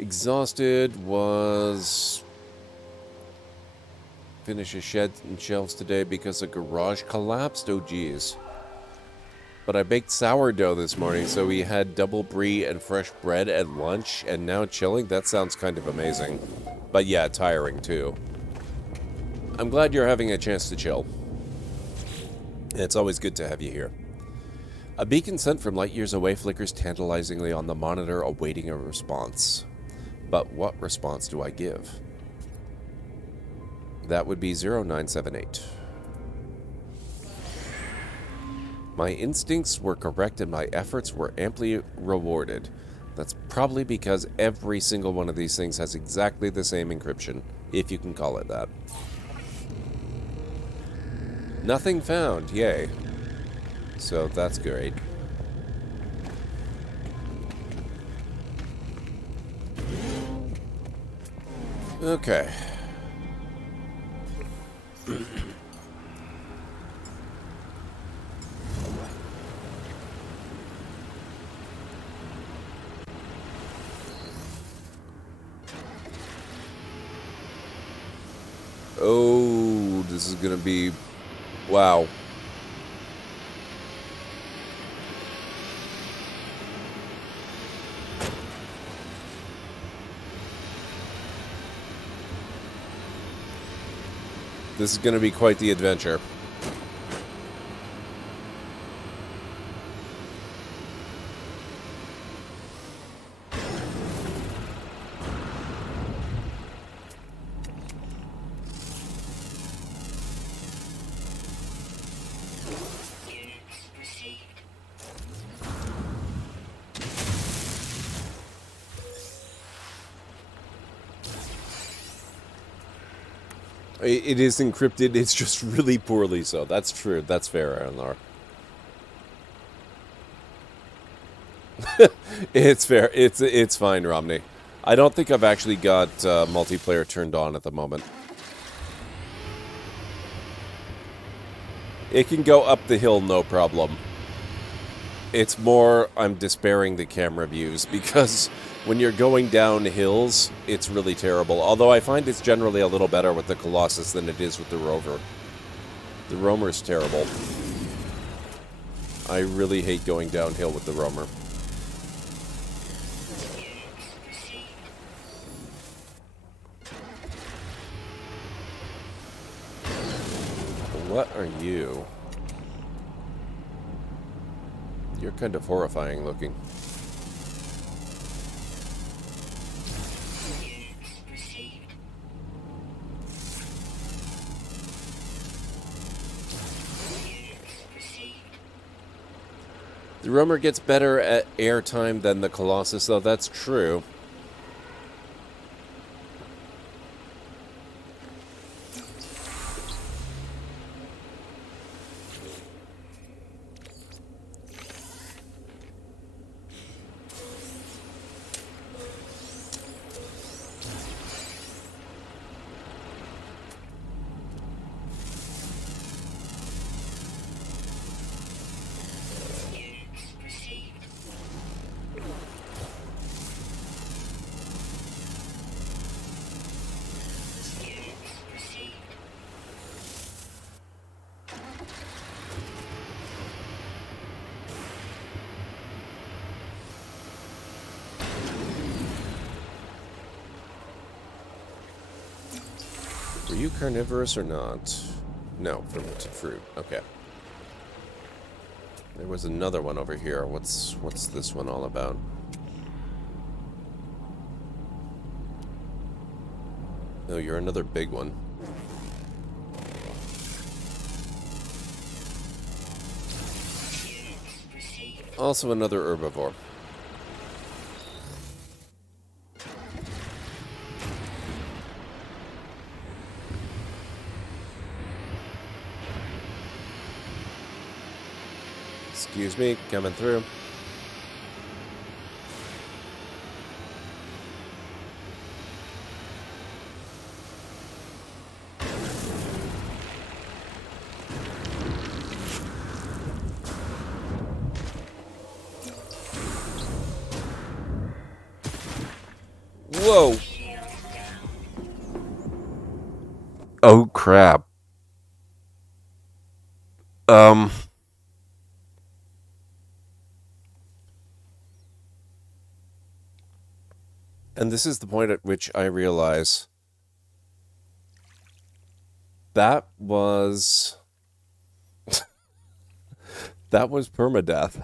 Exhausted was... Finish a shed and shelves today because a garage collapsed. Oh geez. But I baked sourdough this morning, so we had double brie and fresh bread at lunch, and now chilling. That sounds kind of amazing. But yeah, tiring too. I'm glad you're having a chance to chill. It's always good to have you here. A beacon sent from light years away flickers tantalizingly on the monitor, awaiting a response. But what response do I give? That would be 0978. My instincts were correct and my efforts were amply rewarded. That's probably because every single one of these things has exactly the same encryption, if you can call it that. Nothing found, yay. So that's great. Okay. Oh, this is gonna be... Wow. This is gonna be quite the adventure. It is encrypted, it's just really poorly so. That's true, that's fair, Aranlar. It's fair, it's fine, Romney. I don't think I've actually got multiplayer turned on at the moment. It can go up the hill, no problem. It's more, I'm despairing the camera views, because when you're going down hills, it's really terrible. Although I find it's generally a little better with the Colossus than it is with the Rover. The Romer's terrible. I really hate going downhill with the Romer. What are you? You're kind of horrifying looking. The Romer gets better at airtime than the Colossus, though that's true. Are you carnivorous or not? No, fermented fruit. Okay. There was another one over here. What's this one all about? No, you're another big one. Also another herbivore. Excuse me, coming through. Whoa! Oh crap. And this is the point at which I realize that was that was permadeath.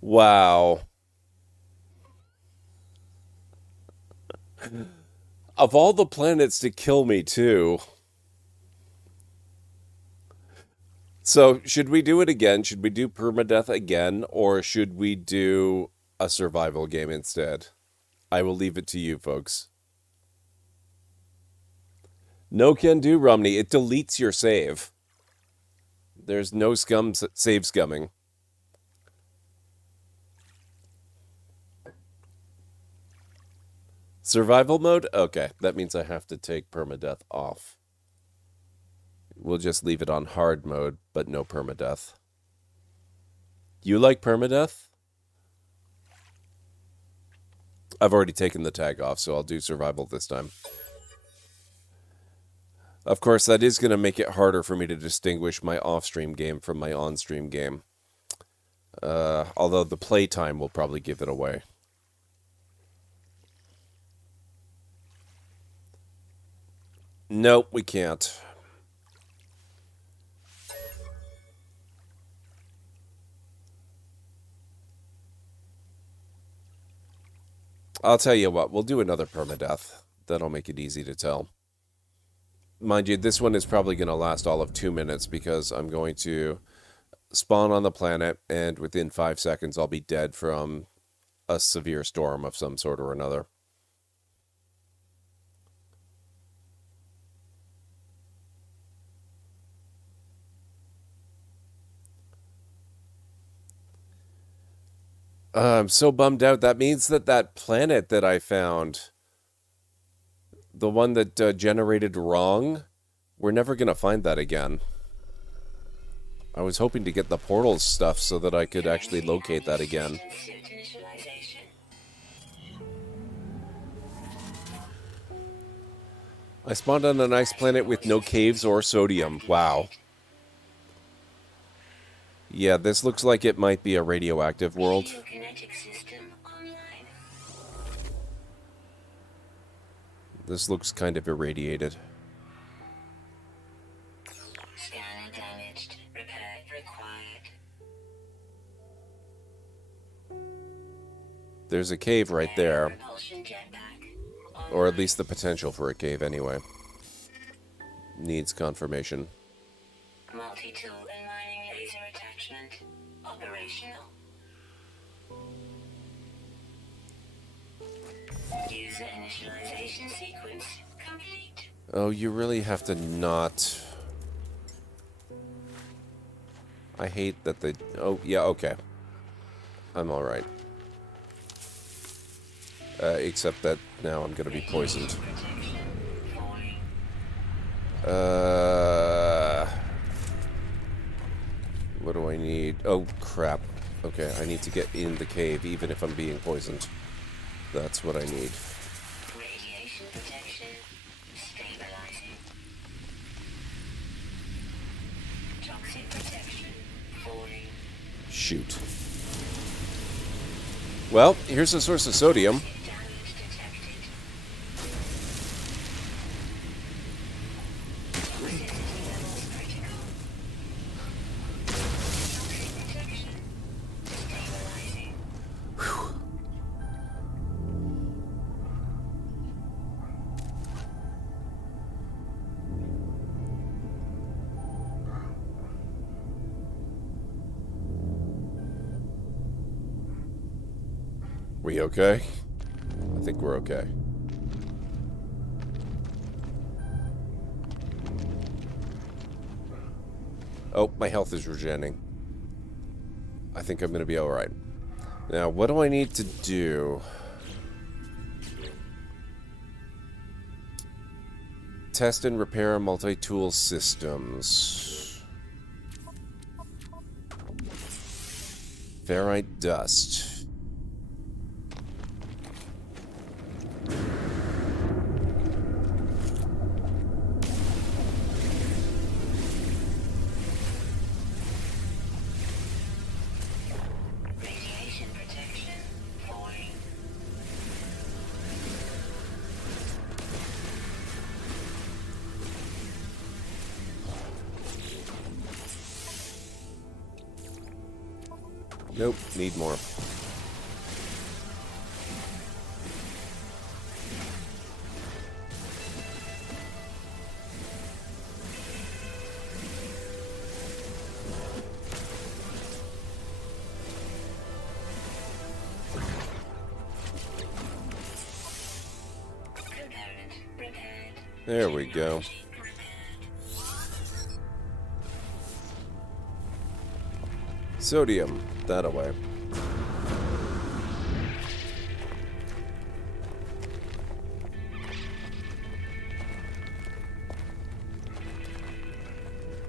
Wow. Of all the planets to kill me too. So, should we do it again? Should we do permadeath again? Or should we do a survival game instead? I will leave it to you, folks. No can do, Romney. It deletes your save. There's no save scumming. Survival mode? Okay, that means I have to take permadeath off. We'll just leave it on hard mode, but no permadeath. You like permadeath? I've already taken the tag off, so I'll do survival this time. Of course, that is going to make it harder for me to distinguish my off-stream game from my on-stream game. Although the playtime will probably give it away. Nope, we can't. I'll tell you what, we'll do another permadeath. That'll make it easy to tell. Mind you, this one is probably going to last all of 2 minutes because I'm going to spawn on the planet and within 5 seconds I'll be dead from a severe storm of some sort or another. I'm so bummed out. That means that planet that I found, the one that generated wrong, we're never going to find that again. I was hoping to get the portal stuff so that I could actually locate that again. I spawned on a nice planet with no caves or sodium. Wow. Yeah, this looks like it might be a radioactive world. This looks kind of irradiated. Scanner damaged. Repair required. There's a cave right there. Or at least the potential for a cave anyway. Needs confirmation. Multi-tool and mining laser attachment operational. User initialization sequence complete. Oh, you really have to not... I hate that they... Oh, yeah, okay. I'm alright. Except that now I'm gonna be poisoned. What do I need? Oh, crap. Okay, I need to get in the cave, even if I'm being poisoned. That's what I need. Radiation protection stabilizing. Toxic protection falling. Shoot. Well, here's a source of sodium. Damage detected. Acidity levels critical. Toxic protection. Stabilizing. We okay? I think we're okay. Oh, my health is regenerating. I think I'm gonna be alright. Now, what do I need to do? Test and repair multi-tool systems. Ferrite dust. Radiation protection. Falling. Nope, need more. Component repaired. There we go. Technology repaired. Sodium. That away.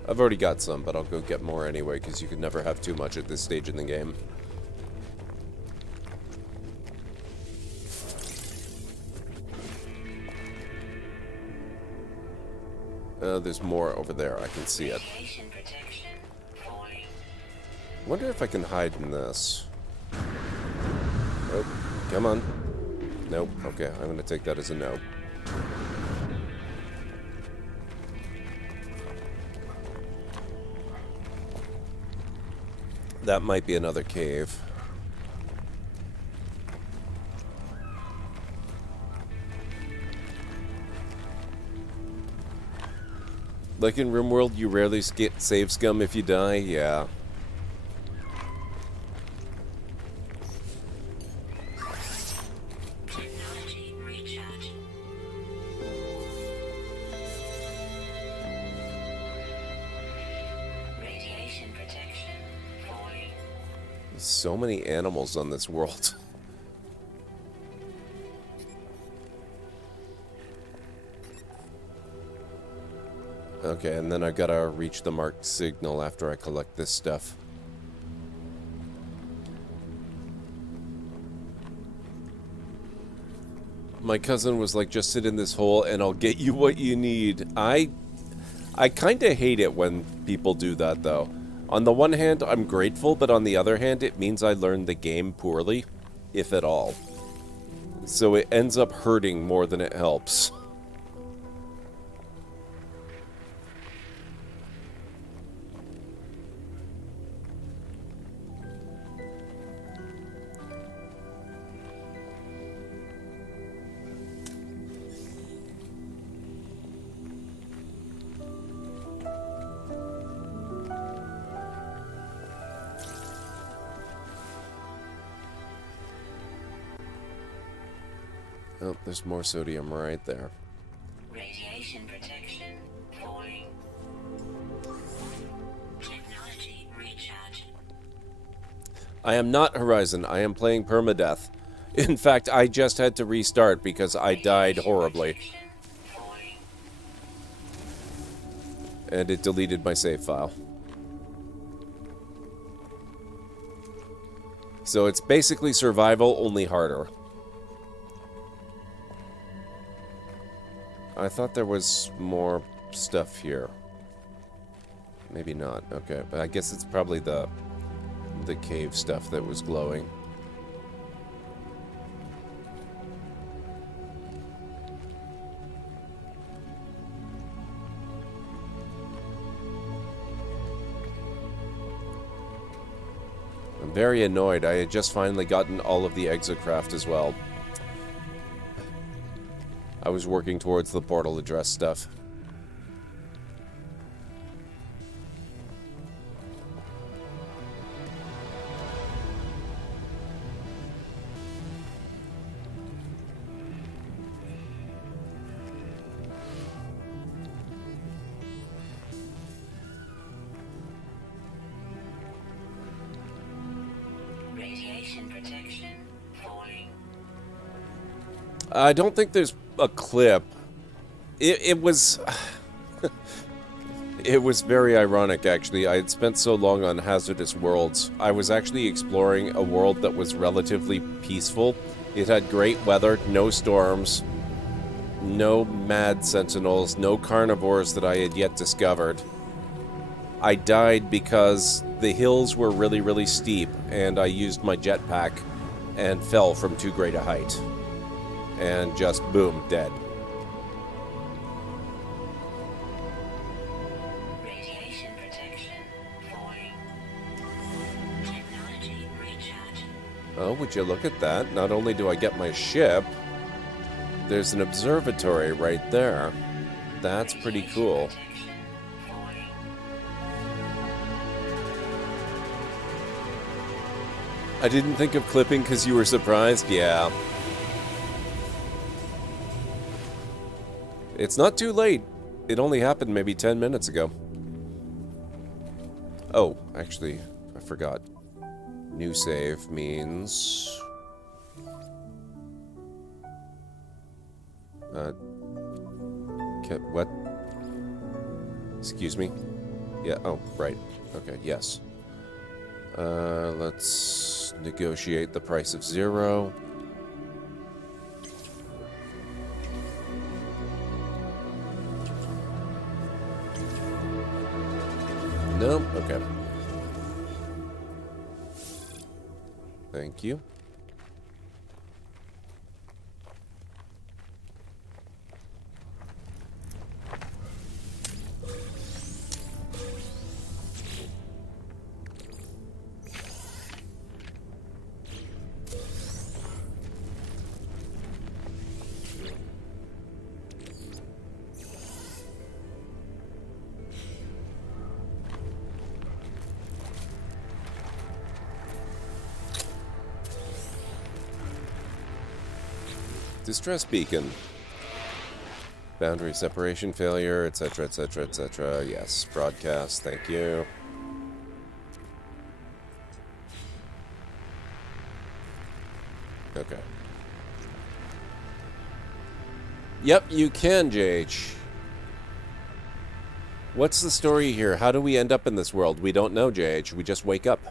I've already got some, but I'll go get more anyway, because you can never have too much at this stage in the game. There's more over there. I can see it. Radiation protection. Falling. Wonder if I can hide in this. Oh, come on. Nope. Okay, I'm gonna take that as a no. That might be another cave. Like in RimWorld, you rarely get save scum if you die? Yeah. Technology recharge. Radiation protection. Falling. So many animals on this world. Okay, and then I gotta reach the marked signal after I collect this stuff. My cousin was like, just sit in this hole and I'll get you what you need. I kinda hate it when people do that, though. On the one hand, I'm grateful, but on the other hand, it means I learned the game poorly, if at all. So it ends up hurting more than it helps. Oh, there's more sodium right there. Radiation protection. Falling. Technology recharge. I am not Horizon. I am playing permadeath. In fact, I just had to restart because I died horribly. Falling. And it deleted my save file. So it's basically survival, only harder. I thought there was more stuff here. Maybe not. Okay, but I guess it's probably the cave stuff that was glowing. I'm very annoyed. I had just finally gotten all of the exocraft as well. I was working towards the portal address stuff. Radiation protection falling. I don't think there's a clip. It was... It was very ironic, actually. I had spent so long on Hazardous Worlds. I was actually exploring a world that was relatively peaceful. It had great weather, no storms, no mad sentinels, no carnivores that I had yet discovered. I died because the hills were really, really steep, and I used my jetpack and fell from too great a height. And just, boom, dead. Radiation protection falling. Technology recharge. Oh, would you look at that? Not only do I get my ship, there's an observatory right there. That's pretty cool. Protection falling. I didn't think of clipping because you were surprised? Yeah. It's not too late. It only happened maybe 10 minutes ago. Oh, actually, I forgot. New save means... what? Excuse me? Yeah, oh, right. Okay, yes. Let's negotiate the price of 0. No? Okay. Thank you. Distress beacon. Boundary separation failure, etc., etc., etc. Yes, broadcast, thank you. Okay. Yep, you can, JH. What's the story here? How do we end up in this world? We don't know, JH. We just wake up.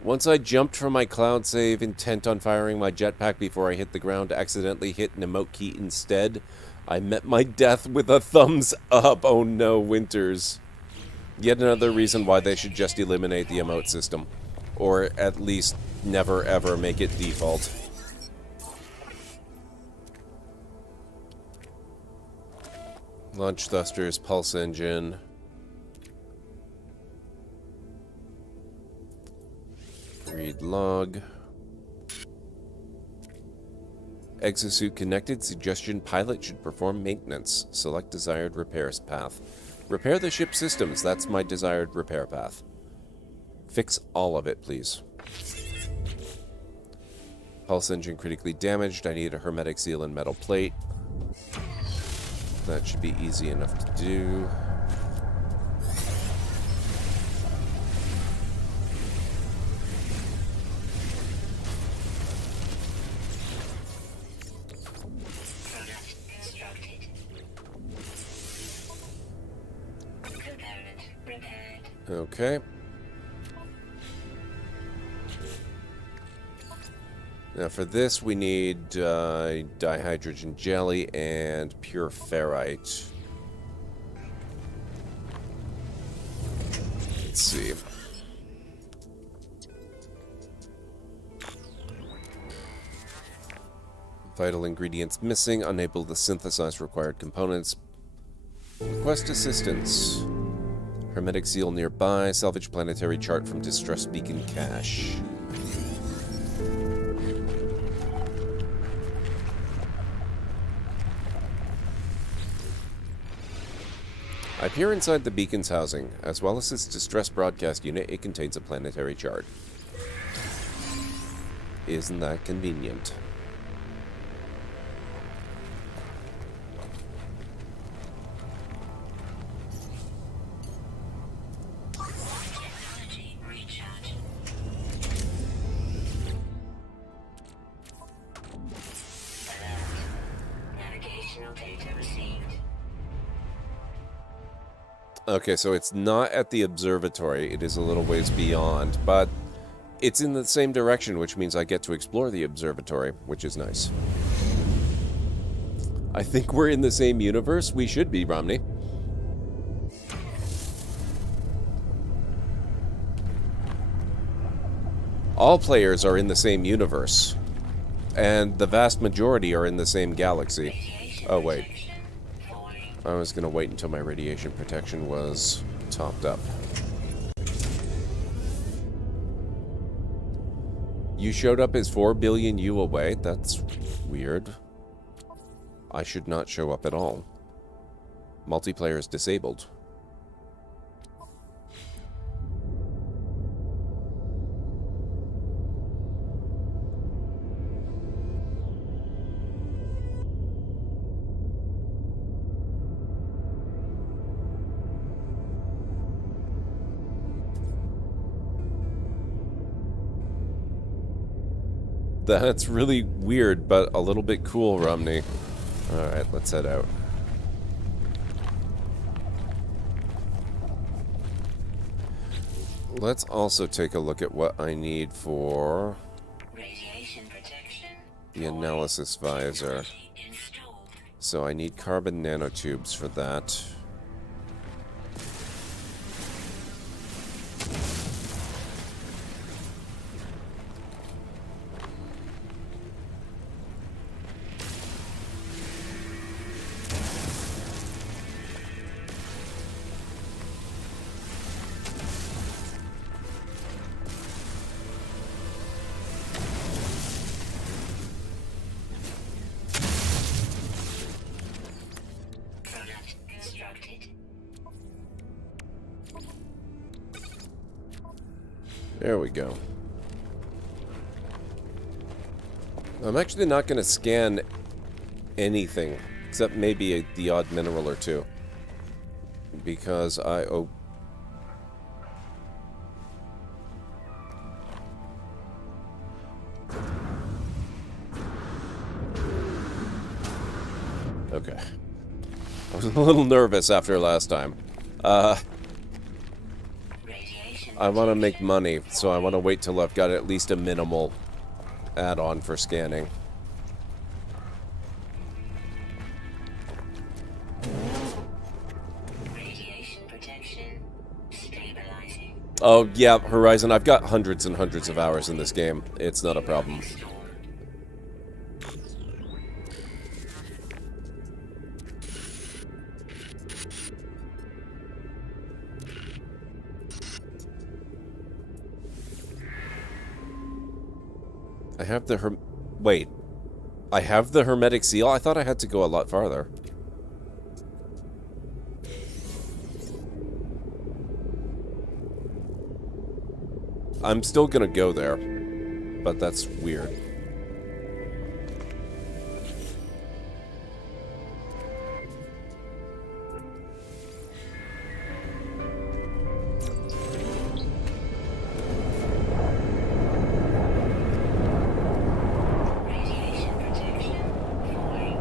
Once I jumped from my cloud save, intent on firing my jetpack before I hit the ground, accidentally hit an emote key instead. I met my death with a thumbs up. Oh no, Winters. Yet another reason why they should just eliminate the emote system. Or at least never ever make it default. Launch thrusters, pulse engine. Read log. Exosuit connected. Suggestion: pilot should perform maintenance. Select desired repairs path. Repair the ship systems. That's my desired repair path. Fix all of it, please. Pulse engine critically damaged. I need a hermetic seal and metal plate. That should be easy enough to do. Product constructed. Component repaired. Okay. Now for this we need dihydrogen jelly and pure ferrite. Let's see. Vital ingredients missing, unable to synthesize required components. Request assistance. Hermetic seal nearby. Salvage planetary chart from distress beacon cache. I peer inside the beacon's housing. As well as its distress broadcast unit, it contains a planetary chart. Isn't that convenient? Technology recharge. Alert. Navigational data received. Okay, so it's not at the observatory. It is a little ways beyond, but it's in the same direction, which means I get to explore the observatory, which is nice. I think we're in the same universe. We should be, Romney. All players are in the same universe, and the vast majority are in the same galaxy. Radiation Oh, wait. protection. Falling. I was going to wait until my radiation protection was topped up. You showed up as 4 billion U away? That's weird. I should not show up at all. Multiplayer is disabled. That's really weird, but a little bit cool, Romney. Alright, let's head out. Let's also take a look at what I need for Radiation protection. the analysis visor. Installed. So I need carbon nanotubes for that. Product constructed. There we go. I'm actually not going to scan anything, except maybe the odd mineral or two. Because I... Oh. Okay. I was a little nervous after last time. Radiation I want to make money, so I want to wait till I've got at least a minimal add-on for scanning. Radiation protection. Stabilizing. Oh, yeah, Horizon. I've got hundreds and hundreds of hours in this game. It's not a problem. Storm. I have the Wait. I have the hermetic seal? I thought I had to go a lot farther. I'm still gonna go there, but that's weird. Radiation protection. Falling.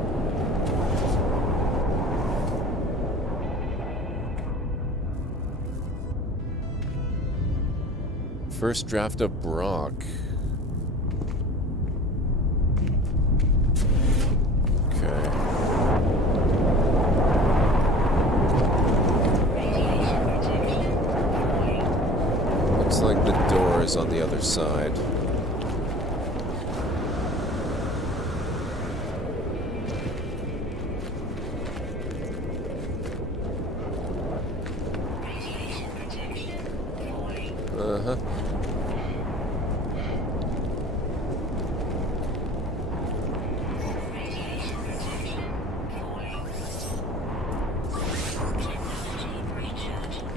First draft of Brock. Okay. Radiation protection. Falling. Looks like the door is on the other side. Radiation Uh-huh. Radiation protection falling. Technology recharging.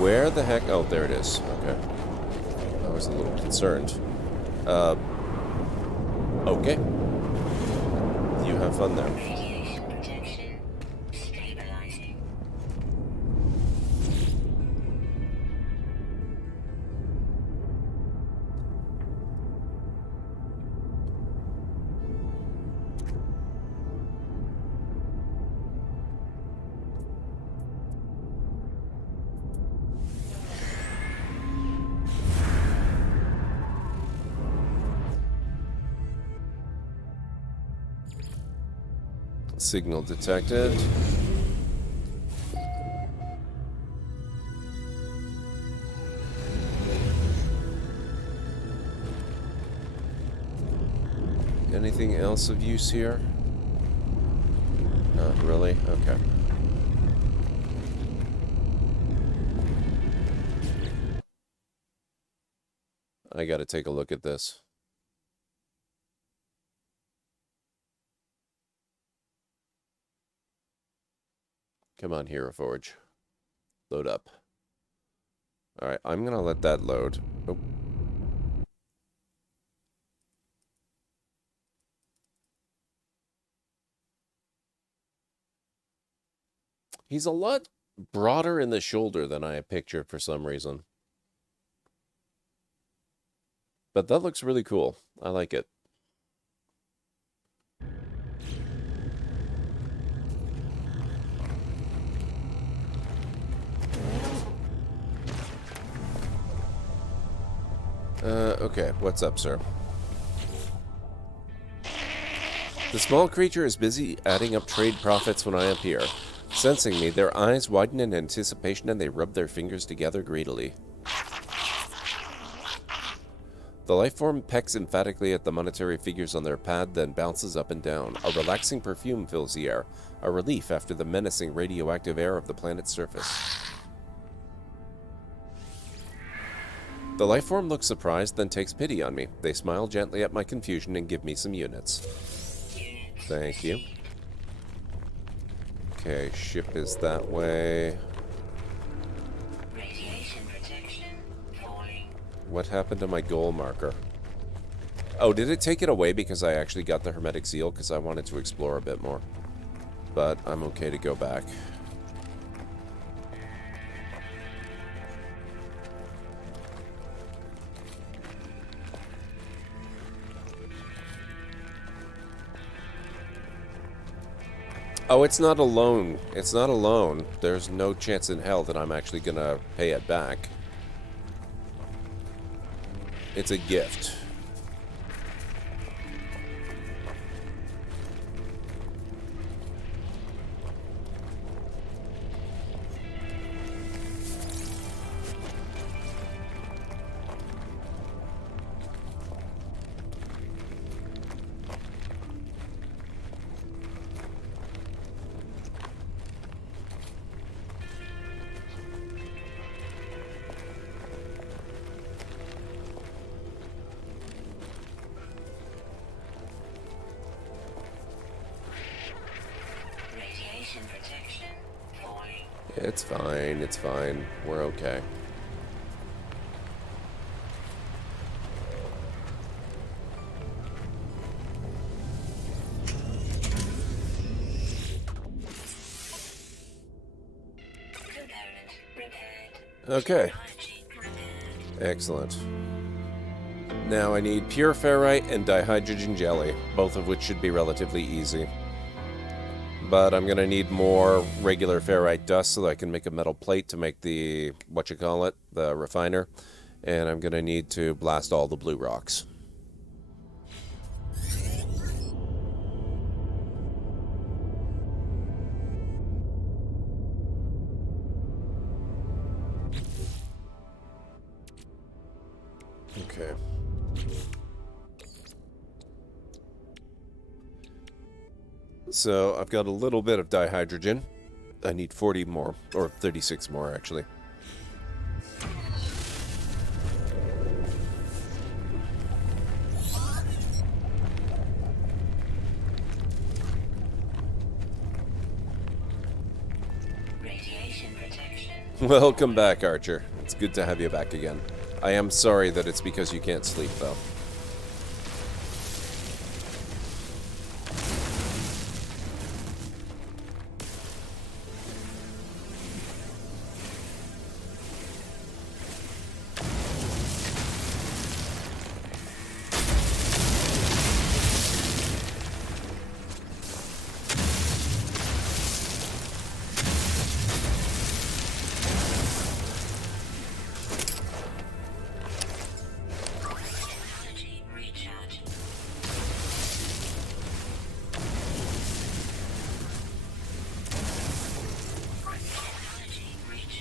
Where the heck? Oh, there it is. Okay. I was a little concerned. Okay. You have fun there. Radiation protection stabilizing. Signal detected. Anything else of use here? Not really? Okay. I gotta take a look at this. Come on, Hero Forge. Load up. Alright, I'm gonna let that load. Oh. He's a lot broader in the shoulder than I had pictured for some reason. But that looks really cool. I like it. Okay, what's up, sir? The small creature is busy adding up trade profits when I appear. Sensing me, their eyes widen in anticipation and they rub their fingers together greedily. The lifeform pecks emphatically at the monetary figures on their pad, then bounces up and down. A relaxing perfume fills the air, a relief after the menacing radioactive air of the planet's surface. The lifeform looks surprised, then takes pity on me. They smile gently at my confusion and give me some units. Thank you. Okay, ship is that way. Radiation protection falling. What happened to my goal marker? Oh, did it take it away because I actually got the hermetic seal? Because I wanted to explore a bit more. But I'm okay to go back. Oh, it's not a loan. It's not a loan. There's no chance in hell that I'm actually gonna pay it back. It's a gift. Radiation protection falling. It's fine. It's fine. We're okay. Component repaired. Okay. Technology repaired. Excellent. Now I need pure ferrite and dihydrogen jelly, both of which should be relatively easy. But I'm going to need more regular ferrite dust so that I can make a metal plate to make the, the refiner. And I'm going to need to blast all the blue rocks. Okay. So I've got a little bit of dihydrogen. I need 40 more, or 36 more actually. Welcome back, Archer. It's good to have you back again. I am sorry that it's because you can't sleep, though. Technology recharge. Technology recharge.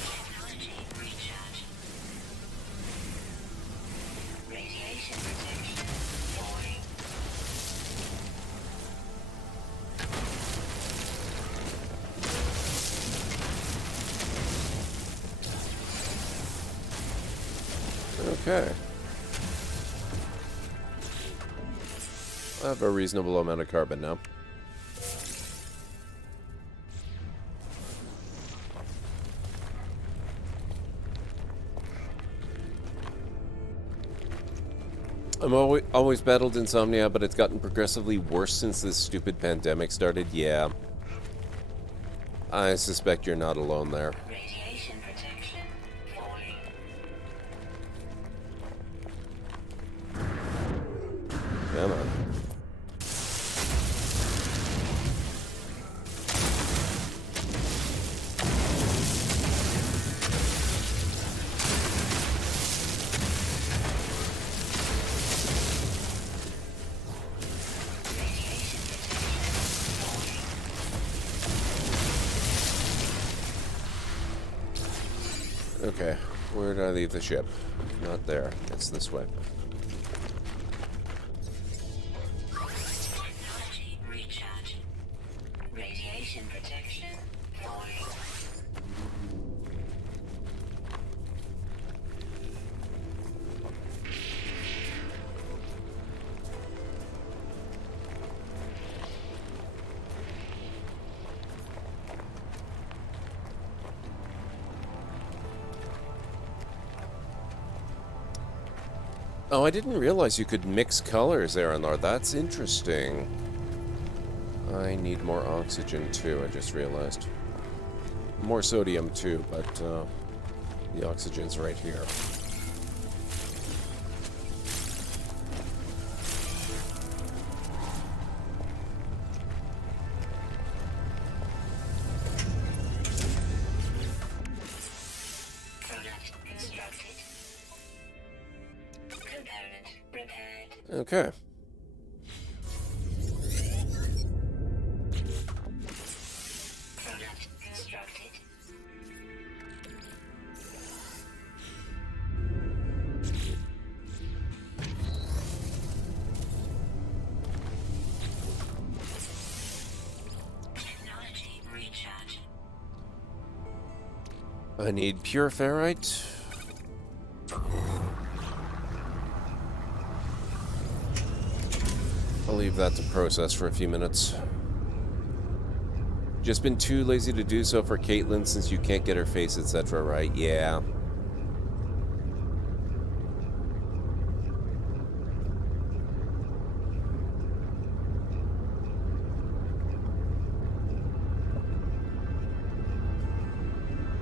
Technology recharge. Radiation protection falling. Okay. I have a reasonable amount of carbon now. I'm always battled insomnia, but it's gotten progressively worse since this stupid pandemic started. Yeah. I suspect you're not alone there. Radiation protection falling. Come on. Radiation protection falling. Okay. Where did I leave the ship? Not there. It's this way. Technology recharge. Radiation protection falling. Oh, I didn't realize you could mix colors, Aranor. That's interesting. I need more oxygen, too, I just realized. More sodium, too, but the oxygen's right here. Product constructed. Component repaired. Okay. Product constructed. Technology recharge. I need pure ferrite. I'll leave that to process for a few minutes. Just been too lazy to do so for Caitlin since you can't get her face, etc., right? Yeah.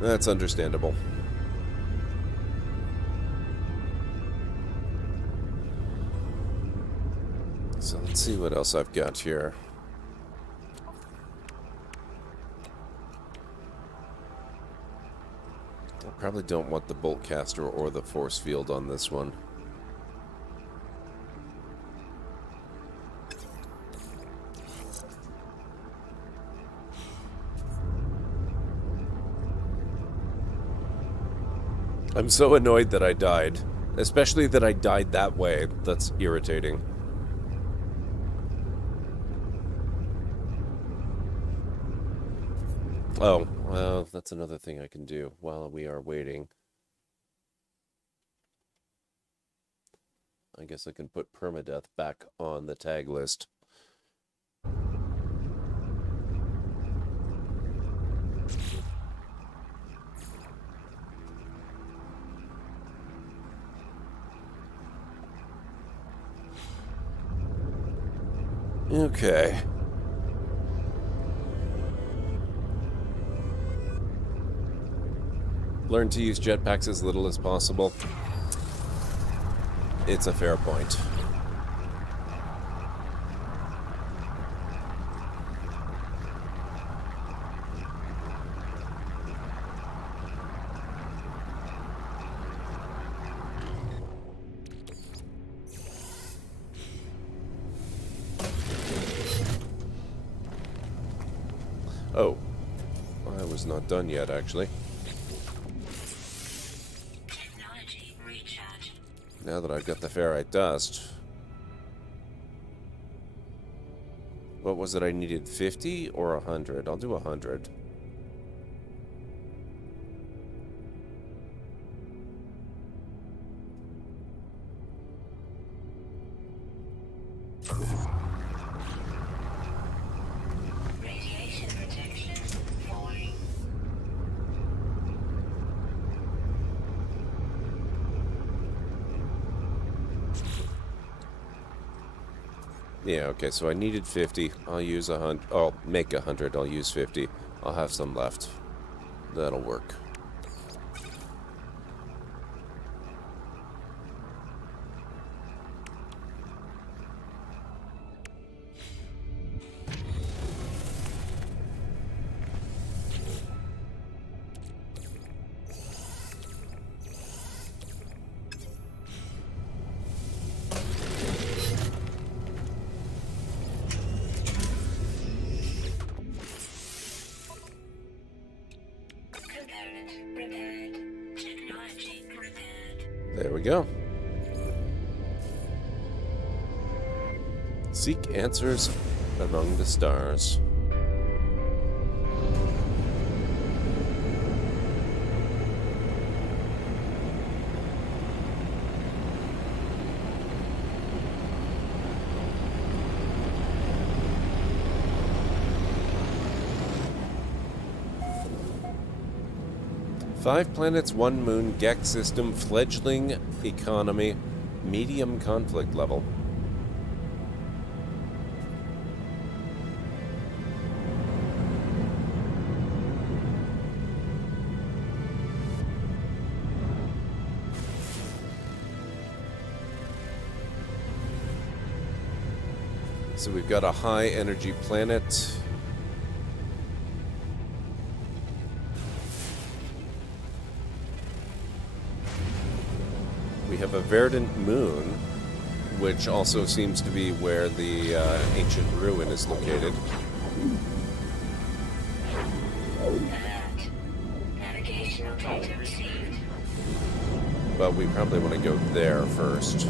That's understandable. So let's see what else I've got here. I probably don't want the bolt caster or the force field on this one. I'm so annoyed that I died. Especially that I died that way. That's irritating. Oh, well, that's another thing I can do while we are waiting. I guess I can put permadeath back on the tag list. Okay. Learn to use jetpacks as little as possible. It's a fair point. Oh, I was not done yet, actually. Technology recharge. Now that I've got the ferrite dust. What was it I needed, 50 or 100? I'll do 100. Radiation protection falling. Yeah, okay, so I needed 50. I'll use 100. I'll make 100. I'll use 50. I'll have some left. That'll work. Component repaired. Technology repaired. There we go. Seek answers among the stars. Five planets, one moon, Gex system, fledgling economy, medium conflict level. So we've got a high energy planet. We have a verdant moon, which also seems to be where the ancient ruin is located. Alert. Navigational data received. But we probably want to go there first.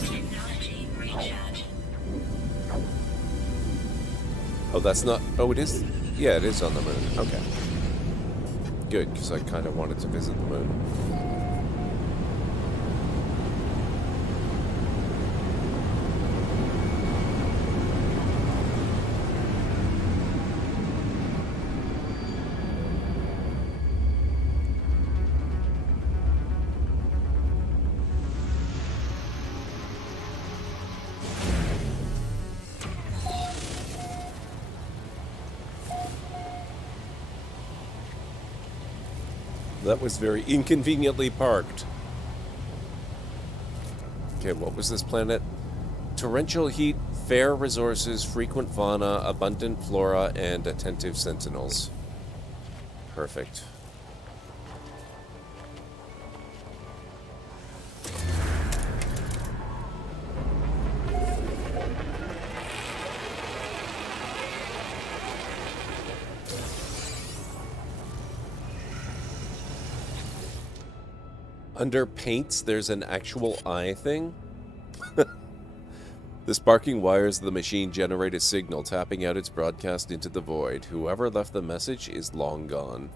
Technology recharge. Oh, that's not... Oh, it is? Yeah, it is on the moon. Okay. Good, because I kind of wanted to visit the moon. That was very inconveniently parked. Okay, what was this planet? Torrential heat, fair resources, frequent fauna, abundant flora, and attentive sentinels. Perfect. Under paints, there's an actual eye thing. The sparking wires of the machine generate a signal, tapping out its broadcast into the void. Whoever left the message is long gone.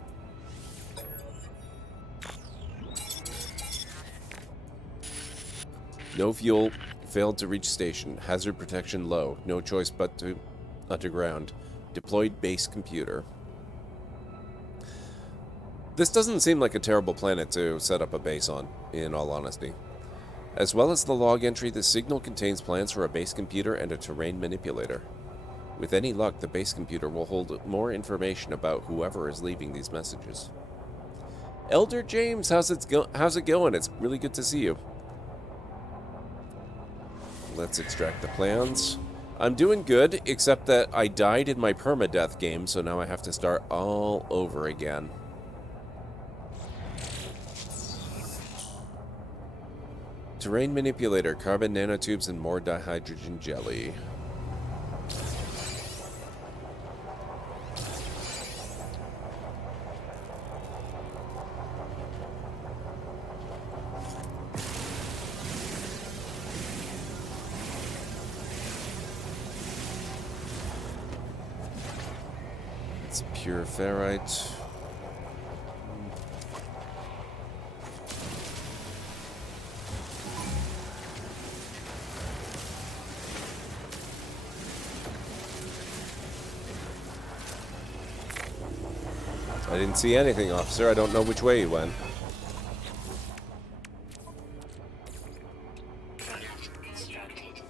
No fuel. Failed to reach station. Hazard protection low. No choice but to underground. Deployed base computer. This doesn't seem like a terrible planet to set up a base on, in all honesty. As well as the log entry, the signal contains plans for a base computer and a terrain manipulator. With any luck, the base computer will hold more information about whoever is leaving these messages. Elder James, how's it going? It's really good to see you. Let's extract the plans. I'm doing good, except that I died in my permadeath game, so now I have to start all over again. Terrain manipulator, carbon nanotubes, and more dihydrogen jelly. It's pure ferrite. I didn't see anything, officer. I don't know which way you went. Product constructed.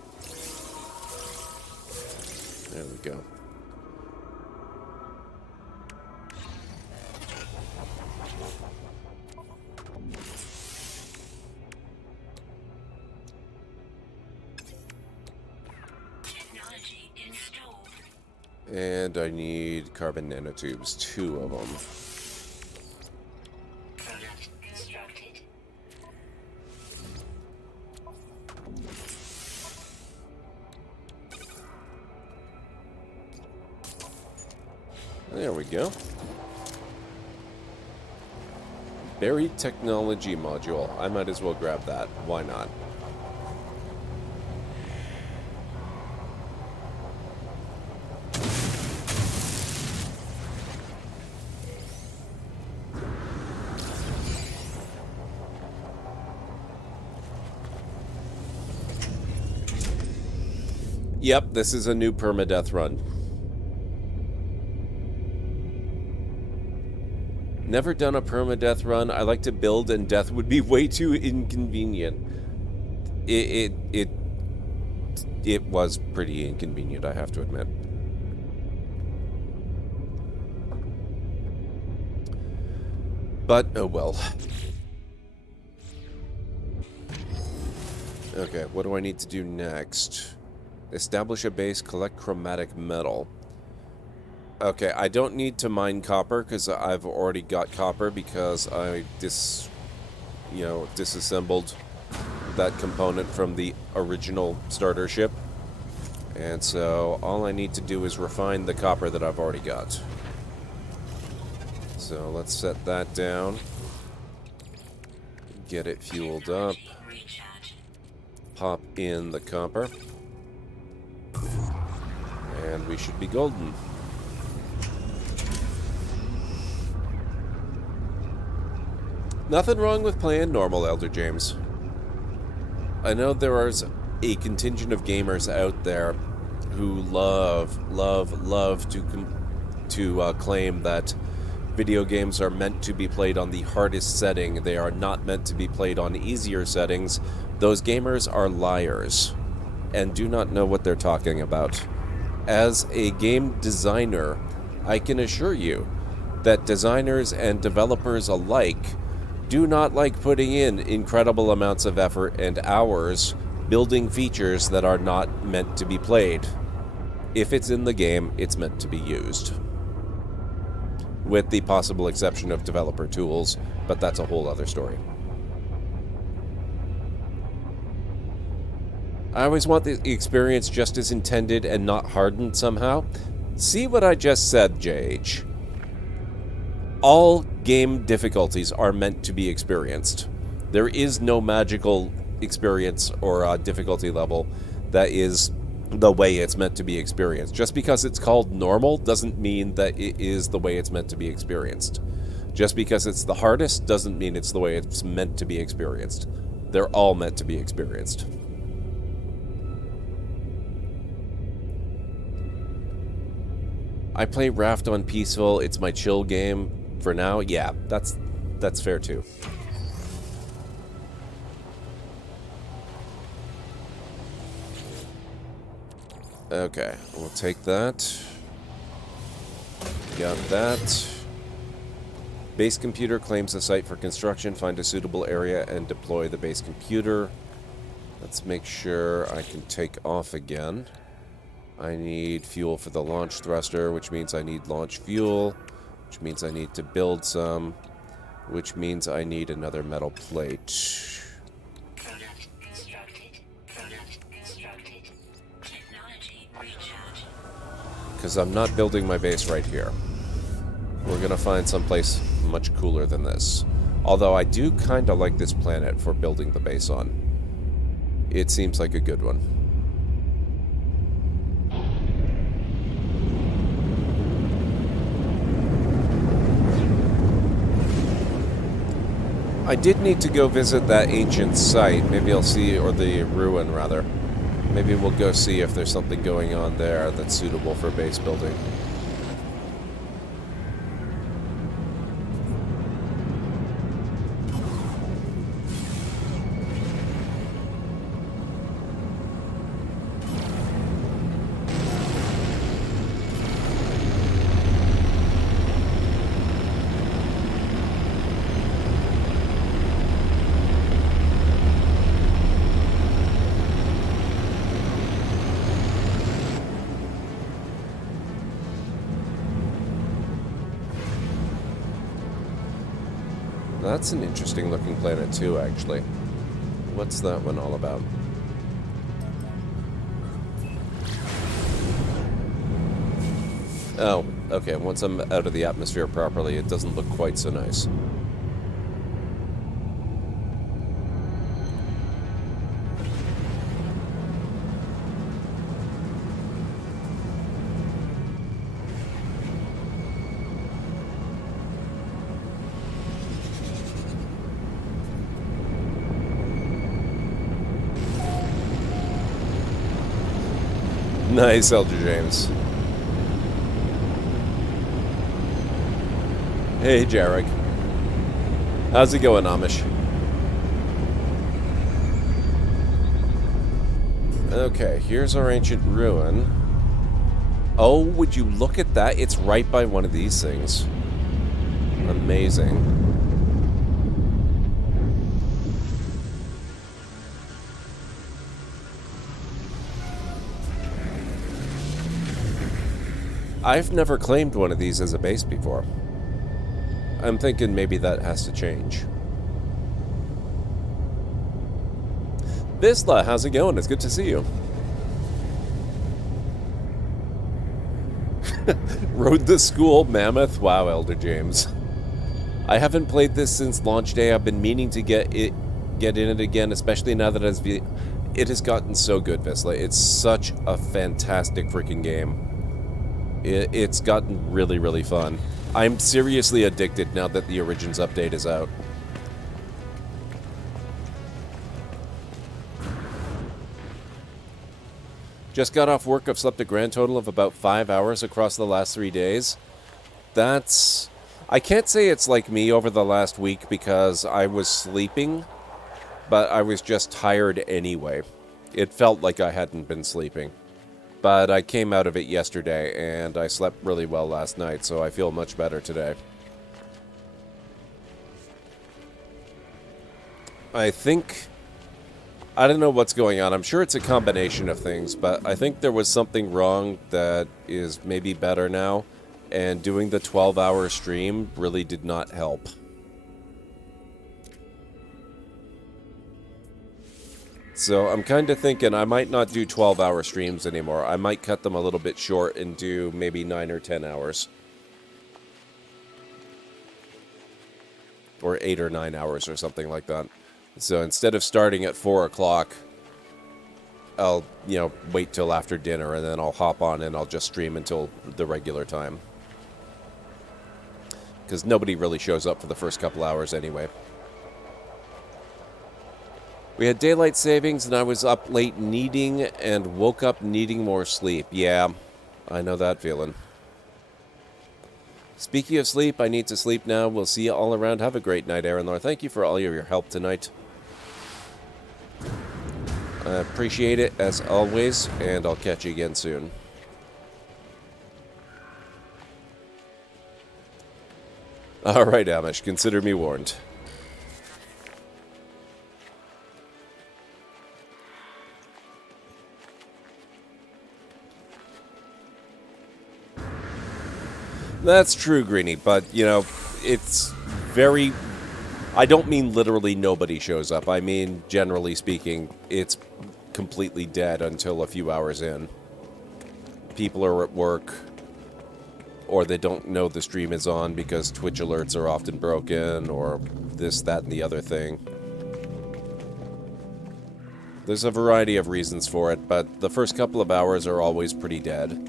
There we go. Technology installed. And I need carbon nanotubes, 2 of them. Product constructed. There we go. Buried technology module. I might as well grab that. Why not? Yep, this is a new permadeath run. Never done a permadeath run. I like to build, and death would be way too inconvenient. It was pretty inconvenient, I have to admit. But, oh well. Okay, what do I need to do next? Establish a base, collect chromatic metal. Okay, I don't need to mine copper because I've already got copper because I disassembled that component from the original starter ship. And so all I need to do is refine the copper that I've already got. So let's set that down. Get it fueled up. Recharge. Pop in the copper. And we should be golden. Nothing wrong with playing normal, Elder James. I know there is a contingent of gamers out there who love to claim that video games are meant to be played on the hardest setting. They are not meant to be played on easier settings. Those gamers are liars and do not know what they're talking about. As a game designer, I can assure you that designers and developers alike do not like putting in incredible amounts of effort and hours building features that are not meant to be played. If it's in the game, it's meant to be used. With the possible exception of developer tools, but that's a whole other story. I always want the experience just as intended and not hardened somehow. See what I just said, JH. All game difficulties are meant to be experienced. There is no magical experience or difficulty level that is the way it's meant to be experienced. Just because it's called normal doesn't mean that it is the way it's meant to be experienced. Just because it's the hardest doesn't mean it's the way it's meant to be experienced. They're all meant to be experienced. I play Raft on Peaceful. It's my chill game for now. Yeah, that's fair too. Okay, we'll take that. Got that. Base computer claims the site for construction. Find a suitable area and deploy the base computer. Let's make sure I can take off again. I need fuel for the launch thruster, which means I need launch fuel, which means I need to build some, which means I need another metal plate. Product constructed. Product constructed. Technology recharge. Because I'm not building my base right here. We're going to find someplace much cooler than this. Although I do kind of like this planet for building the base on. It seems like a good one. I did need to go visit that ancient site. Maybe I'll see, or the ruin rather. Maybe we'll go see if there's something going on there that's suitable for base building. That's an interesting looking planet too, actually. What's that one all about? Oh, okay. Once I'm out of the atmosphere properly, it doesn't look quite so nice. Nice, Elder James. Hey, Jarek. How's it going, Amish? Okay, here's our ancient ruin. Oh, would you look at that? It's right by one of these things. Amazing. I've never claimed one of these as a base before. I'm thinking maybe that has to change. Visla, how's it going? It's good to see you. Rode the school mammoth? Wow, Elder James. I haven't played this since launch day. I've been meaning to get in it again, especially now that it has gotten so good, Visla. It's such a fantastic freaking game. It's gotten really, really fun. I'm seriously addicted now that the Origins update is out. Just got off work. I've slept a grand total of about 5 hours across the last 3 days. That's... I can't say it's like me over the last week because I was sleeping, but I was just tired anyway. It felt like I hadn't been sleeping. But I came out of it yesterday, and I slept really well last night, so I feel much better today. I think... I don't know what's going on. I'm sure it's a combination of things, but I think there was something wrong that is maybe better now, and doing the 12-hour stream really did not help. So I'm kind of thinking I might not do 12-hour streams anymore. I might cut them a little bit short and do maybe 9 or 10 hours. Or 8 or 9 hours or something like that. So instead of starting at 4 o'clock, I'll, wait till after dinner, and then I'll hop on and I'll just stream until the regular time. Because nobody really shows up for the first couple hours anyway. We had daylight savings, and I was up late needing and woke up needing more sleep. Yeah, I know that feeling. Speaking of sleep, I need to sleep now. We'll see you all around. Have a great night, Aaron. Thank you for all your help tonight. I appreciate it, as always, and I'll catch you again soon. Alright, Amish, consider me warned. That's true, Greenie, but, it's very... I don't mean literally nobody shows up. I mean, generally speaking, it's completely dead until a few hours in. People are at work, or they don't know the stream is on because Twitch alerts are often broken, or this, that, and the other thing. There's a variety of reasons for it, but the first couple of hours are always pretty dead.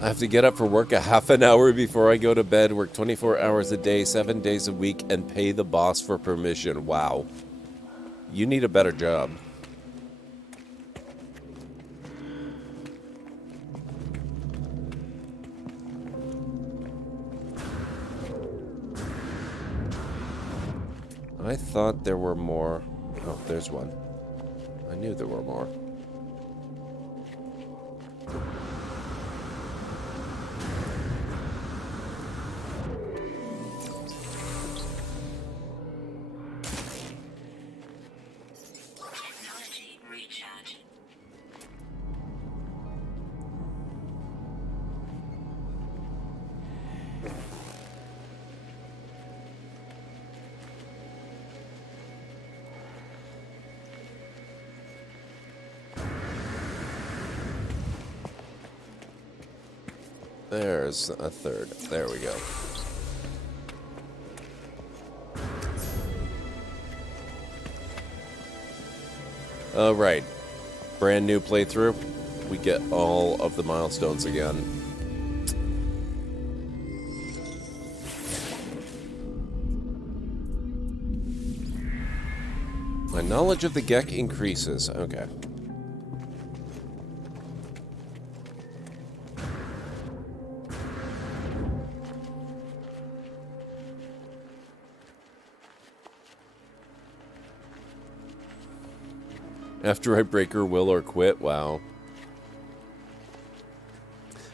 I have to get up for work a half an hour before I go to bed, work 24 hours a day, 7 days a week, and pay the boss for permission. Wow. You need a better job. I thought there were more. Oh, there's one. I knew there were more. Technology recharge. There's a third. There we go. Alright. Brand new playthrough. We get all of the milestones again. My knowledge of the Gek increases. Okay. After I break her will or quit, wow.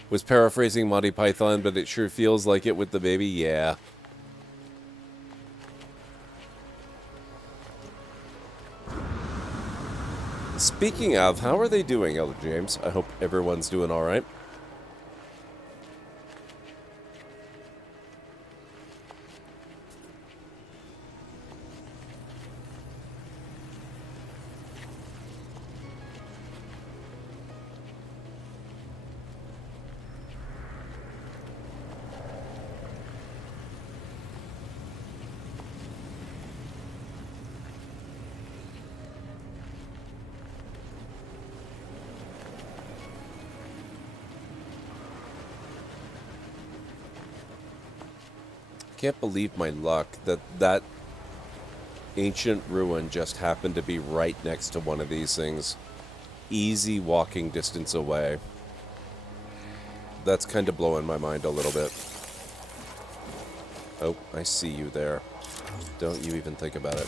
Was paraphrasing Monty Python, but it sure feels like it with the baby, yeah. Speaking of, how are they doing, Elder James? I hope everyone's doing alright. Can't believe my luck that ancient ruin just happened to be right next to one of these things. Easy walking distance away. That's kind of blowing my mind a little bit. Oh, I see you there. Don't you even think about it.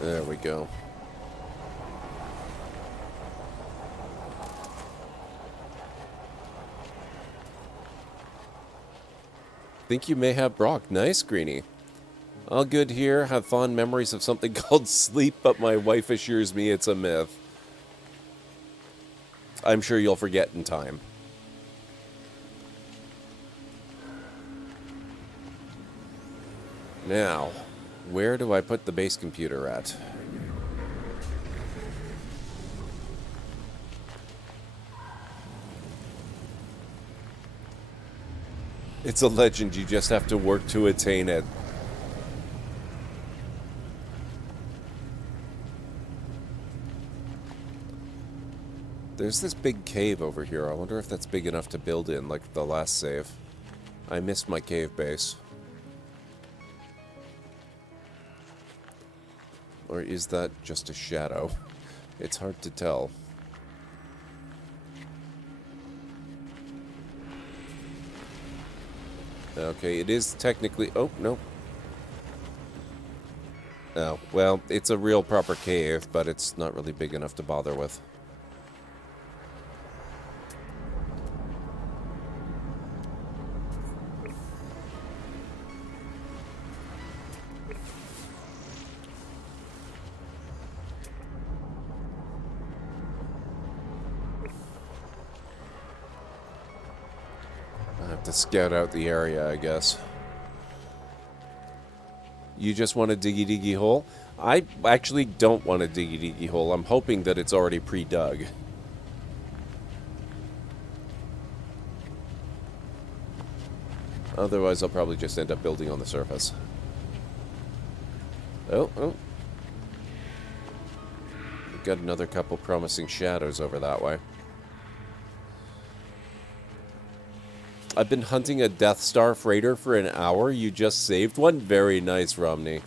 There we go. Think you may have Brock. Nice, Greenie. All good here. Have fond memories of something called sleep, but my wife assures me it's a myth. I'm sure you'll forget in time. Now, where do I put the base computer at? It's a legend, you just have to work to attain it. There's this big cave over here. I wonder if that's big enough to build in, like the last save. I missed my cave base. Or is that just a shadow? It's hard to tell. Okay, it is technically... Oh, no. Oh, well, it's a real proper cave, but it's not really big enough to bother with. I have to scout out the area, I guess. You just want a diggy-diggy hole? I actually don't want a diggy-diggy hole. I'm hoping that it's already pre-dug. Otherwise, I'll probably just end up building on the surface. Oh. We've got another couple promising shadows over that way. I've been hunting a Death Star freighter for an hour. You just saved one? Very nice, Romney.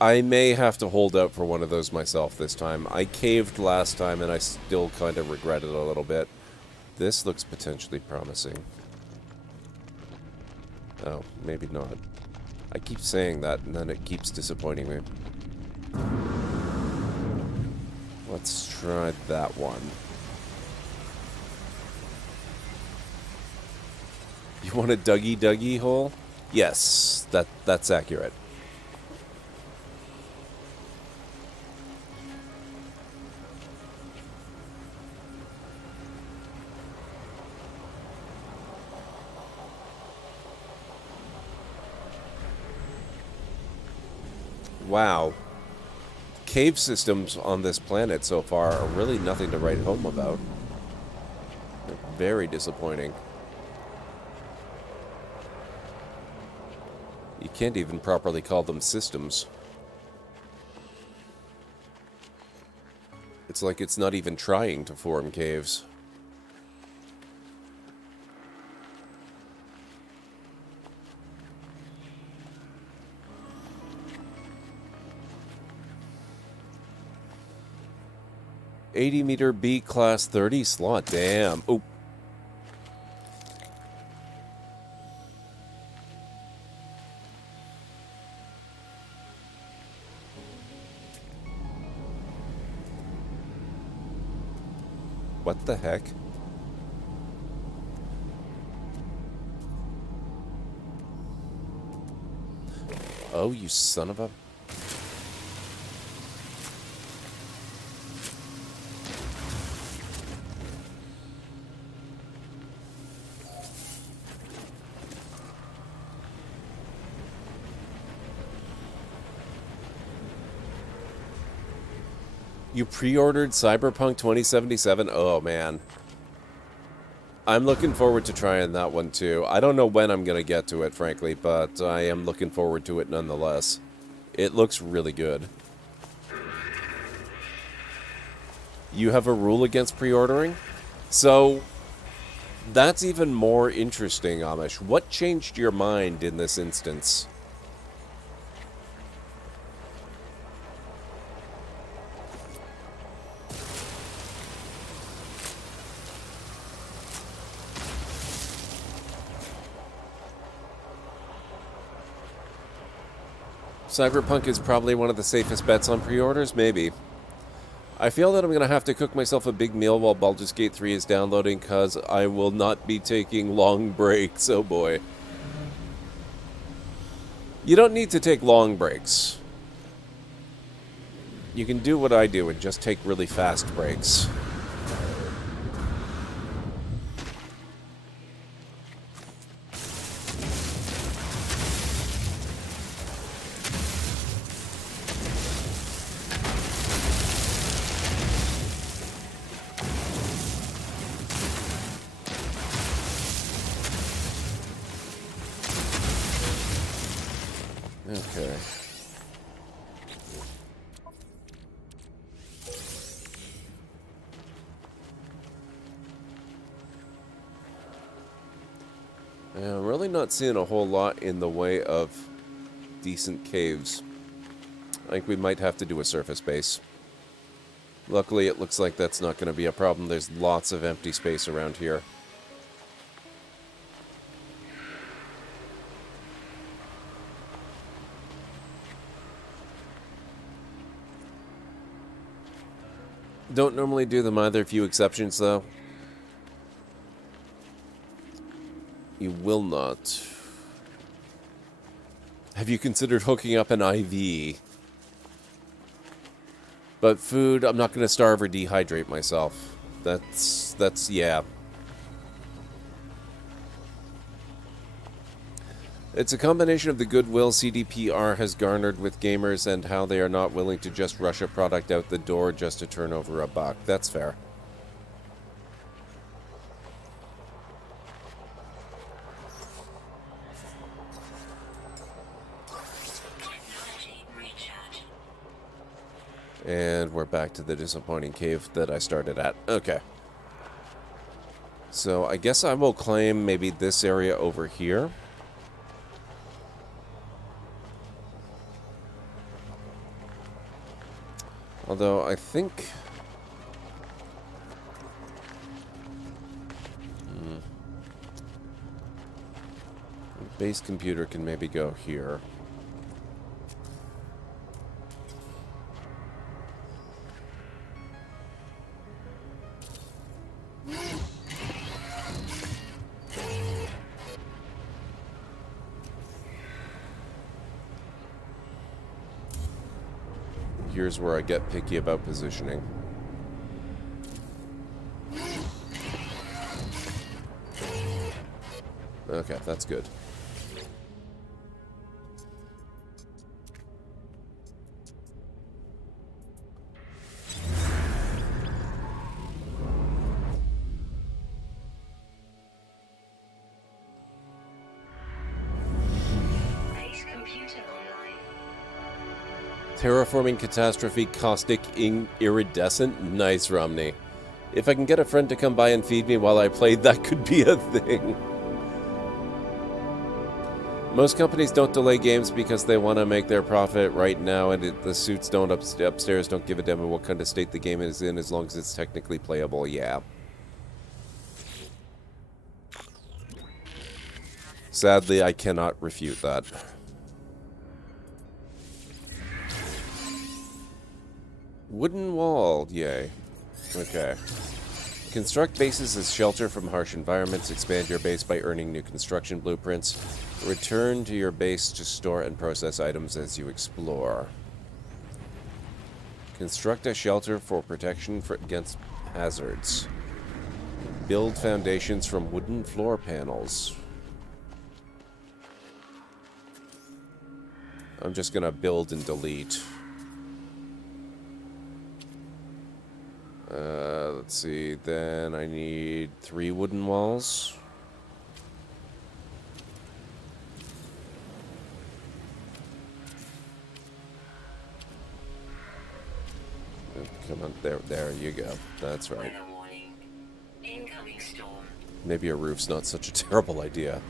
I may have to hold out for one of those myself this time. I caved last time and I still kind of regret it a little bit. This looks potentially promising. Oh, maybe not. I keep saying that and then it keeps disappointing me. Let's try that one. You want a Dougie hole? Yes, that's accurate. Wow. Cave systems on this planet so far are really nothing to write home about. They're very disappointing. You can't even properly call them systems. It's like it's not even trying to form caves. $80-meter B class 30 slot. Damn. Oh. What the heck? Oh, you son of a... You pre-ordered Cyberpunk 2077? Oh, man. I'm looking forward to trying that one, too. I don't know when I'm going to get to it, frankly, but I am looking forward to it nonetheless. It looks really good. You have a rule against pre-ordering? So, that's even more interesting, Amish. What changed your mind in this instance? Cyberpunk is probably one of the safest bets on pre-orders? Maybe. I feel that I'm going to have to cook myself a big meal while Baldur's Gate 3 is downloading, because I will not be taking long breaks. Oh boy. You don't need to take long breaks. You can do what I do and just take really fast breaks. Okay. Yeah, I'm really not seeing a whole lot in the way of decent caves. I think we might have to do a surface base. Luckily, it looks like that's not going to be a problem. There's lots of empty space around here. Don't normally do them either, few exceptions though. You will not. Have you considered hooking up an IV? But food, I'm not going to starve or dehydrate myself. That's, yeah. It's a combination of the goodwill CDPR has garnered with gamers and how they are not willing to just rush a product out the door just to turn over a buck. That's fair. And we're back to the disappointing cave that I started at. Okay. So I guess I will claim maybe this area over here. Although I think... Base computer can maybe go here. Here's where I get picky about positioning. Okay, that's good. Base computer online. Terraforming catastrophe, caustic, iridescent. Nice, Romney. If I can get a friend to come by and feed me while I play, that could be a thing. Most companies don't delay games because they want to make their profit right now, and the suits don't upstairs don't give a damn what kind of state the game is in as long as it's technically playable, yeah. Sadly, I cannot refute that. Wooden wall, yay. Okay. Construct bases as shelter from harsh environments. Expand your base by earning new construction blueprints. Return to your base to store and process items as you explore. Construct a shelter for protection against hazards. Build foundations from wooden floor panels. I'm just gonna build and delete. Let's see, then I need 3 wooden walls. Oh, come on, there you go. That's right. Weather warning. Incoming storm. Maybe a roof's not such a terrible idea.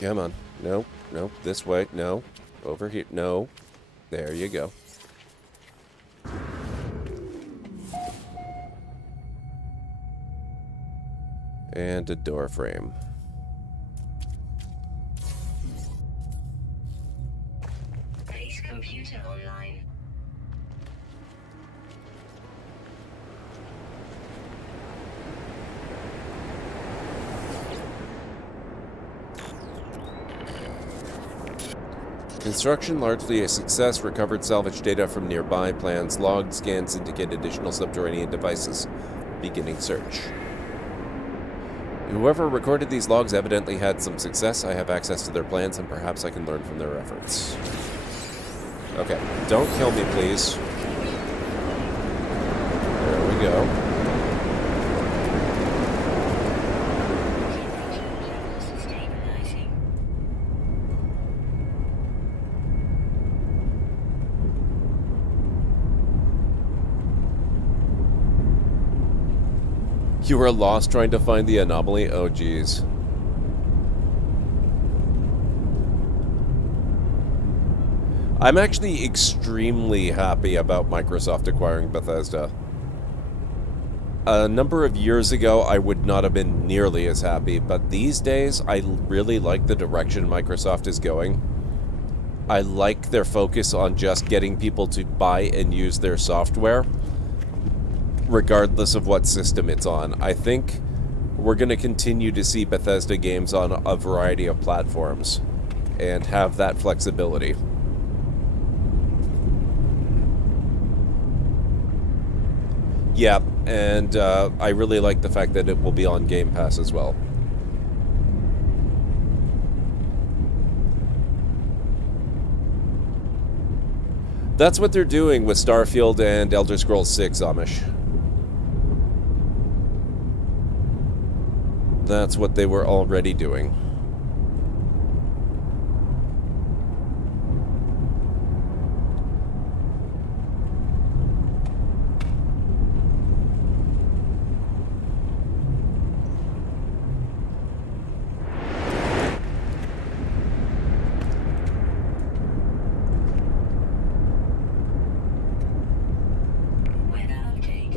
Come on. No, no, this way, no. Over here, no. There you go. And a door frame. Base computer online. Construction largely a success. Recovered salvage data from nearby. Plans logged. Scans indicate additional subterranean devices. Beginning search. Whoever recorded these logs evidently had some success. I have access to their plans, and perhaps I can learn from their efforts. Okay, don't kill me, please. There we go. You were lost trying to find the anomaly? Oh, geez. I'm actually extremely happy about Microsoft acquiring Bethesda. A number of years ago, I would not have been nearly as happy, but these days, I really like the direction Microsoft is going. I like their focus on just getting people to buy and use their software, regardless of what system it's on. I think we're going to continue to see Bethesda games on a variety of platforms and have that flexibility. Yeah, and I really like the fact that it will be on Game Pass as well. That's what they're doing with Starfield and Elder Scrolls 6, Amish. That's what they were already doing.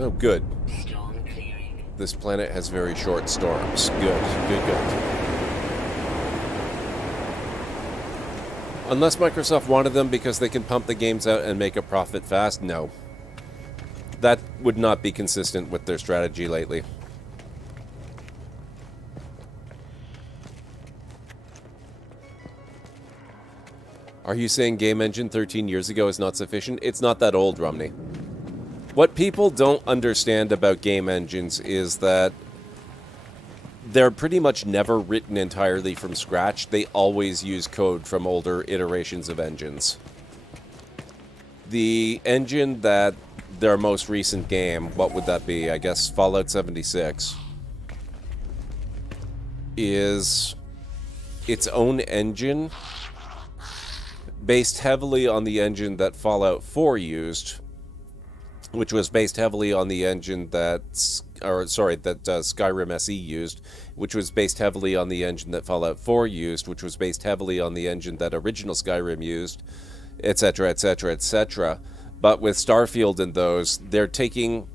Oh, good. Storm clearing. This planet has very short storms. Good, good, good. Unless Microsoft wanted them because they can pump the games out and make a profit fast, no. That would not be consistent with their strategy lately. Are you saying Game Engine 13 years ago is not sufficient? It's not that old, Romney. What people don't understand about game engines is that they're pretty much never written entirely from scratch. They always use code from older iterations of engines. The engine that their most recent game, what would that be? I guess Fallout 76, is its own engine based heavily on the engine that Fallout 4 used, which was based heavily on the engine that Skyrim SE used, which was based heavily on the engine that Fallout 4 used, which was based heavily on the engine that original Skyrim used, etc., etc., etc. But with Starfield and those, they're taking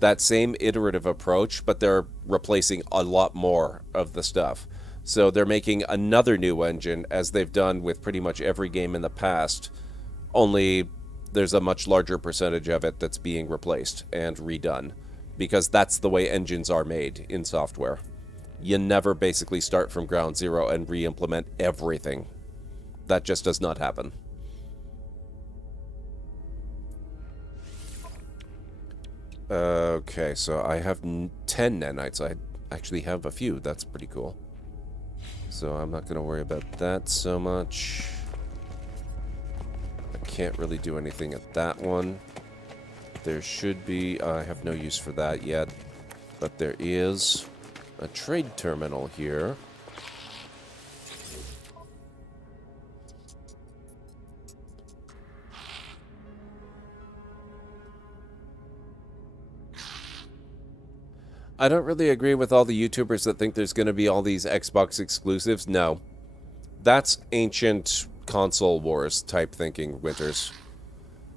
that same iterative approach, but they're replacing a lot more of the stuff. So they're making another new engine, as they've done with pretty much every game in the past, only there's a much larger percentage of it that's being replaced and redone, because that's the way engines are made in software. You never basically start from ground zero and re-implement everything. That just does not happen. Okay, so I have 10 nanites. I actually have a few. That's pretty cool. So I'm not going to worry about that so much. Can't really do anything at that one. There should be... I have no use for that yet. But there is a trade terminal here. I don't really agree with all the YouTubers that think there's going to be all these Xbox exclusives. No. That's ancient console wars type thinking, Winters.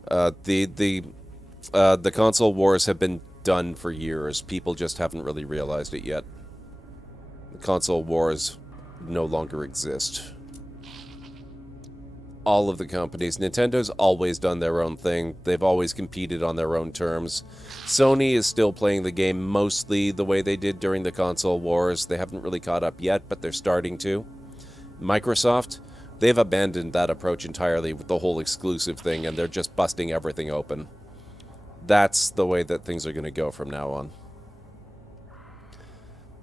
The console wars have been done for years. People just haven't really realized it yet. The console wars no longer exist. All of the companies. Nintendo's always done their own thing. They've always competed on their own terms. Sony is still playing the game mostly the way they did during the console wars. They haven't really caught up yet, but they're starting to. Microsoft, they've abandoned that approach entirely with the whole exclusive thing, and they're just busting everything open. That's the way that things are going to go from now on.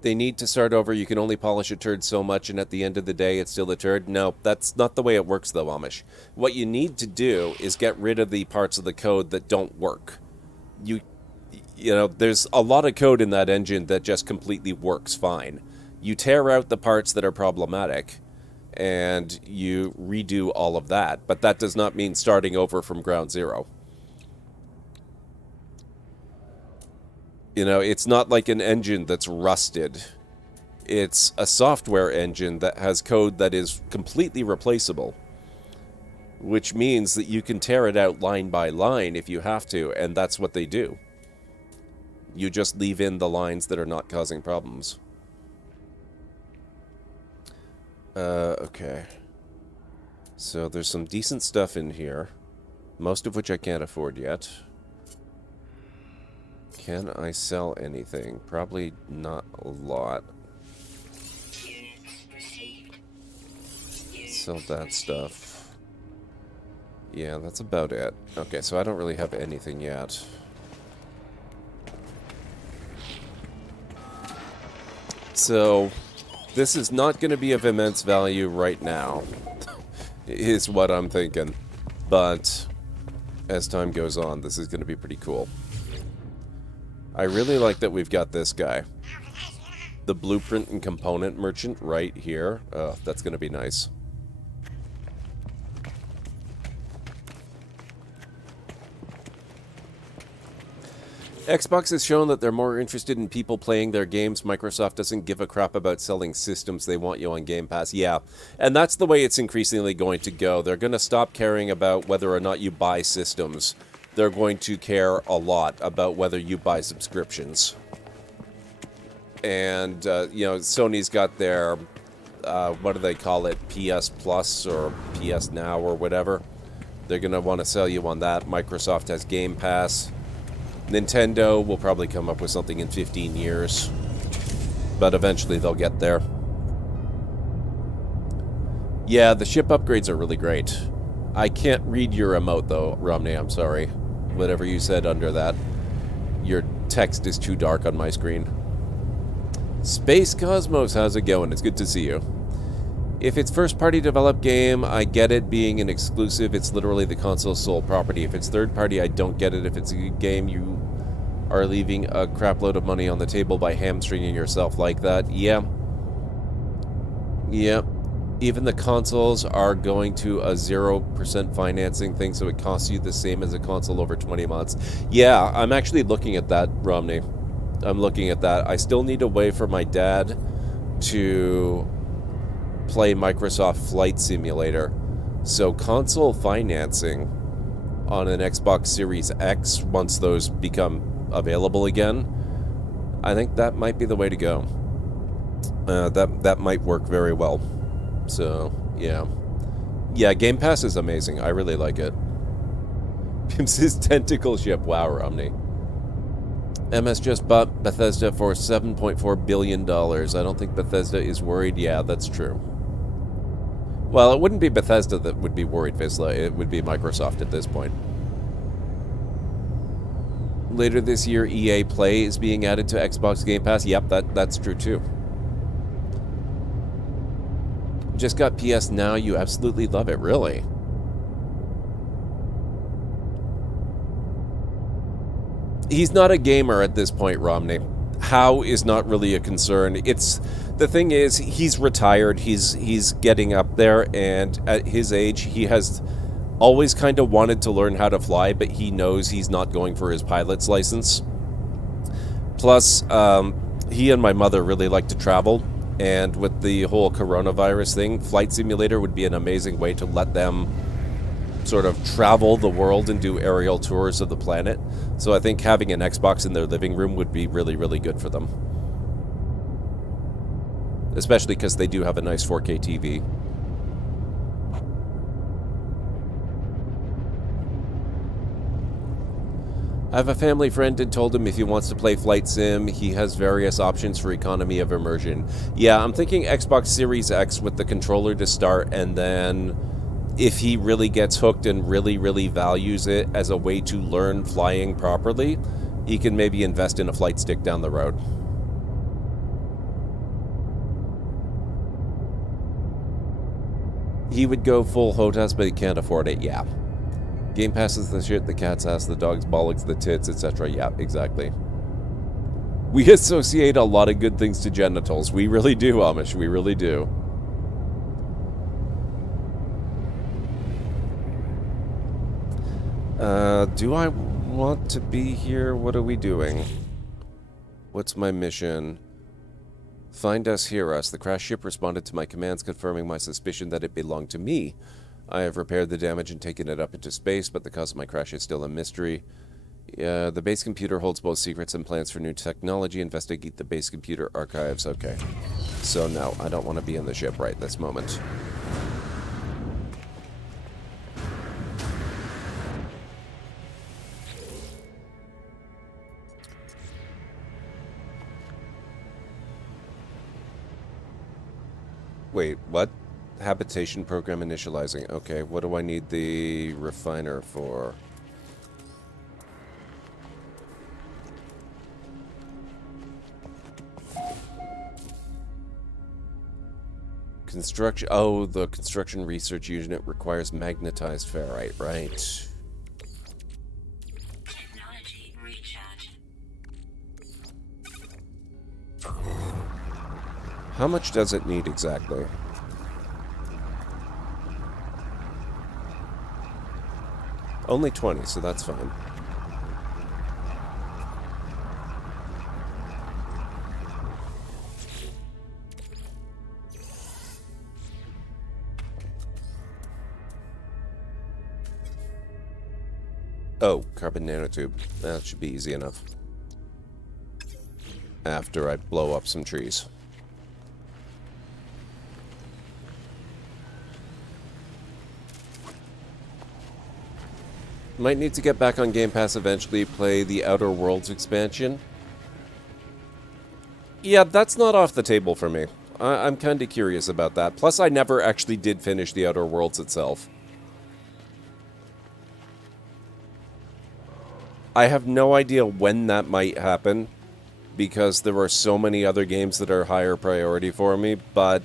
They need to start over. You can only polish a turd so much, and at the end of the day, it's still a turd. No, that's not the way it works, though, Amish. What you need to do is get rid of the parts of the code that don't work. You know, there's a lot of code in that engine that just completely works fine. You tear out the parts that are problematic, and you redo all of that. But that does not mean starting over from ground zero. You know, it's not like an engine that's rusted. It's a software engine that has code that is completely replaceable, which means that you can tear it out line by line if you have to, and that's what they do. You just leave in the lines that are not causing problems. Okay. So there's some decent stuff in here, most of which I can't afford yet. Can I sell anything? Probably not a lot. Sell that stuff. Yeah, that's about it. Okay, so I don't really have anything yet. So, this is not going to be of immense value right now, is what I'm thinking. But, as time goes on, this is going to be pretty cool. I really like that we've got this guy. The blueprint and component merchant right here. That's going to be nice. Xbox has shown that they're more interested in people playing their games. Microsoft doesn't give a crap about selling systems. They want you on Game Pass. Yeah, and that's the way it's increasingly going to go. They're going to stop caring about whether or not you buy systems. They're going to care a lot about whether you buy subscriptions. And, you know, Sony's got their, what do they call it, PS Plus or PS Now or whatever. They're going to want to sell you on that. Microsoft has Game Pass. Nintendo will probably come up with something in 15 years. But eventually they'll get there. Yeah, the ship upgrades are really great. I can't read your emote, though, Romney. I'm sorry. Whatever you said under that. Your text is too dark on my screen. Space Cosmos, how's it going? It's good to see you. If it's first-party developed game, I get it being an exclusive. It's literally the console's sole property. If it's third-party, I don't get it. If it's a game, you are leaving a crapload of money on the table by hamstringing yourself like that. Yeah. Yeah. Even the consoles are going to a 0% financing thing, so it costs you the same as a console over 20 months. Yeah, I'm actually looking at that, Romney. I'm looking at that. I still need a way for my dad to play Microsoft Flight Simulator. So console financing on an Xbox Series X, once those become available again, I think that might be the way to go. That might work very well. So, yeah. Yeah, Game Pass is amazing. I really like it. Pimps' tentacle ship. Wow, Romney. MS just bought Bethesda for $7.4 billion. I don't think Bethesda is worried. Yeah, that's true. Well, it wouldn't be Bethesda that would be worried, Vizsla. It would be Microsoft at this point. Later this year, EA Play is being added to Xbox Game Pass. Yep, that's true too. Just got PS Now. You absolutely love it, really. He's not a gamer at this point, Romney. How is not really a concern. It's the thing is, he's retired. He's getting up there, and at his age, he has always kind of wanted to learn how to fly, but he knows he's not going for his pilot's license. Plus, he and my mother really like to travel, and with the whole coronavirus thing, Flight Simulator would be an amazing way to let them sort of travel the world and do aerial tours of the planet. So I think having an Xbox in their living room would be really, really good for them. Especially because they do have a nice 4K TV. I have a family friend and told him if he wants to play Flight Sim, he has various options for economy of immersion. Yeah, I'm thinking Xbox Series X with the controller to start, and then if he really gets hooked and really, really values it as a way to learn flying properly, he can maybe invest in a flight stick down the road. He would go full HOTAS, but he can't afford it. Yeah. Game Pass is the shit, the cat's ass, the dog's bollocks, the tits, etc. Yeah, exactly. We associate a lot of good things to genitals. We really do, Amish. We really do. Do I want to be here? What are we doing? What's my mission? Find us, hear us. The crashed ship responded to my commands, confirming my suspicion that it belonged to me. I have repaired the damage and taken it up into space, but the cause of my crash is still a mystery. The base computer holds both secrets and plans for new technology. Investigate the base computer archives. Okay. So no, I don't want to be in the ship right this moment. Wait, what? Habitation program initializing. Okay, what do I need the refiner for? Construction. Oh, the construction research unit requires magnetized ferrite, right? Technology recharge. How much does it need exactly? Only 20, so that's fine. Oh, carbon nanotube. That should be easy enough. After I blow up some trees. Might need to get back on Game Pass eventually, play the Outer Worlds expansion. Yeah, that's not off the table for me. I'm kind of curious about that. Plus, I never actually did finish the Outer Worlds itself. I have no idea when that might happen, because there are so many other games that are higher priority for me, but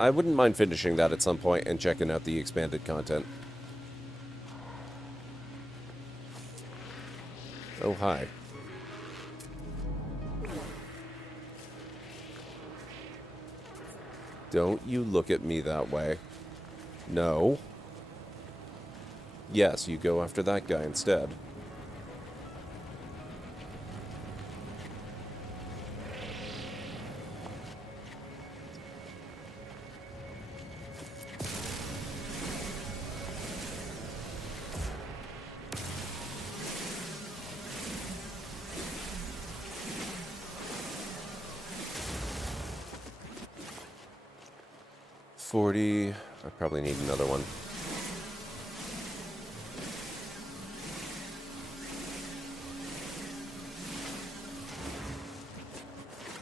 I wouldn't mind finishing that at some point and checking out the expanded content. Oh, hi. Don't you look at me that way. No. Yes, you go after that guy instead. I probably need another one.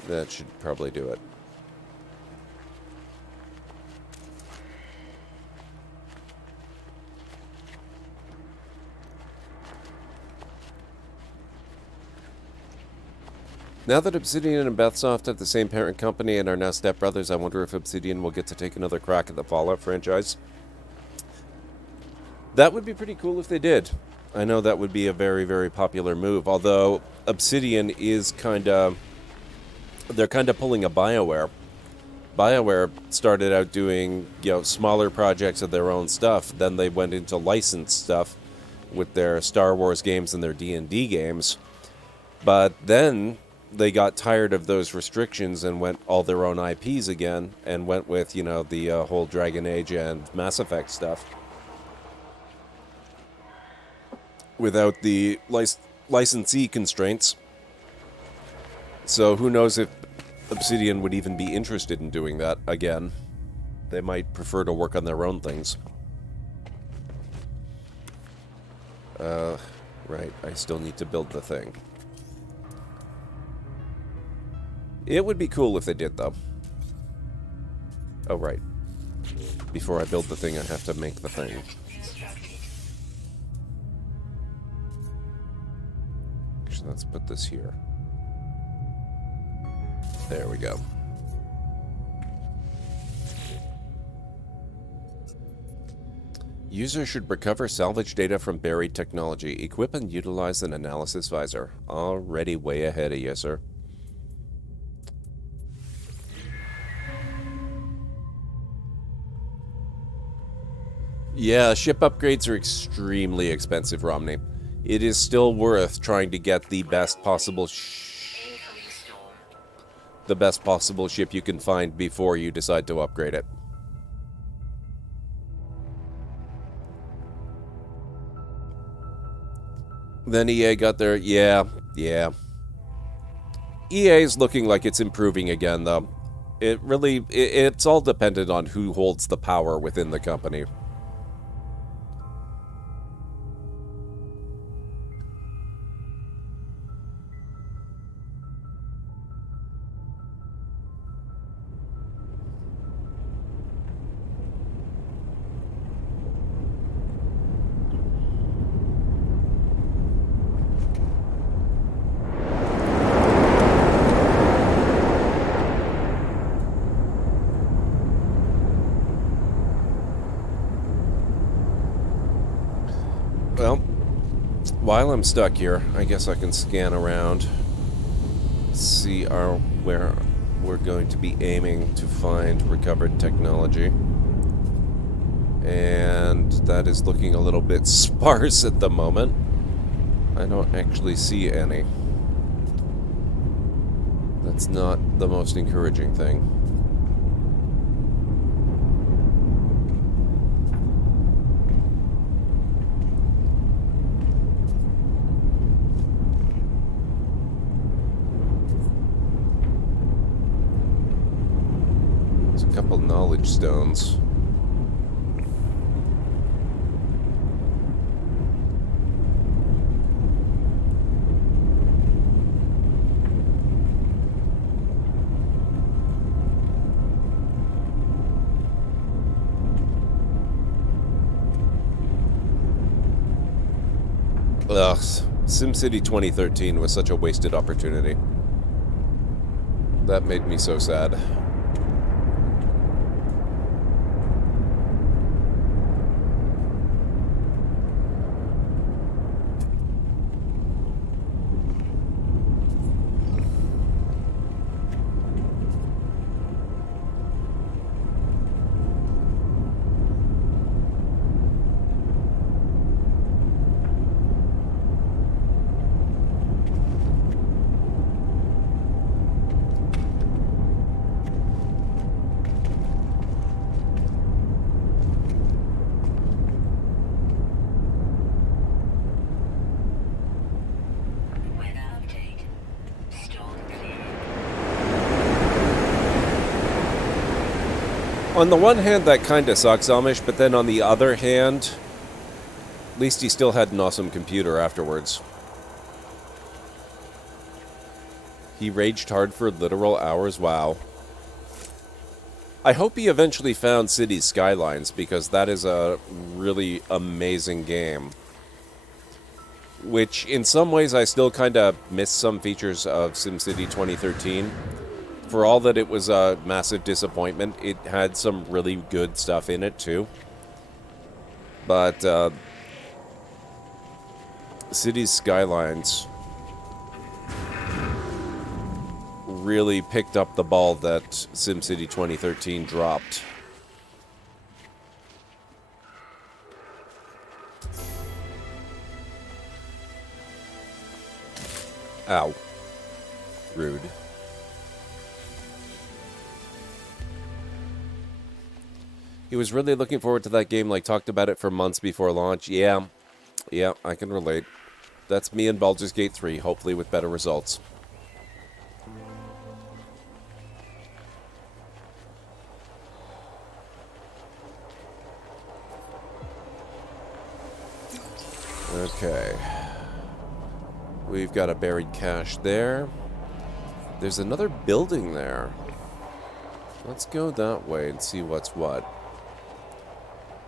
That should probably do it. Now that Obsidian and Bethsoft have the same parent company and are now stepbrothers, I wonder if Obsidian will get to take another crack at the Fallout franchise. That would be pretty cool if they did. I know that would be a very, very popular move, although Obsidian is they're kind of pulling a BioWare. BioWare started out doing, smaller projects of their own stuff, then they went into licensed stuff with their Star Wars games and their D&D games. But then they got tired of those restrictions and went all their own IPs again, and went with, the whole Dragon Age and Mass Effect stuff. Without the licensee constraints. So who knows if Obsidian would even be interested in doing that again. They might prefer to work on their own things. Right, I still need to build the thing. It would be cool if they did, though. Oh, right. Before I build the thing, I have to make the thing. Actually, let's put this here. There we go. User should recover salvage data from buried technology. Equip and utilize an analysis visor. Already way ahead of you, sir. Yeah, ship upgrades are extremely expensive, Romney. It is still worth trying to get the best possible the best possible ship you can find before you decide to upgrade it. Then EA got their... Yeah. EA's looking like it's improving again, though. It's all dependent on who holds the power within the company. Well, while I'm stuck here, I guess I can scan around, see where we're going to be aiming to find recovered technology. And that is looking a little bit sparse at the moment. I don't actually see any. That's not the most encouraging thing. There's a couple knowledge stones. Ugh, SimCity 2013 was such a wasted opportunity. That made me so sad. Weather update. Storm clear. On the one hand, that kinda sucks, Amish, but then on the other hand, at least he still had an awesome computer afterwards. He raged hard for literal hours, wow. I hope he eventually found Cities Skylines, because that is a really amazing game. Which, in some ways, I still kind of miss some features of SimCity 2013. For all that it was a massive disappointment, it had some really good stuff in it, too. But, Cities Skylines really picked up the ball that SimCity 2013 dropped. Ow. Rude. He was really looking forward to that game, like talked about it for months before launch. Yeah, I can relate. That's me in Baldur's Gate 3, hopefully with better results. Okay. We've got a buried cache there. There's another building there. Let's go that way and see what's what.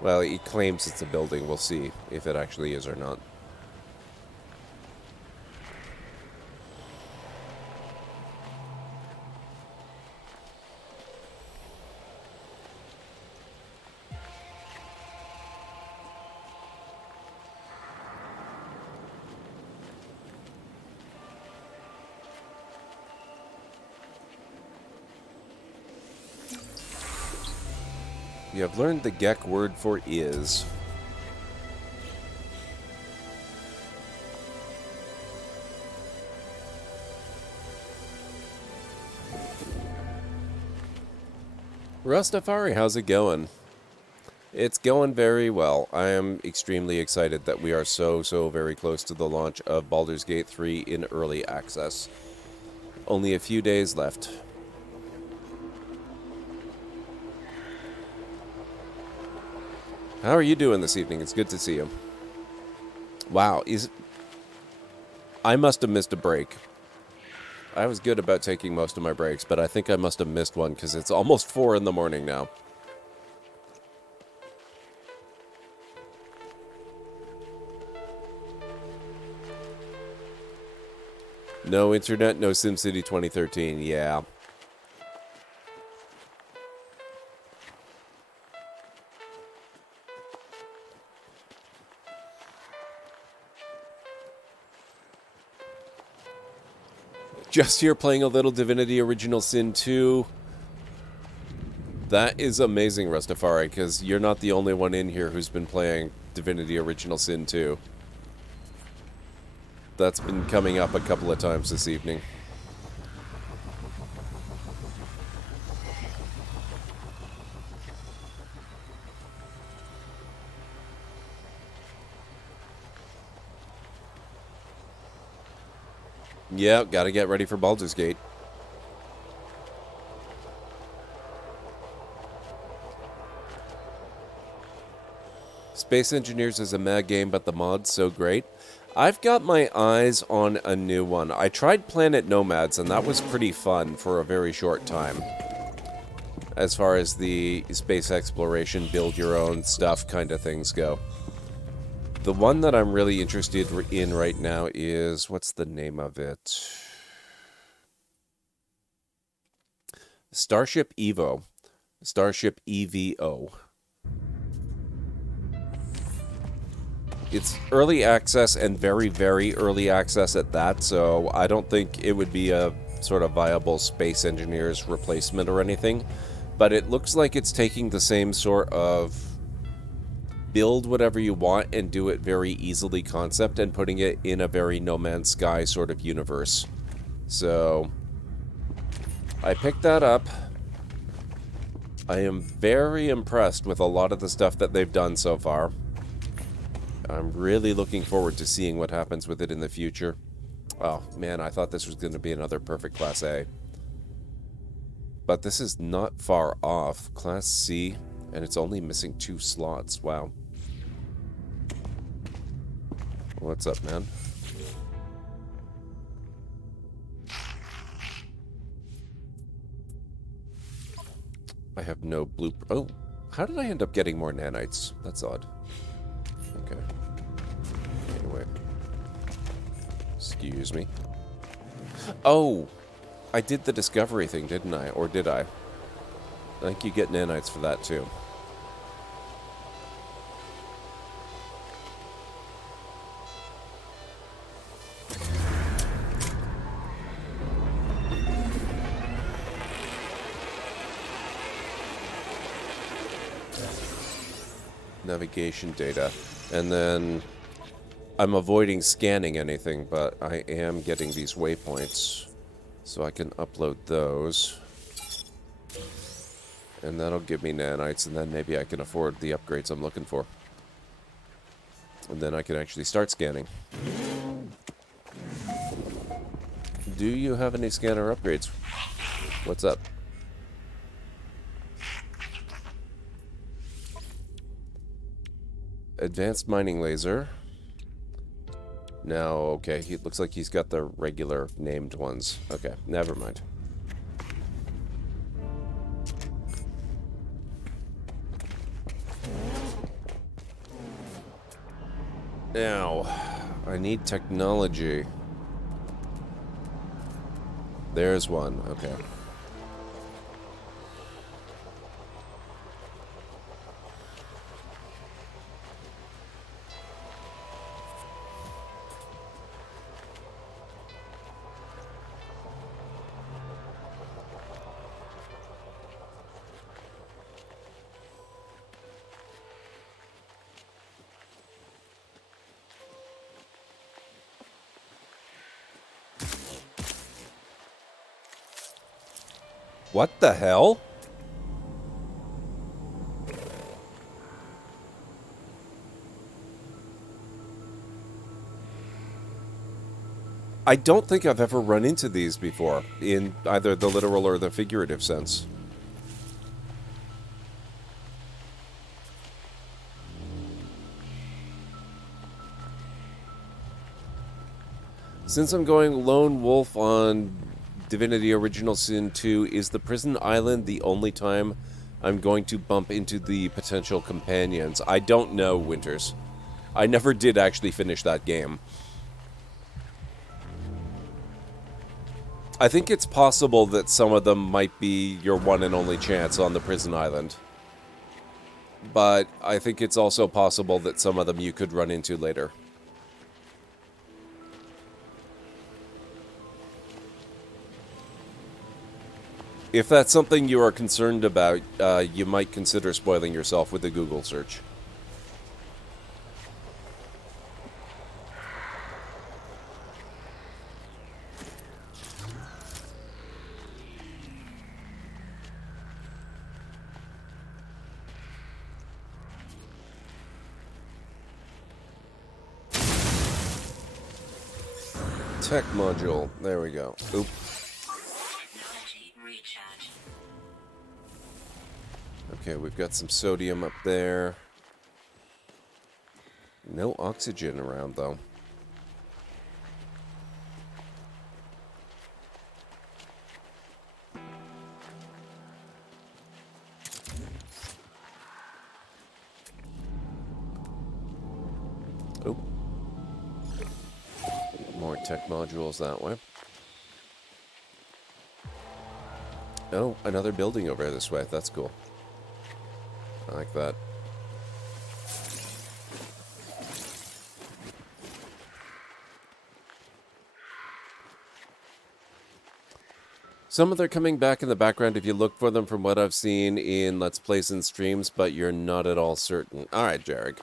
Well, he claims it's a building. We'll see if it actually is or not. You have learned the Gek word for is. Rastafari, how's it going? It's going very well. I am extremely excited that we are so very close to the launch of Baldur's Gate 3 in early access. Only a few days left. How are you doing this evening? It's good to see you. Wow, I must have missed a break. I was good about taking most of my breaks, but I think I must have missed one because it's almost 4 in the morning now. No internet, no SimCity 2013. Yeah. Just here playing a little Divinity Original Sin 2. That is amazing, Rastafari, because you're not the only one in here who's been playing Divinity Original Sin 2. That's been coming up a couple of times this evening. Yeah, gotta get ready for Baldur's Gate. Space Engineers is a mad game, but the mod's so great. I've got my eyes on a new one. I tried Planet Nomads, and that was pretty fun for a very short time. As far as the space exploration, build your own stuff kind of things go. The one that I'm really interested in right now is... what's the name of it? Starship Evo. Starship EVO. It's early access and very early access at that, so I don't think it would be a sort of viable Space Engineers replacement or anything. But it looks like it's taking the same sort of build whatever you want and do it very easily concept and putting it in a very No Man's Sky sort of universe. So I picked that up. I am very impressed with a lot of the stuff that they've done so far. I'm really looking forward to seeing what happens with it in the future. Oh, man, I thought this was going to be another perfect Class A. But this is not far off. Class C, and it's only missing 2 slots. Wow. What's up, man? I have no blue... oh, how did I end up getting more nanites? That's odd. Okay. Anyway. Excuse me. Oh! I did the discovery thing, didn't I? Or did I? I think you get nanites for that, too. Navigation data. And then I'm avoiding scanning anything, but I am getting these waypoints. So I can upload those. And that'll give me nanites, and then maybe I can afford the upgrades I'm looking for. And then I can actually start scanning. Do you have any scanner upgrades? What's up? Advanced mining laser. Now, okay, he looks like he's got the regular named ones. Okay, never mind. Now, I need technology. There's one, okay. What the hell? I don't think I've ever run into these before, in either the literal or the figurative sense. Since I'm going lone wolf on Divinity Original Sin 2, is the prison island the only time I'm going to bump into the potential companions? I don't know, Winters. I never did actually finish that game. I think it's possible that some of them might be your one and only chance on the prison island. But I think it's also possible that some of them you could run into later. If that's something you are concerned about, you might consider spoiling yourself with a Google search. Tech module. There we go. Oop. Technology recharge. Okay, we've got some sodium up there. No oxygen around, though. Oh. More tech modules that way. Oh, another building over this way. That's cool. I like that. Some of them are coming back in the background if you look for them from what I've seen in Let's Plays and streams, but you're not at all certain. Alright, Jarek.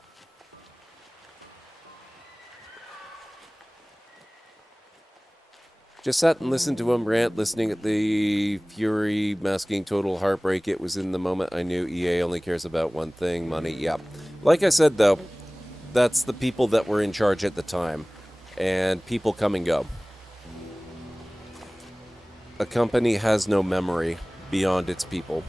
Just sat and listened to him rant, listening at the fury, masking total heartbreak. It was in the moment I knew EA only cares about one thing, money. Yep. Like I said, though, that's the people that were in charge at the time. And people come and go. A company has no memory beyond its people.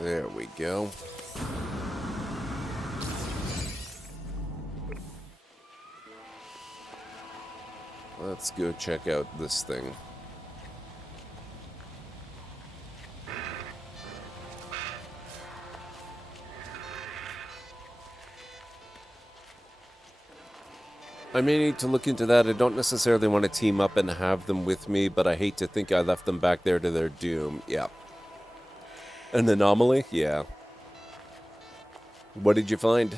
There we go. Let's go check out this thing. I may need to look into that. I don't necessarily want to team up and have them with me, but I hate to think I left them back there to their doom. Yeah. An anomaly? Yeah. What did you find?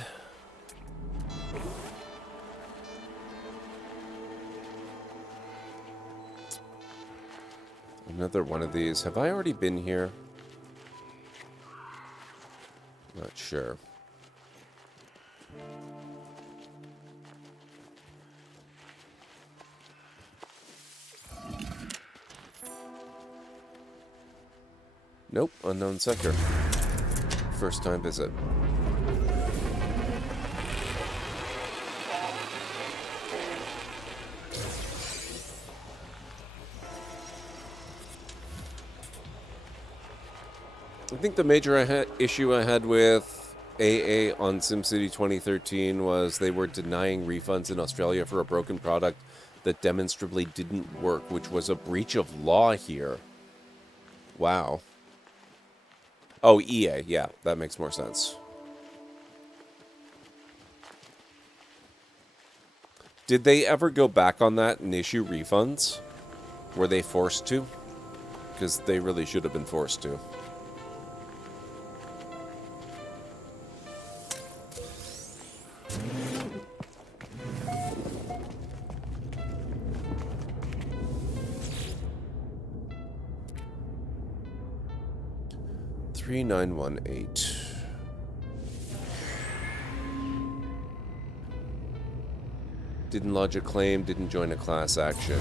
Another one of these. Have I already been here? Not sure. Nope, unknown sector. First time visit. I think the major issue I had with AA on SimCity 2013 was they were denying refunds in Australia for a broken product that demonstrably didn't work, which was a breach of law here. Wow. Oh, EA. Yeah, that makes more sense. Did they ever go back on that and issue refunds? Were they forced to? Because they really should have been forced to. 3918. Didn't lodge a claim, didn't join a class action.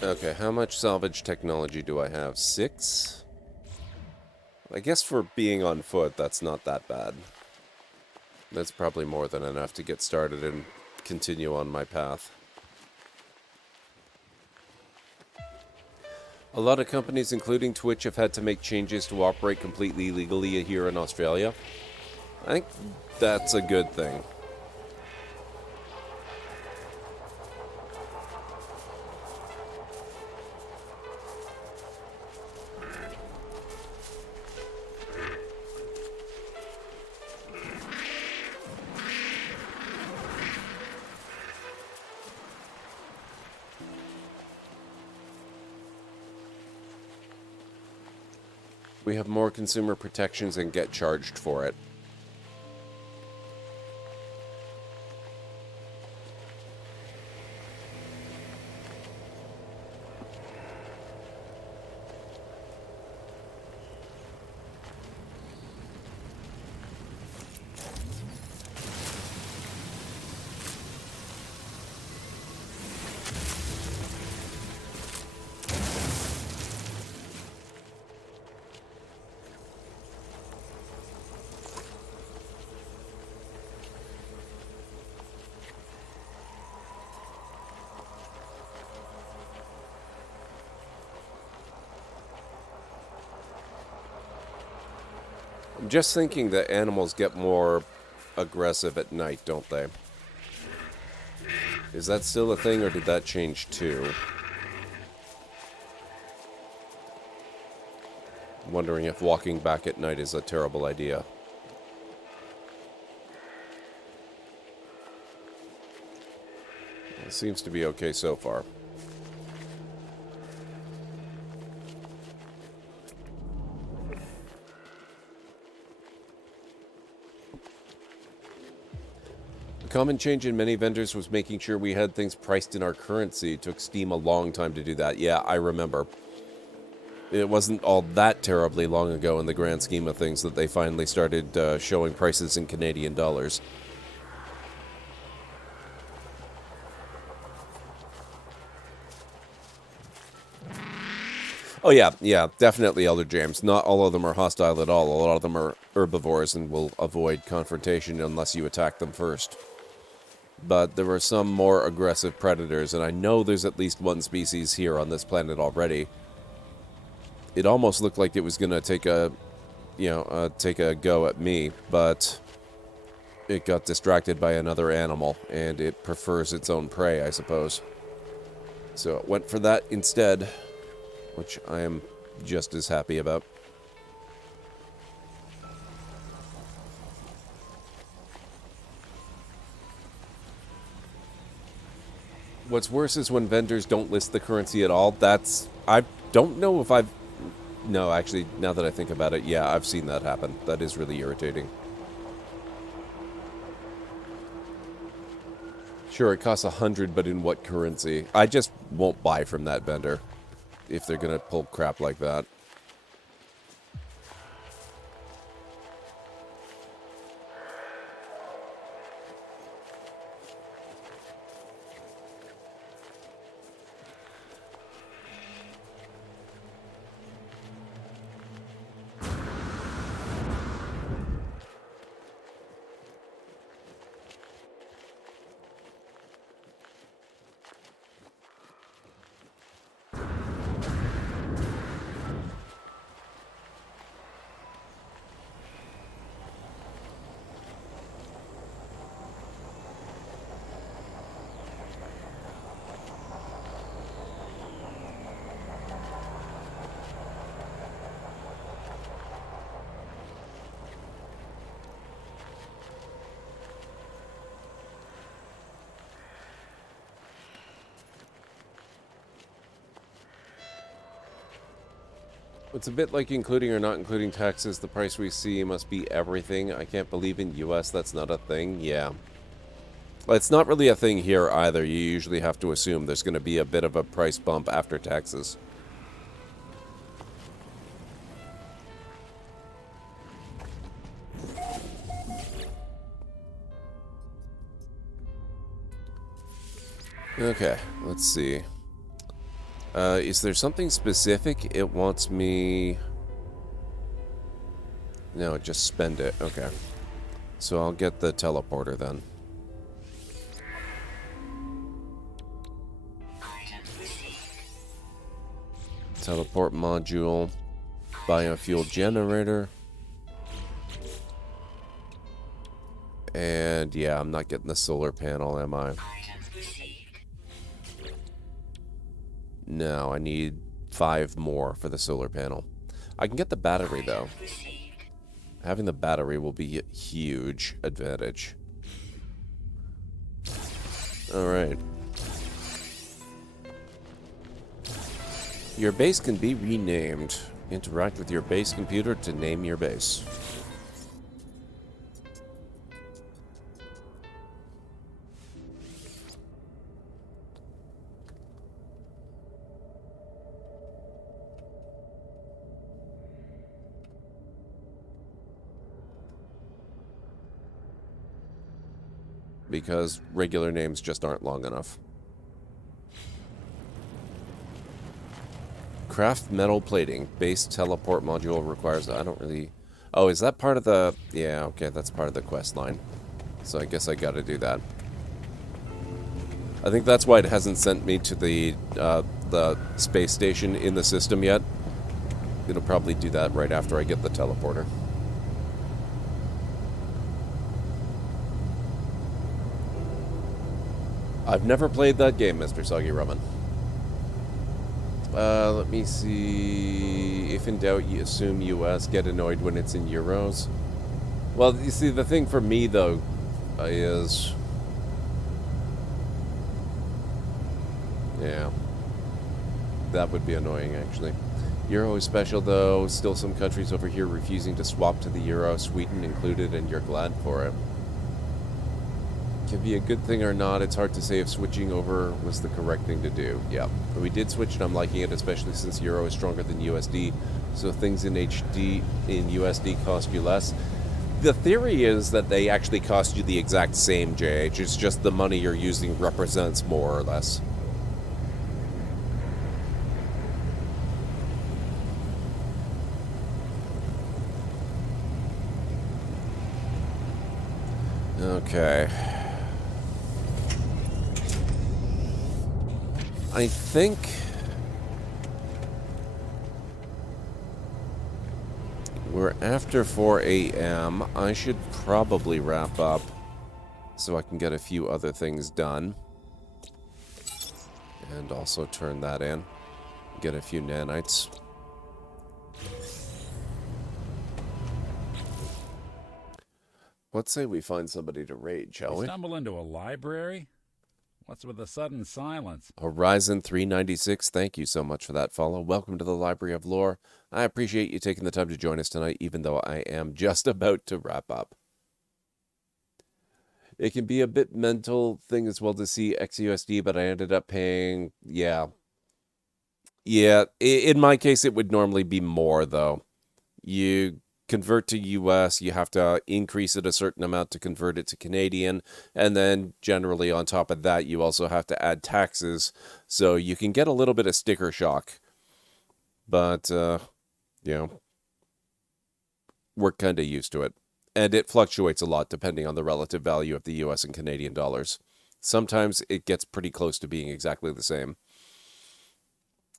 Okay, how much salvage technology do I have? 6? I guess for being on foot, that's not that bad. That's probably more than enough to get started and continue on my path. A lot of companies, including Twitch, have had to make changes to operate completely legally here in Australia. I think that's a good thing. We have more consumer protections and get charged for it. I'm just thinking that animals get more aggressive at night, don't they? Is that still a thing, or did that change too? I'm wondering if walking back at night is a terrible idea. It seems to be okay so far. A common change in many vendors was making sure we had things priced in our currency. It took Steam a long time to do that. Yeah, I remember. It wasn't all that terribly long ago in the grand scheme of things that they finally started showing prices in Canadian dollars. Oh yeah, definitely Elder James. Not all of them are hostile at all. A lot of them are herbivores and will avoid confrontation unless you attack them first. But there are some more aggressive predators, and I know there's at least one species here on this planet already. It almost looked like it was gonna take a go at me, but it got distracted by another animal, and it prefers its own prey, I suppose. So it went for that instead, which I am just as happy about. What's worse is when vendors don't list the currency at all. I don't know if I've... No, actually, now that I think about it, yeah, I've seen that happen. That is really irritating. Sure, it costs 100, but in what currency? I just won't buy from that vendor if they're gonna pull crap like that. It's a bit like including or not including taxes. The price we see must be everything. I can't believe in US that's not a thing. Yeah. Well, it's not really a thing here either. You usually have to assume there's going to be a bit of a price bump after taxes. Okay, let's see. Is there something specific it wants me... No, just spend it. Okay. So I'll get the teleporter then. Teleport module. Biofuel generator. And yeah, I'm not getting the solar panel, am I? No, I need 5 more for the solar panel. I can get the battery, though. Having the battery will be a huge advantage. Alright. Your base can be renamed. Interact with your base computer to name your base. Because regular names just aren't long enough. Craft metal plating. Base teleport module requires... I don't really... Oh, is that part of the... Yeah, okay, that's part of the quest line. So I guess I gotta do that. I think that's why it hasn't sent me to the space station in the system yet. It'll probably do that right after I get the teleporter. I've never played that game, Mr. Soggy Rumman. Let me see. If in doubt, you assume US. Get annoyed when it's in euros. Well, you see, the thing for me, though, is... Yeah. That would be annoying, actually. Euro is special, though. Still some countries over here refusing to swap to the euro, Sweden included, and you're glad for it. Can be a good thing or not. It's hard to say if switching over was the correct thing to do. Yeah, but we did switch and I'm liking it, especially since Euro is stronger than USD. So things in USD cost you less. The theory is that they actually cost you the exact same, JH. It's just the money you're using represents more or less. Okay. I think we're after 4 a.m. I should probably wrap up so I can get a few other things done. And also turn that in. Get a few nanites. Let's say we find somebody to raid, shall we? Stumble into a library? What's with the sudden silence? Horizon 396, thank you so much for that follow. Welcome to the Library of Lore. I appreciate you taking the time to join us tonight, even though I am just about to wrap up. It can be a bit mental thing as well to see XUSD, but I ended up paying, yeah. Yeah, in my case, it would normally be more, though. You convert to US, you have to increase it a certain amount to convert it to Canadian, and then generally on top of that, you also have to add taxes, so you can get a little bit of sticker shock. But, you know, we're kind of used to it. And it fluctuates a lot depending on the relative value of the US and Canadian dollars. Sometimes it gets pretty close to being exactly the same.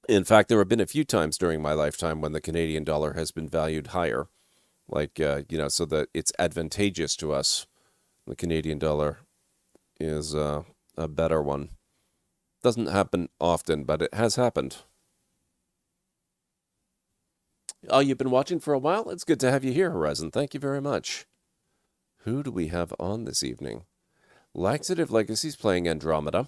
In fact, there have been a few times during my lifetime when the Canadian dollar has been valued higher. Like, you know, so that it's advantageous to us. The Canadian dollar is a better one. Doesn't happen often, but it has happened. Oh, you've been watching for a while? It's good to have you here, Horizon. Thank you very much. Who do we have on this evening? Laxative Legacy's playing Andromeda.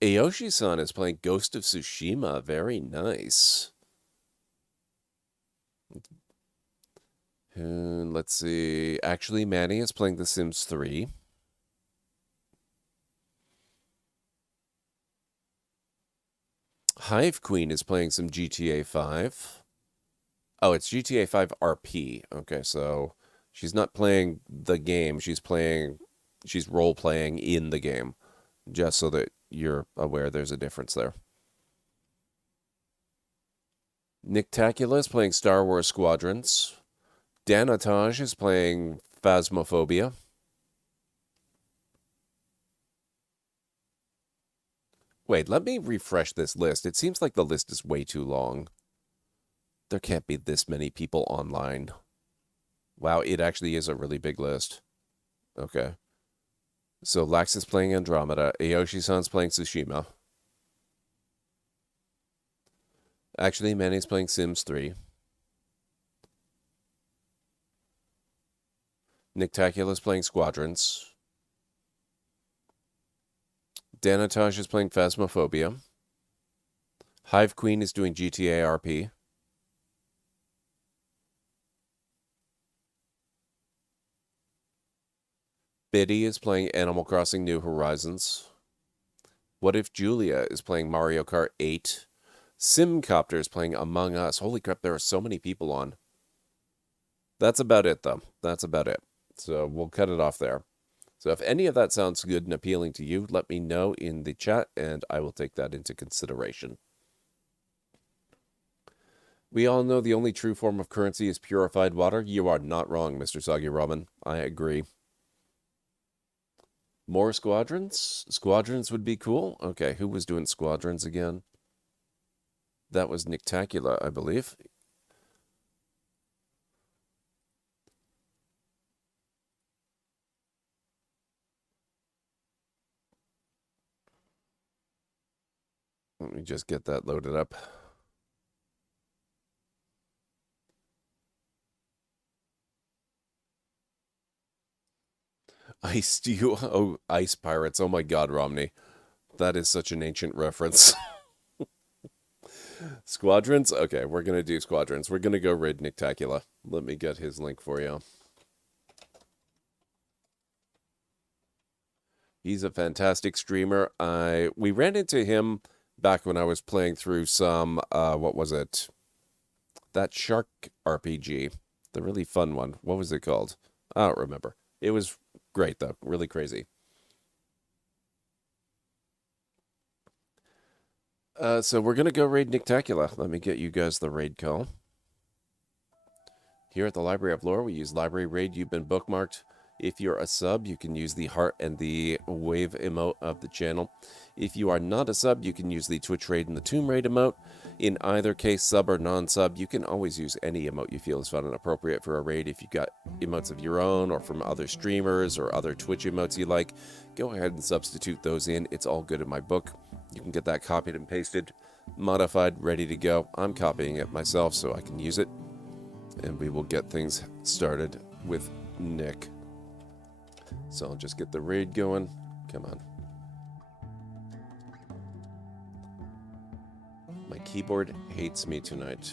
Aoshi-san is playing Ghost of Tsushima. Very nice. And let's see. Actually, Manny is playing The Sims 3. Hive Queen is playing some GTA 5. Oh, it's GTA 5 RP. Okay, so she's not playing the game. She's role-playing in the game. Just so that you're aware there's a difference there. Nictacula is playing Star Wars Squadrons. Danatage is playing Phasmophobia. Wait, let me refresh this list. It seems like the list is way too long. There can't be this many people online. Wow, it actually is a really big list. Okay. So Lax is playing Andromeda. Aoshi-san's playing Tsushima. Actually, Manny's playing Sims 3. Nictacula's playing Squadrons. Danatage is playing Phasmophobia. Hive Queen is doing GTA RP. Biddy is playing Animal Crossing New Horizons. What If Julia is playing Mario Kart 8. Simcopter is playing Among Us. Holy crap, there are so many people on. That's about it, though. That's about it. So we'll cut it off there. So if any of that sounds good and appealing to you, let me know in the chat, and I will take that into consideration. We all know the only true form of currency is purified water. You are not wrong, Mr. Soggy Robin. I agree. More Squadrons? Squadrons would be cool. Okay, who was doing Squadrons again? That was Nictacula, I believe. Let me just get that loaded up. Ice Dew. Oh, Ice Pirates. Oh my god, Romney. That is such an ancient reference. Squadrons? Okay, we're going to do Squadrons. We're going to go raid Nictacula. Let me get his link for you. He's a fantastic streamer. We ran into him back when I was playing through some, what was it? That shark RPG. The really fun one. What was it called? I don't remember. It was great, though. Really crazy. So we're going to go raid Nictacula. Let me get you guys the raid call. Here at the Library of Lore, we use Library Raid. You've been bookmarked. If you're a sub, you can use the heart and the wave emote of the channel. If you are not a sub, you can use the Twitch Raid and the Tomb Raid emote. In either case, sub or non-sub, you can always use any emote you feel is fun and appropriate for a raid. If you've got emotes of your own or from other streamers or other Twitch emotes you like, go ahead and substitute those in. It's all good in my book. You can get that copied and pasted, modified, ready to go. I'm copying it myself so I can use it. And we will get things started with Nick. So I'll just get the raid going. Come on. My keyboard hates me tonight.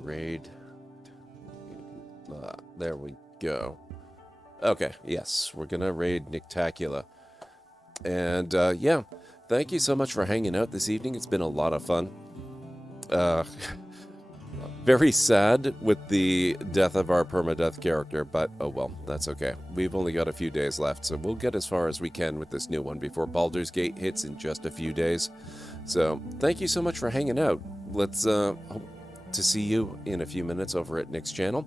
Raid. There we go. Okay, yes, we're gonna raid Nictacula. And yeah, thank you so much for hanging out this evening. It's been a lot of fun. Very sad with the death of our permadeath character, but oh well, that's okay. We've only got a few days left, so we'll get as far as we can with this new one before Baldur's Gate hits in just a few days. So, thank you so much for hanging out. Let's hope to see you in a few minutes over at Nick's channel.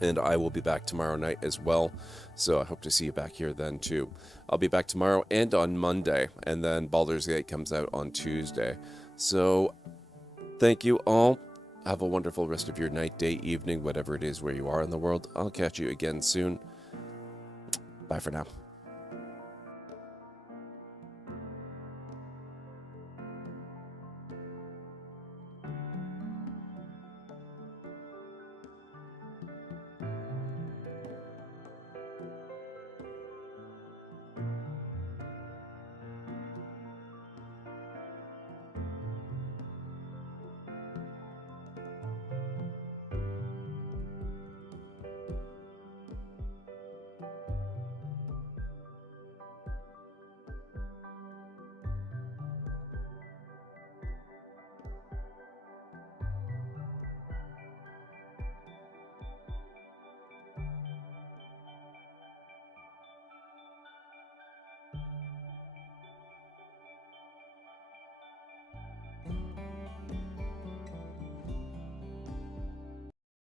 And I will be back tomorrow night as well, so I hope to see you back here then too. I'll be back tomorrow and on Monday, and then Baldur's Gate comes out on Tuesday. So, thank you all. Have a wonderful rest of your night, day, evening, whatever it is where you are in the world. I'll catch you again soon. Bye for now.